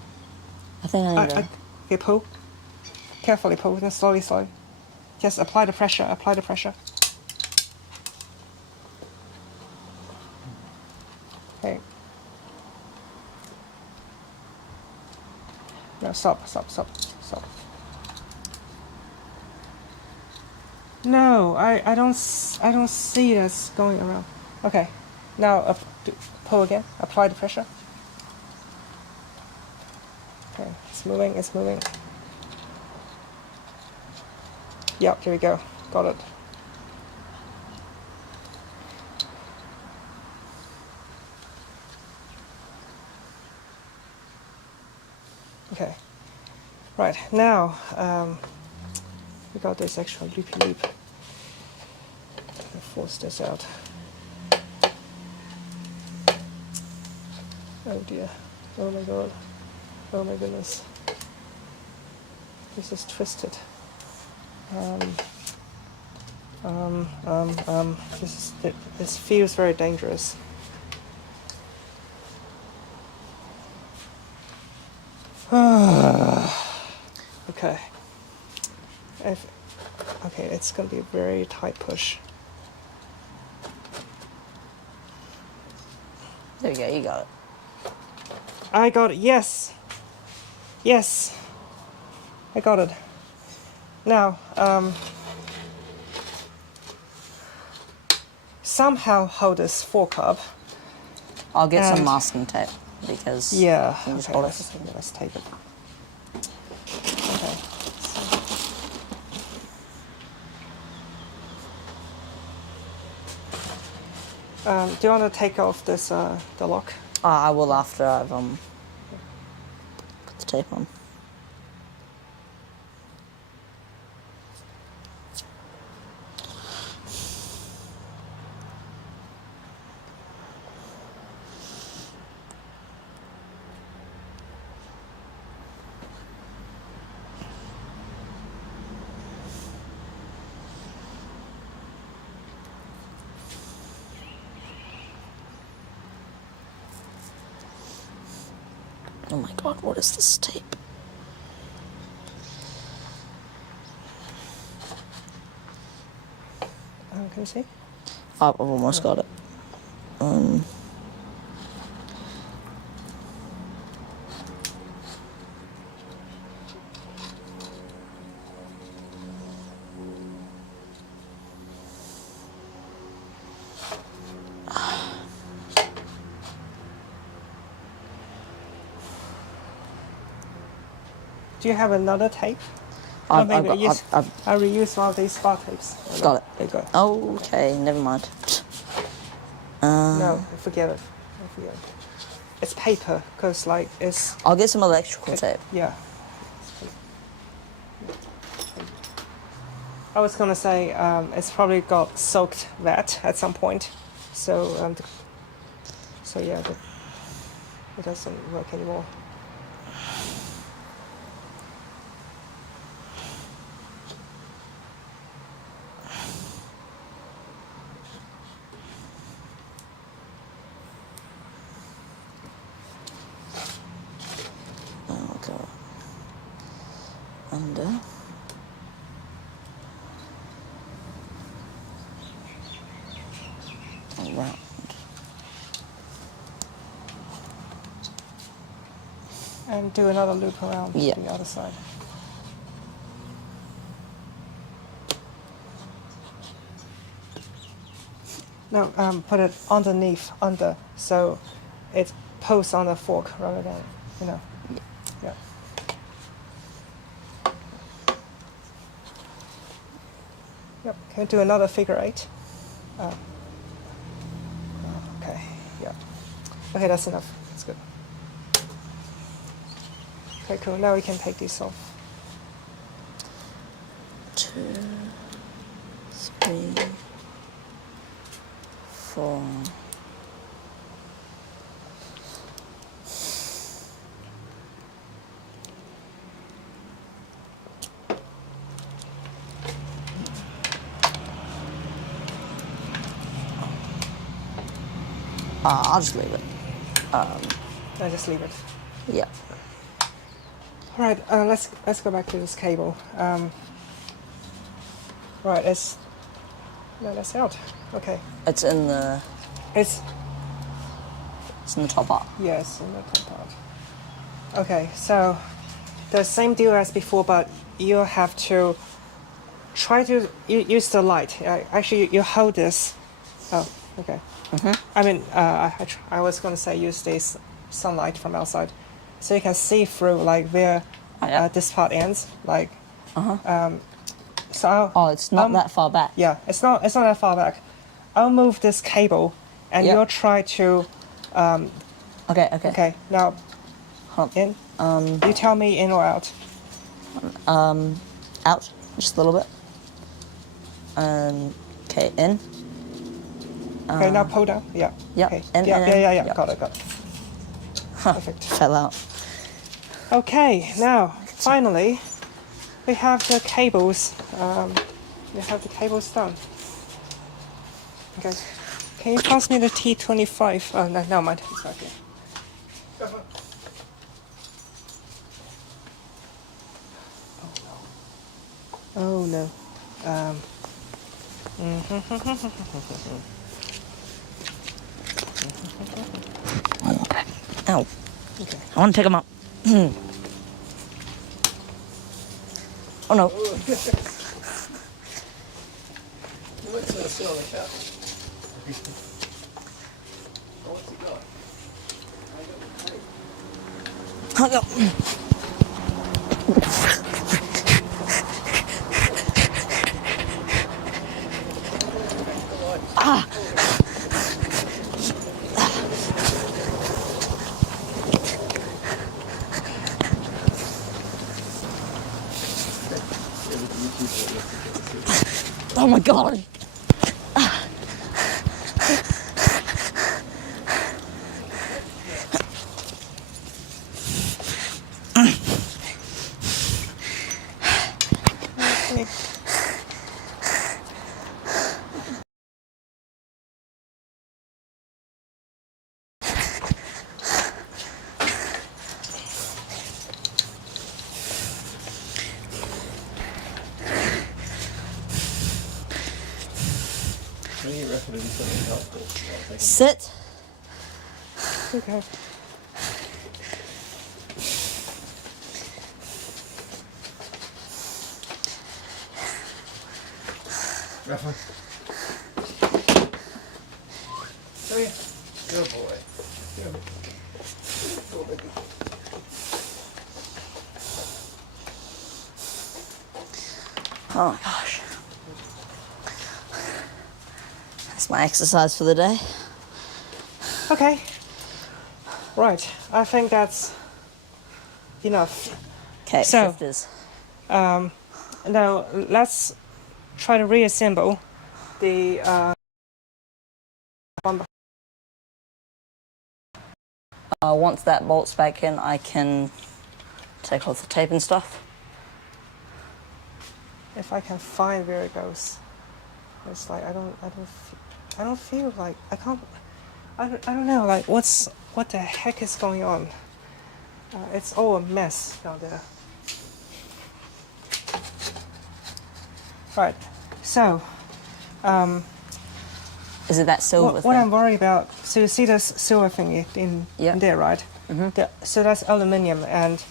I think I need to. okay, pull. Carefully pull, then slowly. Just apply the pressure, Okay. No, stop. No, I don't see this going around. Okay, now pull again. Apply the pressure. Okay, it's moving. Yep, here we go. Got it. Okay. Right, now we got this extra loopy loop. Force this out. Oh dear. Oh my god. Oh my goodness. This is twisted. This feels very dangerous. Okay. Okay, it's gonna be a very tight push. There you go. You got it. I got it. Yes. I got it. Now, somehow hold this fork up. I'll get some And- masking tape because Yeah. you can just Okay, hold let's, it. let's tape it. Okay. Do you want to take off this the lock? I will after I've put the tape on. Oh my god, what is this tape? Can you see? I've almost got it. Do you have another tape? I've maybe got- use, I've- I'll reuse one of these spot tapes. Got it. There you go. Okay, never mind. No, forget it. It's paper, because like it's, I'll get some electrical tape. yeah. I was gonna say it's probably got soaked wet at some point, so so yeah, it doesn't work anymore. I'll go under. Around. And do another loop around Yeah. the other side. No, put it underneath, under, so it pulls on the fork rather than, you know. Yeah. Yep. Can we do another figure 8? Okay. Yeah. Okay, that's enough. That's good. Okay, cool. Now we can take these off. 2, 3, 4. I'll just leave it. I just leave it. Yeah. All right. Let's go back to this cable. Right. That's out. Okay. It's in the It's top part. yes in the top part. Okay. So the same deal as before, but you have to try to use the light. Actually, you hold this. Oh, okay. I mean, I was going to say use this sunlight from outside, so you can see through like where this part ends. Like, so It's not that far back. yeah, it's not that far back. I'll move this cable, and Yep. you'll try to. Okay. Okay, now Hold- in. You tell me in or out. Out just a little bit. Okay, in. Okay, now pull down. Yeah. Yep, Okay. in, yeah, in, yeah, in. yeah, yeah. Yep. Got it. Perfect. Fell out. Okay, now finally we have the cables. We have the cables done. Okay, can you pass me the T25? Oh no, never mind. It's not here. Oh no. Ow. Okay. I want to pick them up. Oh no. What's sit on the couch? Oh, what's he got? Oh, no. Oh my god. Okay. When you reckon it'll be something helpful? I'll take it. Sit. Okay. Rafa. Come here. Good boy. Good boy. Good baby. Oh my gosh. That's my exercise for the day. Okay. Right, I think that's enough. Okay, So- shifters. Now let's try to reassemble the one. Once that bolt's back in, I can take off the tape and stuff. If I can find where it goes. It's like I don't feel like I can't. I don't know. Like what the heck is going on? It's all a mess down there. Right. So, Is it that silver what thing? I'm worried about? So you see this silver thing in there, right? So that's aluminium, and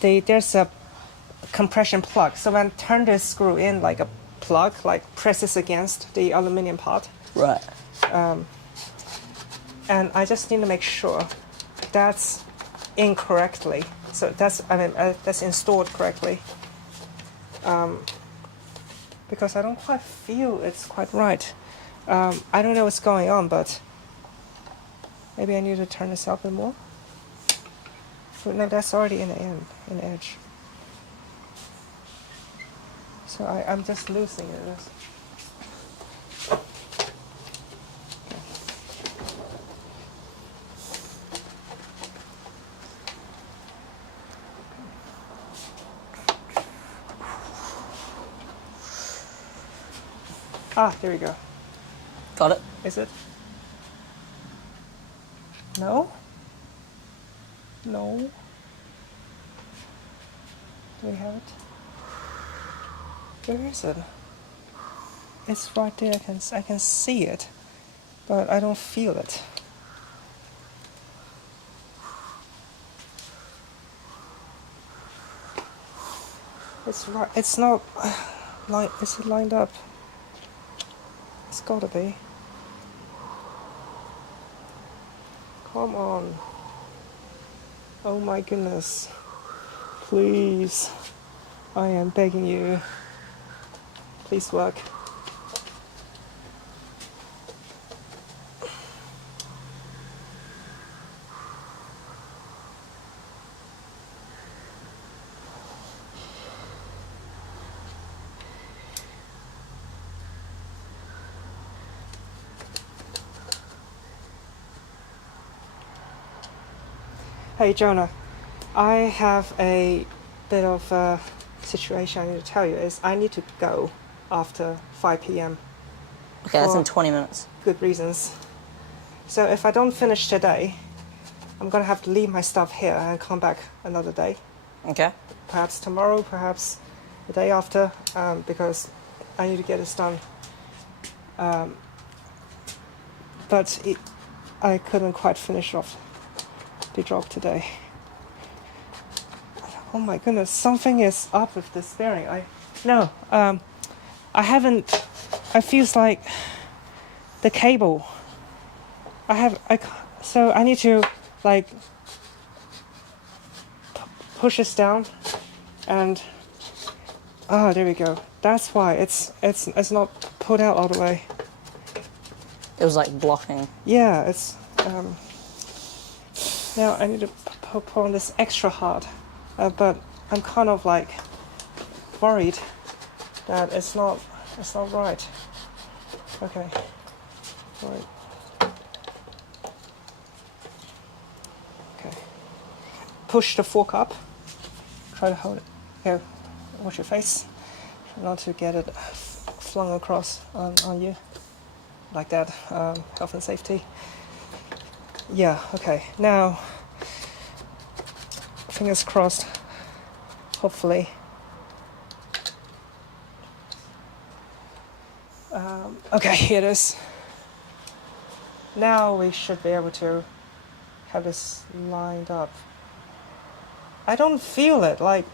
there's a compression plug. So when I turn this screw in like a plug, like presses against the aluminium part. Right. And I just need to make sure that's incorrectly. So that's installed correctly. Because I don't quite feel it's quite right. I don't know what's going on, but maybe I need to turn this up a bit more. But no, that's already in the edge. So I'm just loosening it. Ah, there we go. Got it? Is it? No? No? Do we have it? Where is it? It's right there. I can see it, but I don't feel it. It's right. It's not. Is it lined up? It's gotta be. Come on. Oh my goodness. Please. I am begging you. Please work. Hey Jonah, I have a bit of a situation I need to tell you. Is I need to go after 5 p.m. Okay, that's in for 20 minutes. good reasons. So if I don't finish today, I'm gonna have to leave my stuff here and come back another day. Okay. Perhaps tomorrow, perhaps the day after, because I need to get this done. But I couldn't quite finish off the job today. Oh my goodness, something is up with this bearing. I haven't. I feels like the cable. So I need to like push this down, and there we go. That's why it's not pulled out all the way. It was like blocking. Yeah, it's. Now I need to pull on this extra hard, but I'm kind of like worried that it's not right. Okay, right. Okay. Push the fork up. Try to hold it. Here, watch your face. Try not to get it flung across on you like that. Health and safety. Yeah, okay. Now, fingers crossed, hopefully. Okay, here it is. Now we should be able to have this lined up. I don't feel it, like,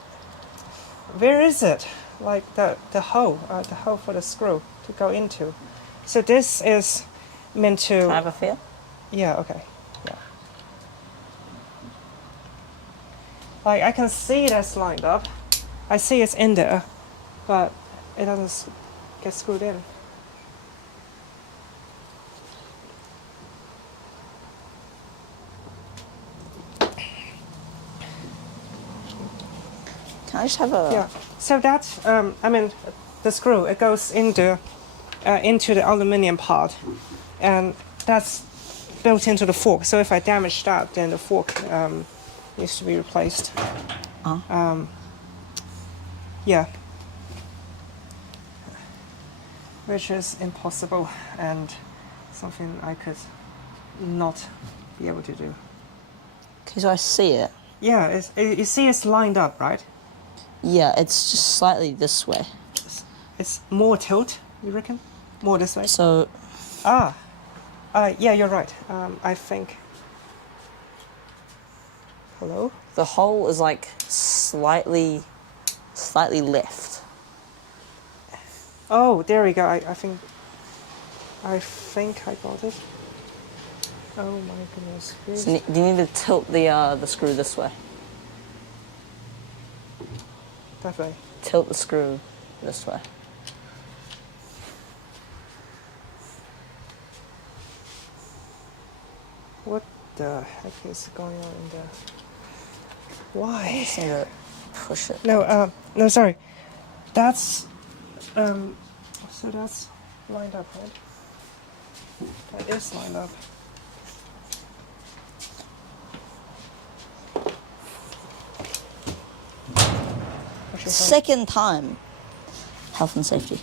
where is it? Like the hole for the screw to go into. So this is meant to... Can I have a feel? Yeah, okay. Yeah. Like I can see that's lined up. I see it's in there, but it doesn't get screwed in. Can I just have a... Yeah. So that, I mean, the screw, it goes into the aluminium part, and that's built into the fork. So if I damage that, then the fork needs to be replaced. Yeah. Which is impossible and something I could not be able to do. Okay, so I see it. Yeah, you see it's lined up, right? Yeah, it's just slightly this way. It's more tilt, you reckon? More this way? So, Yeah, you're right. I think... Hello? the hole is like slightly left. Oh, there we go. I think I got it. Oh my goodness. So do you need to tilt the screw this way? That way. Tilt the screw this way. What the heck is going on in there? You Why? just need to push it. No, sorry. That's, so that's lined up, right? That is lined up. What's your thumb? Second time. Health and safety.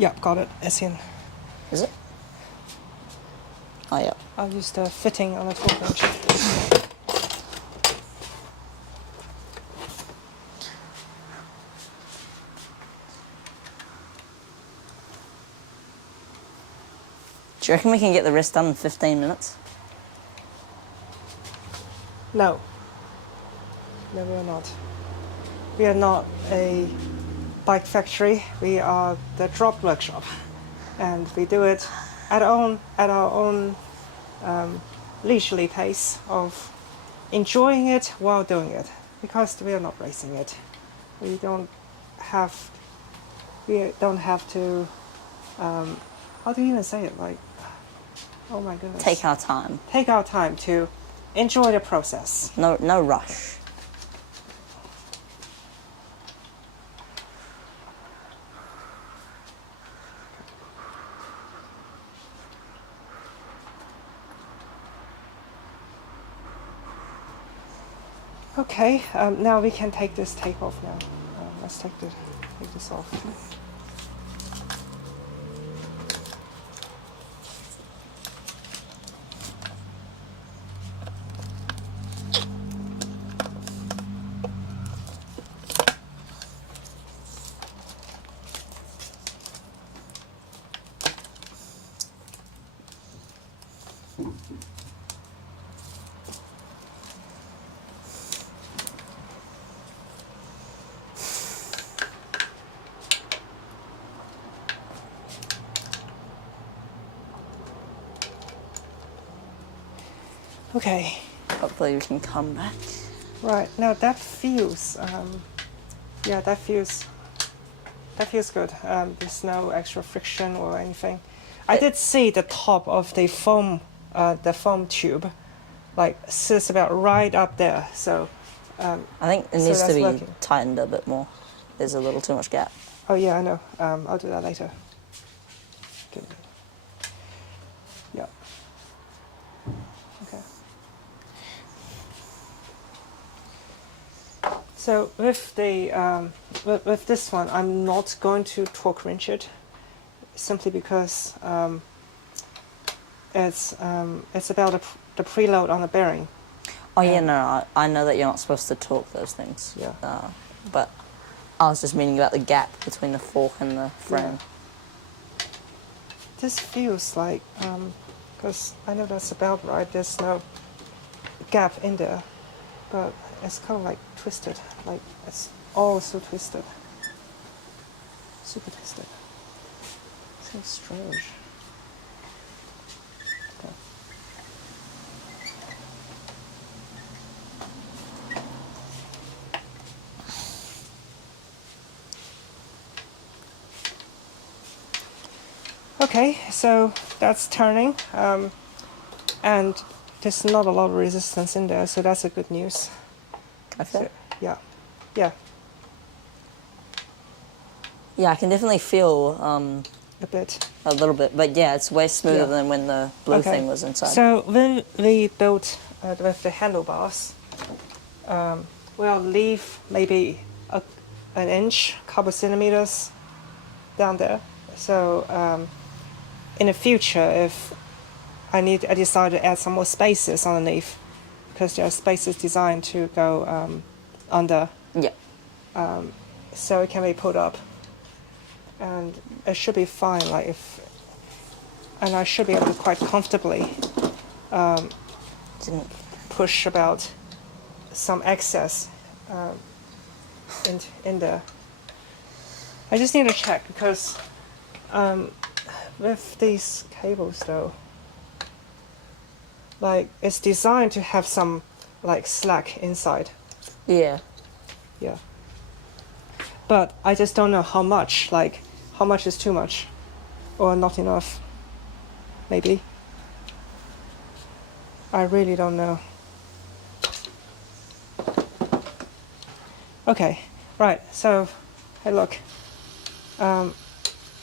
Yeah, got it. It's in. Is it? Oh, yeah. I'll use the fitting on the torque wrench. Do you reckon we can get the rest done in 15 minutes? No. No, we are not. We are not a bike factory. We are the drop workshop, and we do it at our own leisurely pace of enjoying it while doing it, because we are not racing it. We don't have to. How do you even say it? Like, oh my goodness. Take our time. Take our time to enjoy the process. No rush. Okay, now we can take this tape off now. Let's take this off. Okay, Hopefully we can come back. right, now that feels, yeah, that feels good. There's no extra friction or anything. I did see the top of the foam tube, like sits about right up there, so. I think it So needs to that's be working. tightened a bit more. There's a little too much gap. Oh yeah, I know. I'll do that later. Give me- Yeah. Okay. So with the with this one, I'm not going to torque wrench it, simply because it's about the preload on the bearing. Oh yeah, no, I know that you're not supposed to torque those things. Yeah. But I was just meaning about the gap between the fork and the frame. This feels like, because I know that's about right, there's no gap in there, but it's kind of like twisted, like it's all so twisted. Super twisted. So strange. Okay. Okay, so that's turning, and there's not a lot of resistance in there, so that's a good news. Okay. So, yeah, yeah, Yeah, I can definitely feel a bit. a little bit, but yeah, it's way smoother Yeah. than when the blue thing was inside. So when we built with the handlebars, we'll leave maybe an inch, couple centimeters down there. So in the future, if I decide to add some more spaces underneath, because there are spaces designed to go under, Yeah. so it can be put up, and it should be fine. And I should be able to quite comfortably Didn't. push about some excess in there. I just need to check because with these cables though, like it's designed to have some like slack inside. Yeah. Yeah. But I just don't know how much, like how much is too much or not enough. Maybe. I really don't know. Okay, right, so hey look.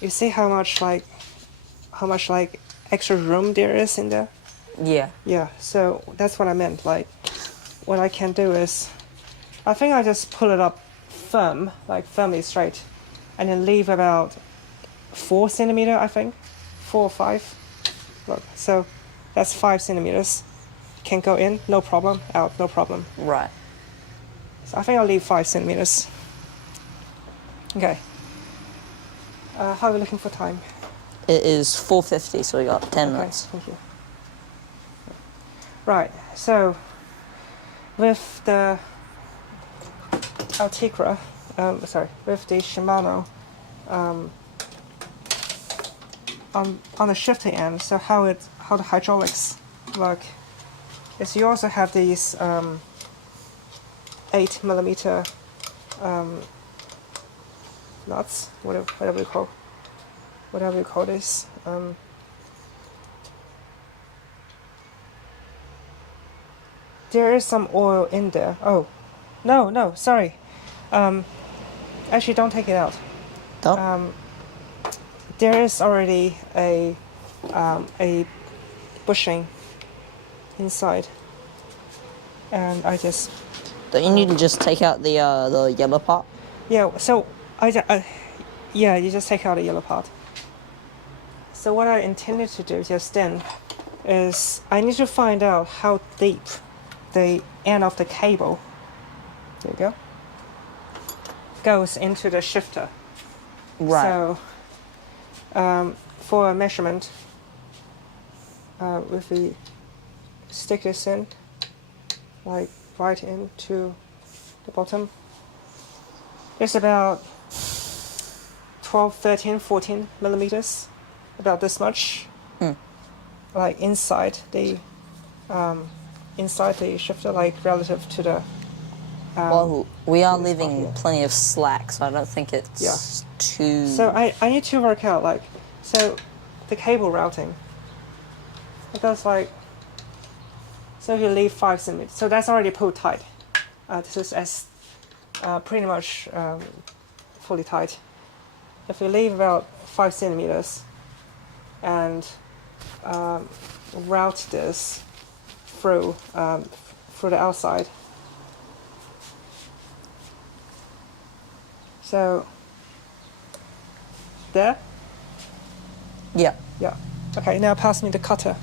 You see how much extra room there is in there? Yeah. Yeah, so that's what I meant. Like what I can do is I think I just pull it up firmly straight, and then leave about 4 centimeter, I think. 4 or 5. Look, so that's 5 centimeters. Can go in, no problem, out, no problem. Right. So I think I'll leave 5 centimeters. Okay. How are we looking for time? It is 4:50, so we got 10 Okay, minutes. thank you. Right, so with the Alticra, with the Shimano, on the shifting end, so how the hydraulics work is you also have these 8mm nuts, whatever you call this. There is some oil in there. Oh, no, sorry. Actually, don't take it out. Don't? There is already a bushing inside, and I just Don't you need to just take out the yellow part? yeah. So yeah, you just take out the yellow part. So what I intended to do just then is I need to find out how deep the end of the cable, there you go, goes into the shifter. Right. So for a measurement, if we stick this in, like right into the bottom, it's about 12, 13, 14 millimeters, about this much, like inside the shifter, like relative to the. Well, we are to this part leaving here. plenty of slack, so I don't think it's Yeah. too. So I need to work out like, so the cable routing, it goes like, so you leave 5 centimeters, so that's already pulled tight. This is as pretty much fully tight. If you leave about 5 centimeters and route this through the outside. So there? Yeah. Yeah. Okay, now pass me the cutter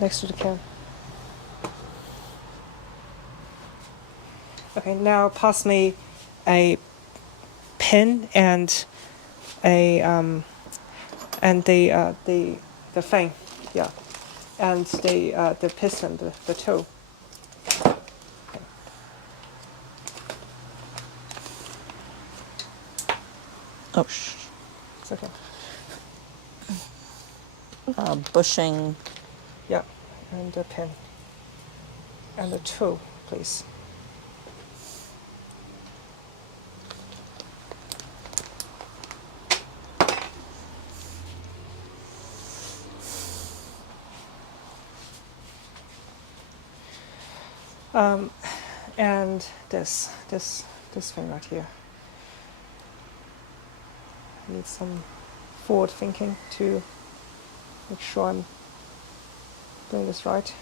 next to the can. Okay, now pass me a pin and a the thing, yeah, and the piston, the toe. Oh, It's okay. bushing. Yeah, and the pin and the toe, please. And this thing right here. I need some forward thinking to make sure I'm doing this right.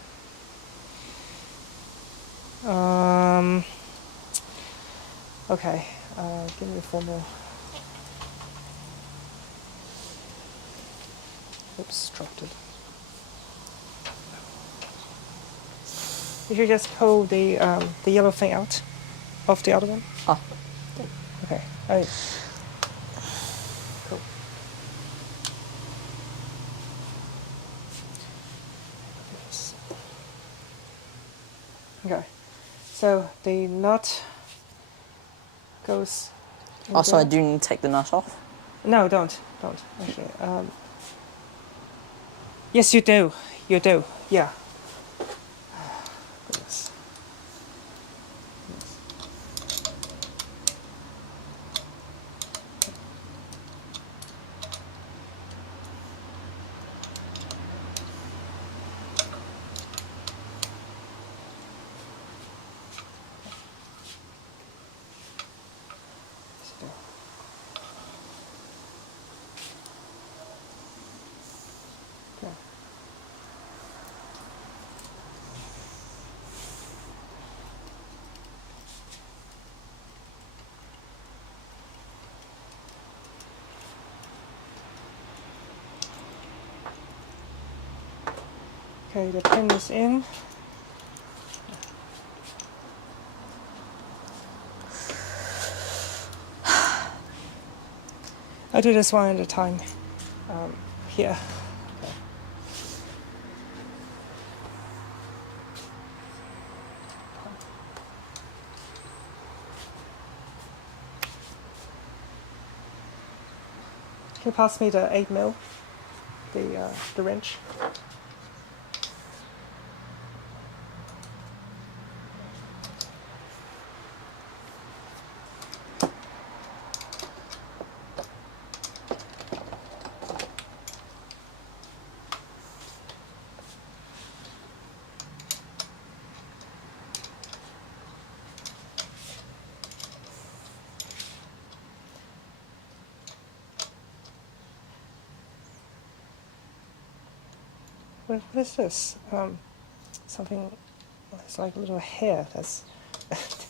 Okay, give me 4 more. Oops, dropped it. You should just pull the yellow thing out of the other one. Oh, Okay, alright. Cool. Yes. Okay, so the nut goes in also, I there. do need to take the nut off. No, don't actually. Yes, you do. You do. Yeah. Goodness. Okay. Okay, the pin is in. I'll do this one at a time. Here. Okay. Can you pass me the 8mm, the wrench? What is this? Something. It's like a little hair that's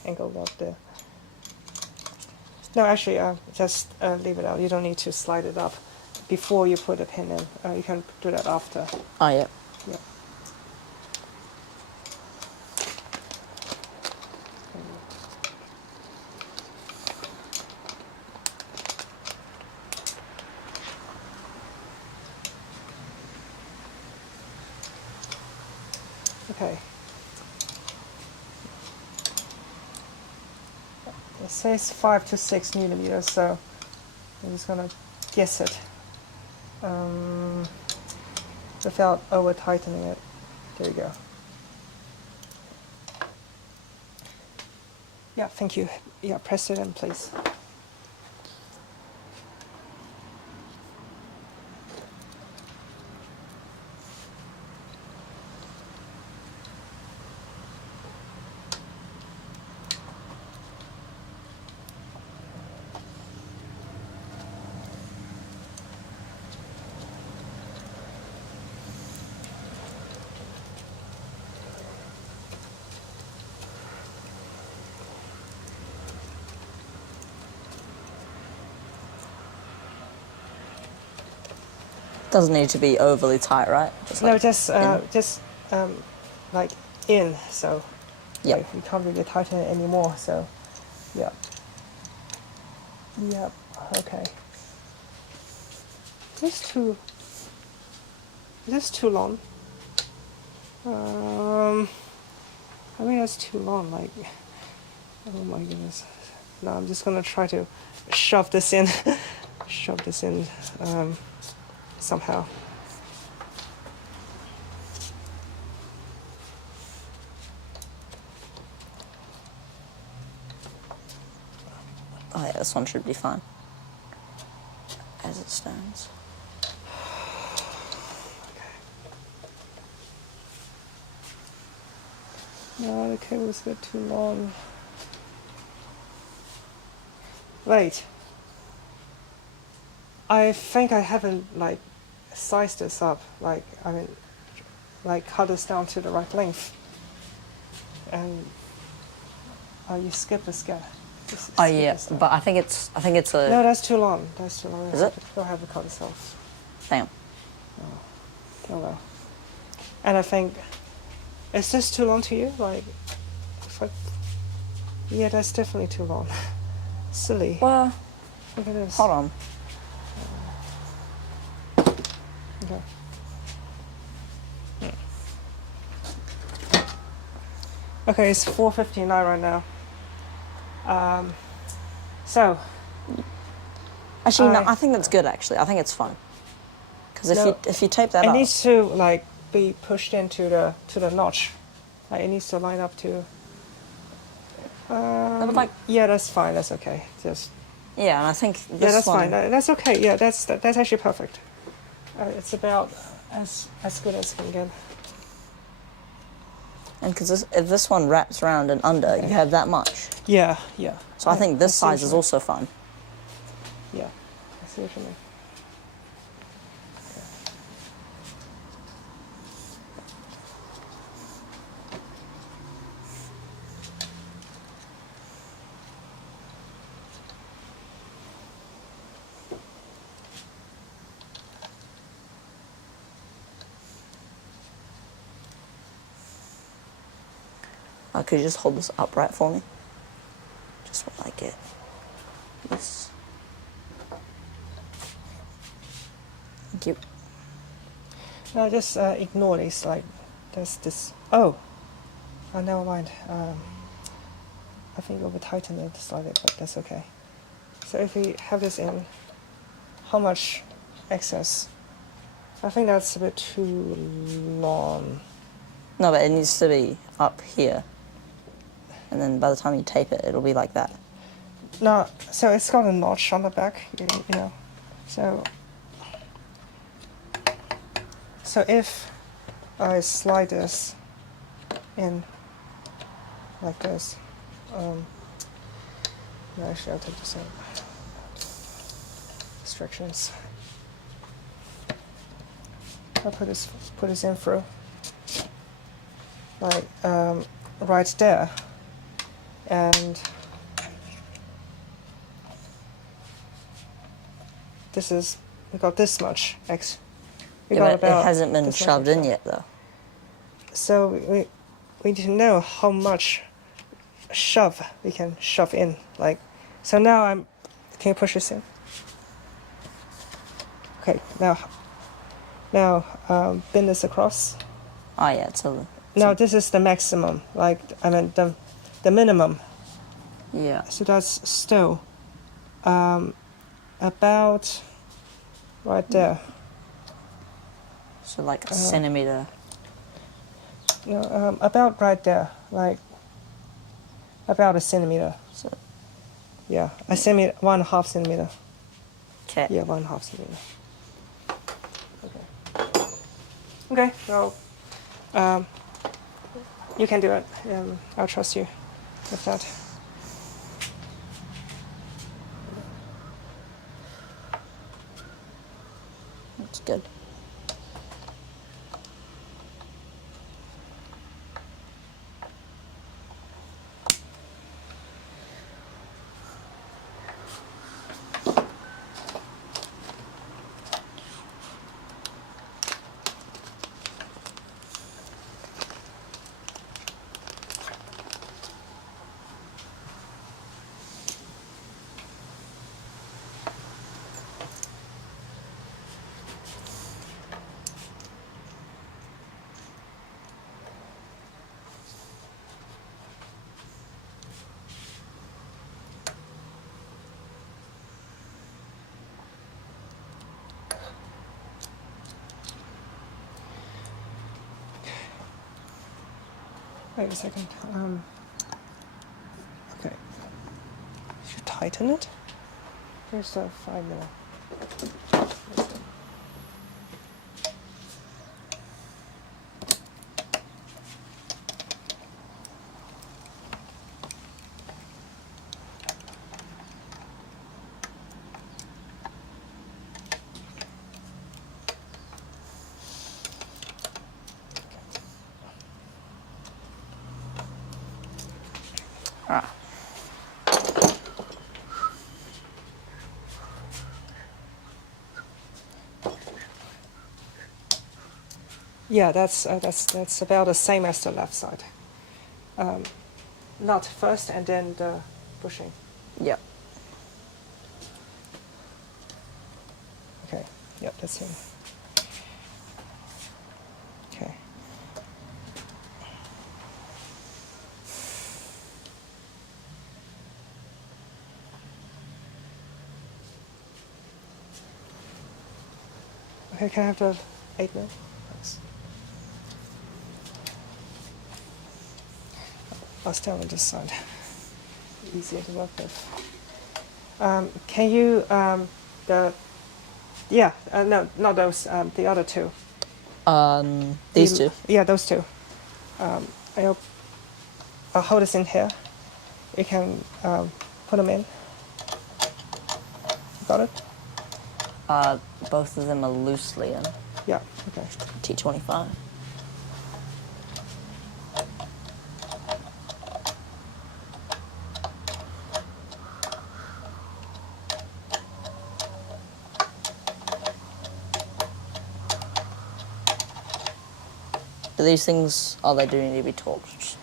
tangled up there. No, actually, just leave it out. You don't need to slide it up before you put the pin in. You can do that after. Oh, yeah. Yeah. Okay. It says 5 to 6mm, so I'm just gonna guess it without over tightening it. There you go. Yeah, thank you. Yeah, press it in, please. Doesn't need to be overly tight, right? Just No, like just like in, so Yeah. like, you can't really tighten it anymore. So, yeah, yeah, okay. Is this too long? I mean that's too long. Like, oh my goodness. No, I'm just gonna try to shove this in, shove this in somehow. Oh, yeah, this one should be fine. As it stands. No, the cable is a bit too long. Wait. I think I haven't like sized this up. Like cut this down to the right length. And you skip the step. Oh yeah, but I think it's a. No, that's too long. That's too long. Is it? You'll have to cut this off. Damn. Oh well. And I think, is this too long to you? Like, yeah, that's definitely too long. Silly. Well, Look at this. hold on. Okay. Okay, it's 4:59 right now. So. Actually, no, I think that's good. Actually, I think it's fine. Because if you tape that it up, needs to like be pushed into the notch. Like it needs to line up to. Yeah, that's fine. That's okay. Just. yeah, and I think this Yeah, that's one, fine. That's okay. Yeah, that's actually perfect. It's about as good as it can get. and because if this one wraps around and under, you have that much. Yeah, yeah. So I think this see what size you is mean. also fine. Yeah, I see what you mean. Could you just hold this upright for me? Just while I get this. Thank you. No, just ignore this. Like, there's this. Oh, never mind. I think over tighten it slightly, but that's okay. So if we have this in, how much excess? I think that's a bit too long. No, but it needs to be up here. And then by the time you tape it, it'll be like that. No, so it's got a notch on the back, you know. So if I slide this in like this, no, actually I'll take this out. Restrictions. I'll put this in through, like right there, and we got this much X. We Yeah, got but it about hasn't been this much shoved in extra. yet, though. So we need to know how much we can shove in. Like, so now can you push this in? Okay, now bend this across. Oh yeah, it's a. Now this is the maximum. Like, I mean the minimum. Yeah. So that's still about right there. So like a centimeter. No, about right there. Like about a centimeter. So. Yeah, a centimeter, 1.5 centimeter. Okay. Yeah, 1.5 centimeter. Okay. Okay. Well, you can do it. I'll trust you with that. That's good. Wait a second. Okay. Should tighten it. Here's the 5 mil. Alright. Yeah, that's about the same as the left side. Not first and then the bushing. Yep. Okay. Yep, that's him. Okay. Okay, can I have the 8 mil? Thanks. I'll stay on this side. Easier to work with. Can you no, not those. The other two. These two. Yeah, those two. I'll hold this in here. You can put them in. Got it? Both of them are loosely in Yeah. Okay. T25. Do these things, oh, they do need to be torqued.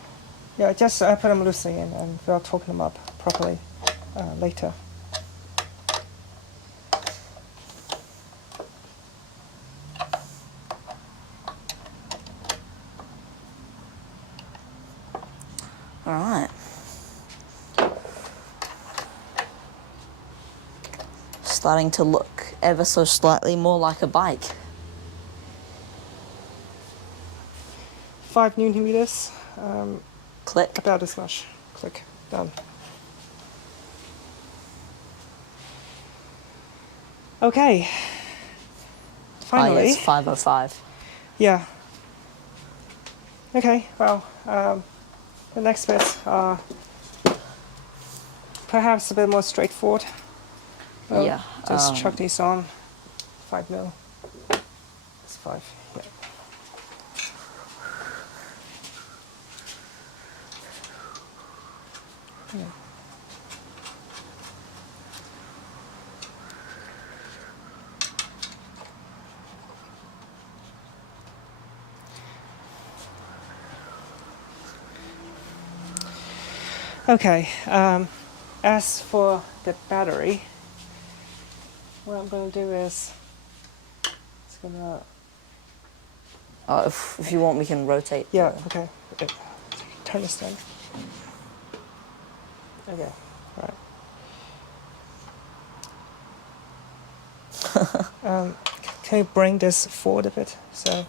Yeah, just put them loosely in, and we'll torque them up properly later. All right. Starting to look ever so slightly more like a bike. 5 Nm. Click. About this much. Click. Done. Okay. Finally. Oh, yeah, it's 505. Yeah. Okay, well, the next bits are perhaps a bit more straightforward. Well, Yeah, just chuck these on. 5 mil. It's 5. Yeah. Yeah. Okay, as for the battery, what I'm going to do is, it's going to, If you want, we can rotate. yeah, okay, turn this down. Okay, all right. Can you bring this forward a bit? So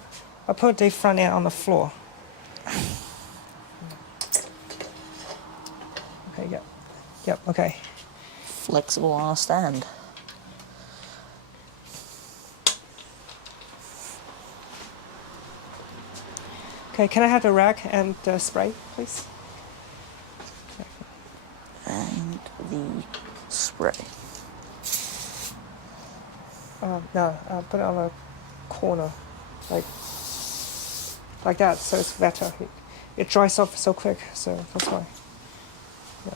I'll put the front end on the floor. Okay, yep, okay. Flexible on a stand. Okay, can I have the rack and the spray, please? And the spray. No, put it on a corner, like that, so it's better. It dries off so quick, so that's why. Yeah.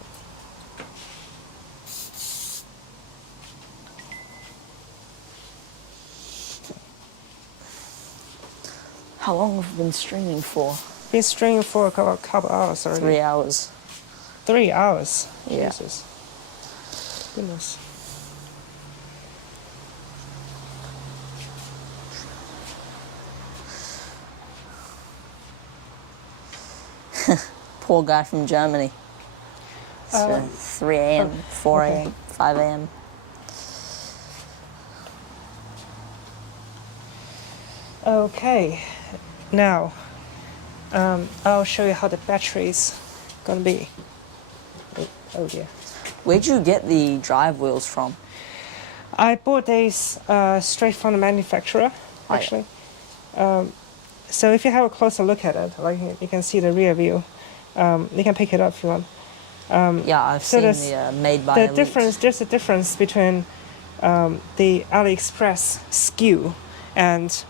How long have we been streaming for? Been streaming for a couple hours already. 3 hours. 3 hours? Yeah. Jesus. Goodness. Poor guy from Germany. So 3 a.m., 4 okay. a.m., 5 a.m. Okay, now I'll show you how the battery's gonna be. Oh dear. Where'd you get the drive wheels from? I bought these straight from the manufacturer, actually. So if you have a closer look at it, like you can see the rear view. You can pick it up if you want. Yeah, I've so seen the made by Elite. There's a difference between the AliExpress SKU and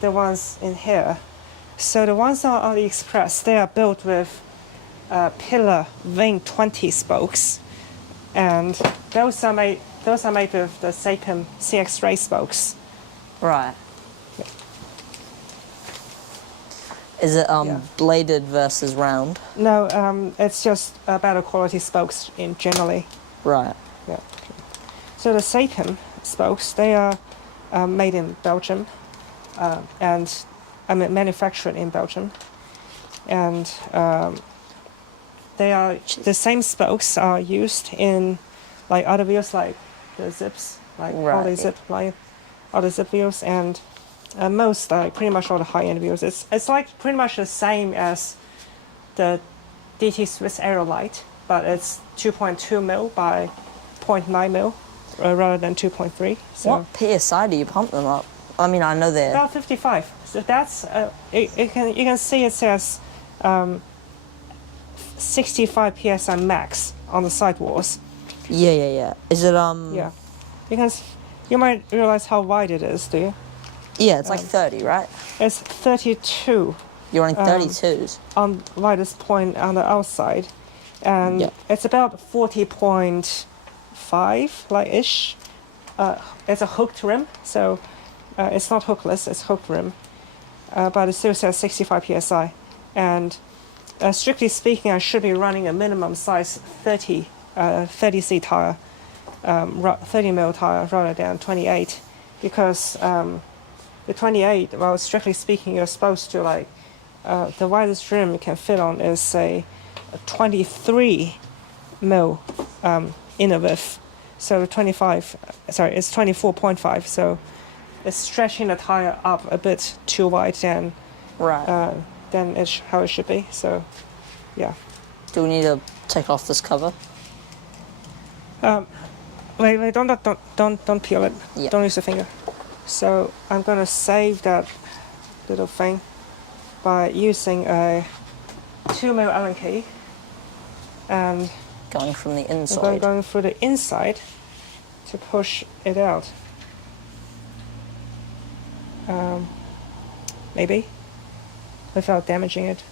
the ones in here. So the ones on AliExpress, they are built with pillar wing 20 spokes, and those are made with the Sapim CX Ray spokes. Right. Is it Yeah. bladed versus round? No, it's just better quality spokes in generally. Right. Yeah. So the Sapim spokes, they are made in Belgium, and manufactured in Belgium, and the same spokes are used in like other wheels, like the zips, like all the zip wheels, and most pretty much all the high-end wheels. It's like pretty much the same as the DT Swiss Aerolite, but it's 2.2 mil by 0.9 mil rather than 2.3. So What PSI do you pump them up? I mean, I know they're... about 55. So that's you can see it says 65 psi max on the sidewalls. Yeah. Is it, Yeah, you might realize how wide it is, do you? Yeah, it's like 30, right? It's 32 You're running 32s. on widest point on the outside, and Yeah. it's about 40.5 like ish. It's a hooked rim, so it's not hookless, it's hooked rim, but it still says 65 psi, and strictly speaking, I should be running a minimum size 30C tire, 30 mil tire rather than 28, because the 28, well, strictly speaking, you're supposed to like, the widest rim you can fit on is say 23 mil inner width. So it's 24.5. So it's stretching the tire up a bit too wide than Right. how it should be. So, yeah. Do we need to take off this cover? Wait, don't peel it. Yeah. Don't use the finger. So I'm gonna save that little thing by using a 2 mil Allen key, and Going from the I'm inside. going through the inside to push it out. Maybe without damaging it.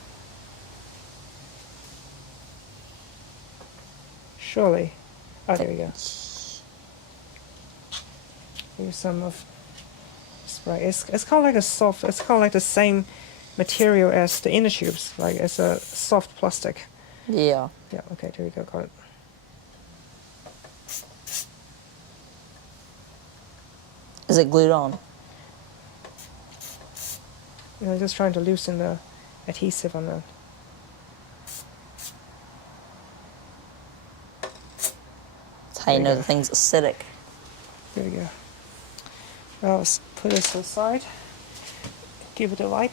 Surely. Oh, there we go. Use some of spray. It's kind of like it's kind of like the same material as the inner tubes. Like it's a soft plastic. Yeah. Yeah. Okay. There we go. Got it. Is it glued on? Just trying to loosen the adhesive on the. That's how you There you know go. the thing's acidic. There we go. Now let's put this aside. Give it a wipe.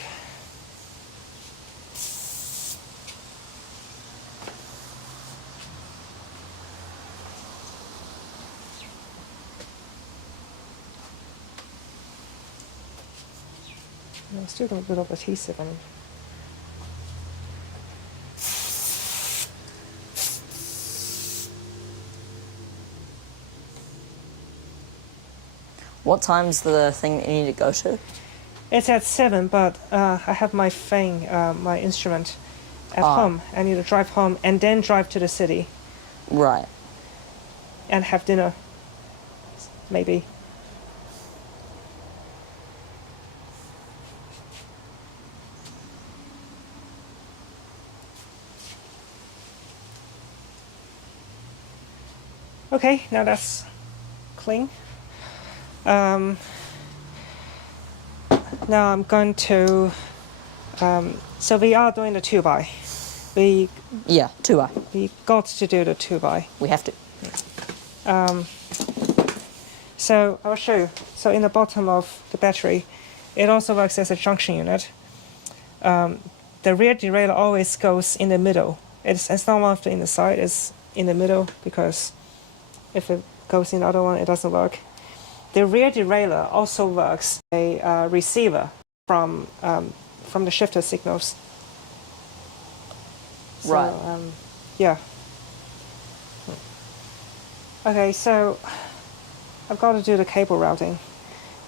Still got a bit of adhesive on it. What time's the thing that you need to go to? It's at 7, but I have my thing, my instrument at home. I need to drive home and then drive to the city Right. and have dinner, maybe. Okay, now that's clean. Now I'm going to. So we are doing the 2x. Yeah, 2i. We got to do the 2x. We have to. So I'll show you. So in the bottom of the battery, it also works as a junction unit. The rear derailleur always goes in the middle. It's not one of the inside. It's in the middle because if it goes in the other one, it doesn't work. The rear derailleur also works a receiver from the shifter signals. So, Right. Yeah. Okay, so I've got to do the cable routing.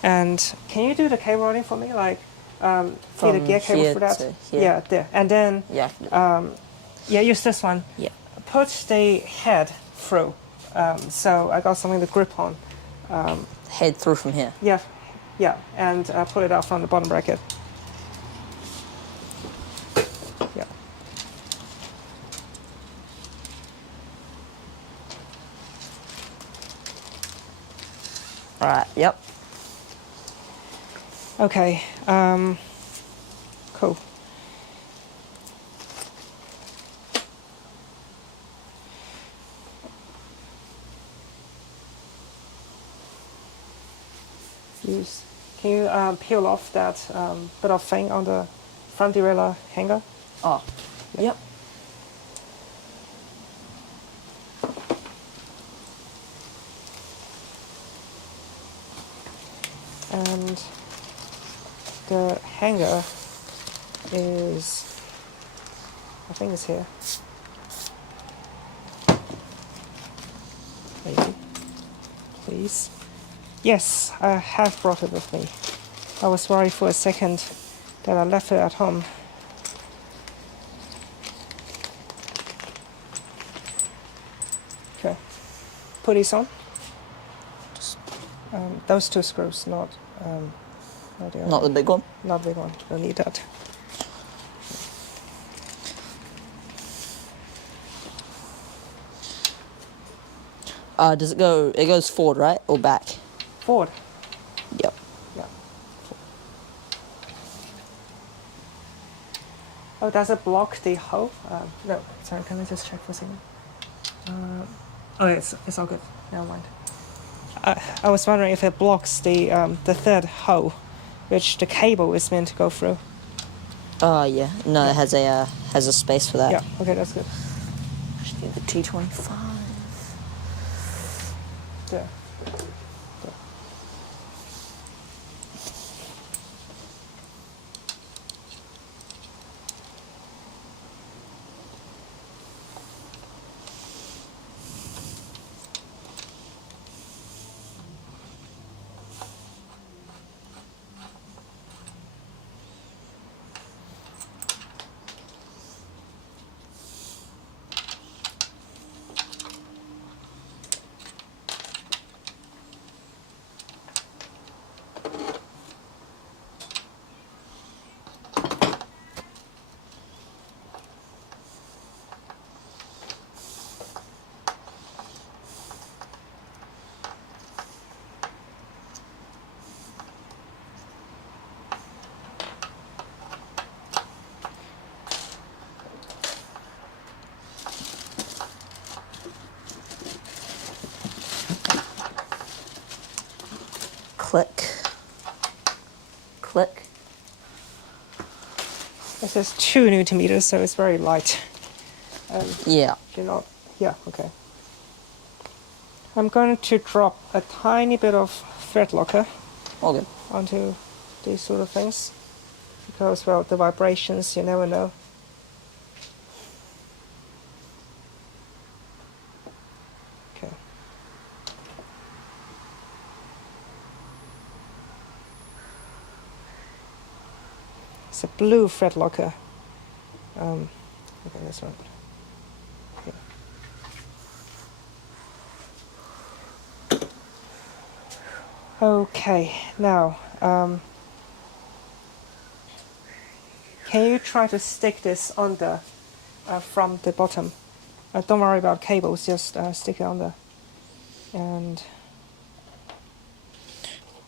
And can you do the cable routing for me? Like, feed the From gear cable here for that? to here. Yeah, there. And then Yeah. Yeah, use this one. Yeah. Put the head through. So I got something to grip on. Head through from here. Yeah, yeah, and pull it out from the bottom bracket. Yeah. All right. Yep. Okay. Cool. Can you peel off that bit of thing on the front derailleur hanger? Oh. Yep. And the hanger is, I think it's here. Maybe. Please. Yes, I have brought it with me. I was worried for a second that I left it at home. Okay. Put these on. Those two screws, not the other Not the big one. Not the big one. Don't need that. Does it go? It goes forward, right, or back? Forward. Yep. Yeah. Oh, does it block the hole? No. Sorry, can I just check for a second? Oh, it's all good. Never mind. I was wondering if it blocks the third hole, which the cable is meant to go through. Oh yeah. No, it has a space for that. Yeah. Okay, that's good. Just need the T25. There. Click. Click. It says 2 Newton meters, so it's very light. Yeah. You're not. Yeah. Okay. I'm going to drop a tiny bit of thread locker All good. onto these sort of things because, well, the vibrations, you never know. Okay. It's a blue thread locker. Okay, this one. Okay, now, can you try to stick this on the from the bottom? Don't worry about cables, just stick it on the, and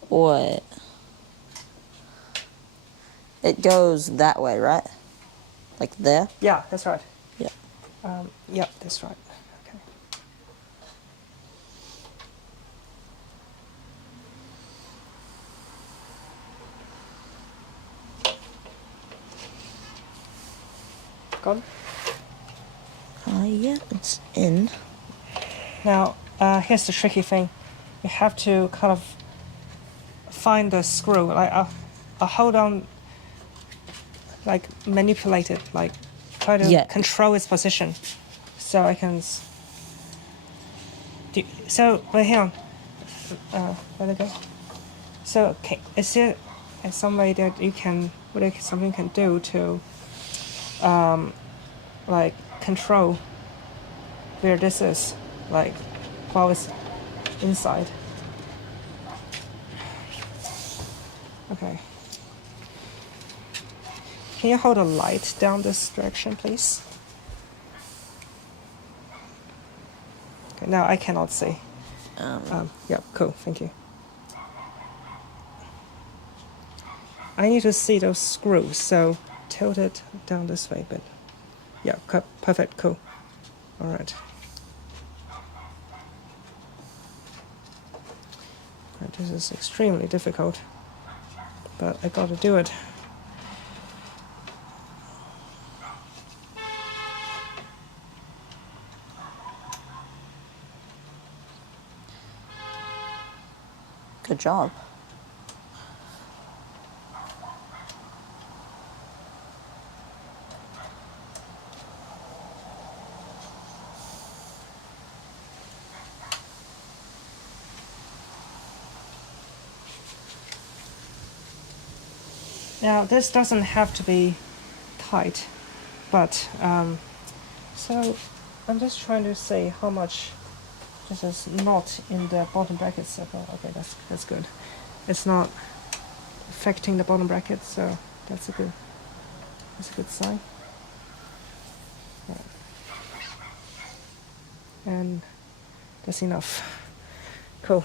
What? It goes that way, right? Like there? yeah, that's right. Yeah. Yeah, that's right. Okay. Gone. Yeah, it's in. Now, here's the tricky thing. You have to kind of find the screw. Like, I'll hold on, like, manipulate it, like, try to control its position. So I can... wait, hang on. Let it go. So, okay, is there some way that you can, something can do to, like, control where this is, like while it's inside. Okay. Can you hold a light down this direction, please? Okay, now I cannot see. Yeah, cool, thank you. I need to see those screws, so tilt it down this way a bit. Yeah, perfect, cool. All right. Right, this is extremely difficult, but I gotta do it. Good job. Now this doesn't have to be tight, but so I'm just trying to see how much this is not in the bottom bracket circle. Okay, that's good. It's not affecting the bottom bracket, so that's a good sign. Right. And that's enough. Cool.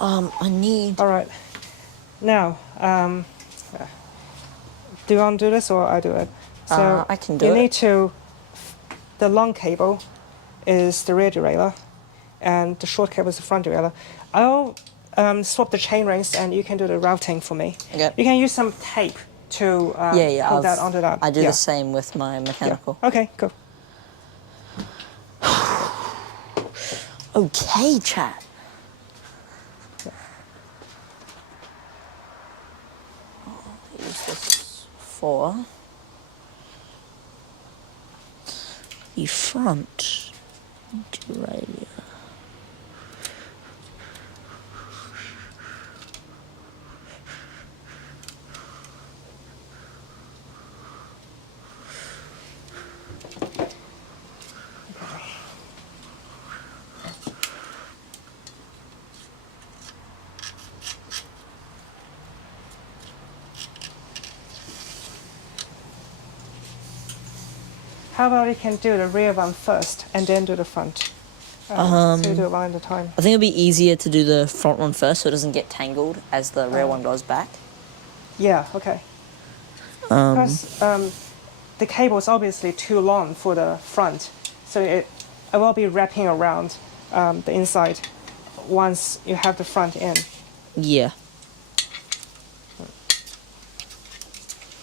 I need. All right. Now, do you want to do this or I do it? So I can do it. You need to. The long cable is the rear derailleur, and the short cable is the front derailleur. I'll swap the chain rings, and you can do the routing for me. Okay. You can use some tape to hold that onto that. I do the same with my mechanical. Yeah. Okay, cool. Okay, chat. I'll use this for the front derailleur. How about we can do the rear one first and then do the front? So you do it one at a time. I think it'll be easier to do the front one first so it doesn't get tangled as the rear one goes back. Yeah, okay. Because the cable is obviously too long for the front, so it will be wrapping around the inside once you have the front in. Yeah.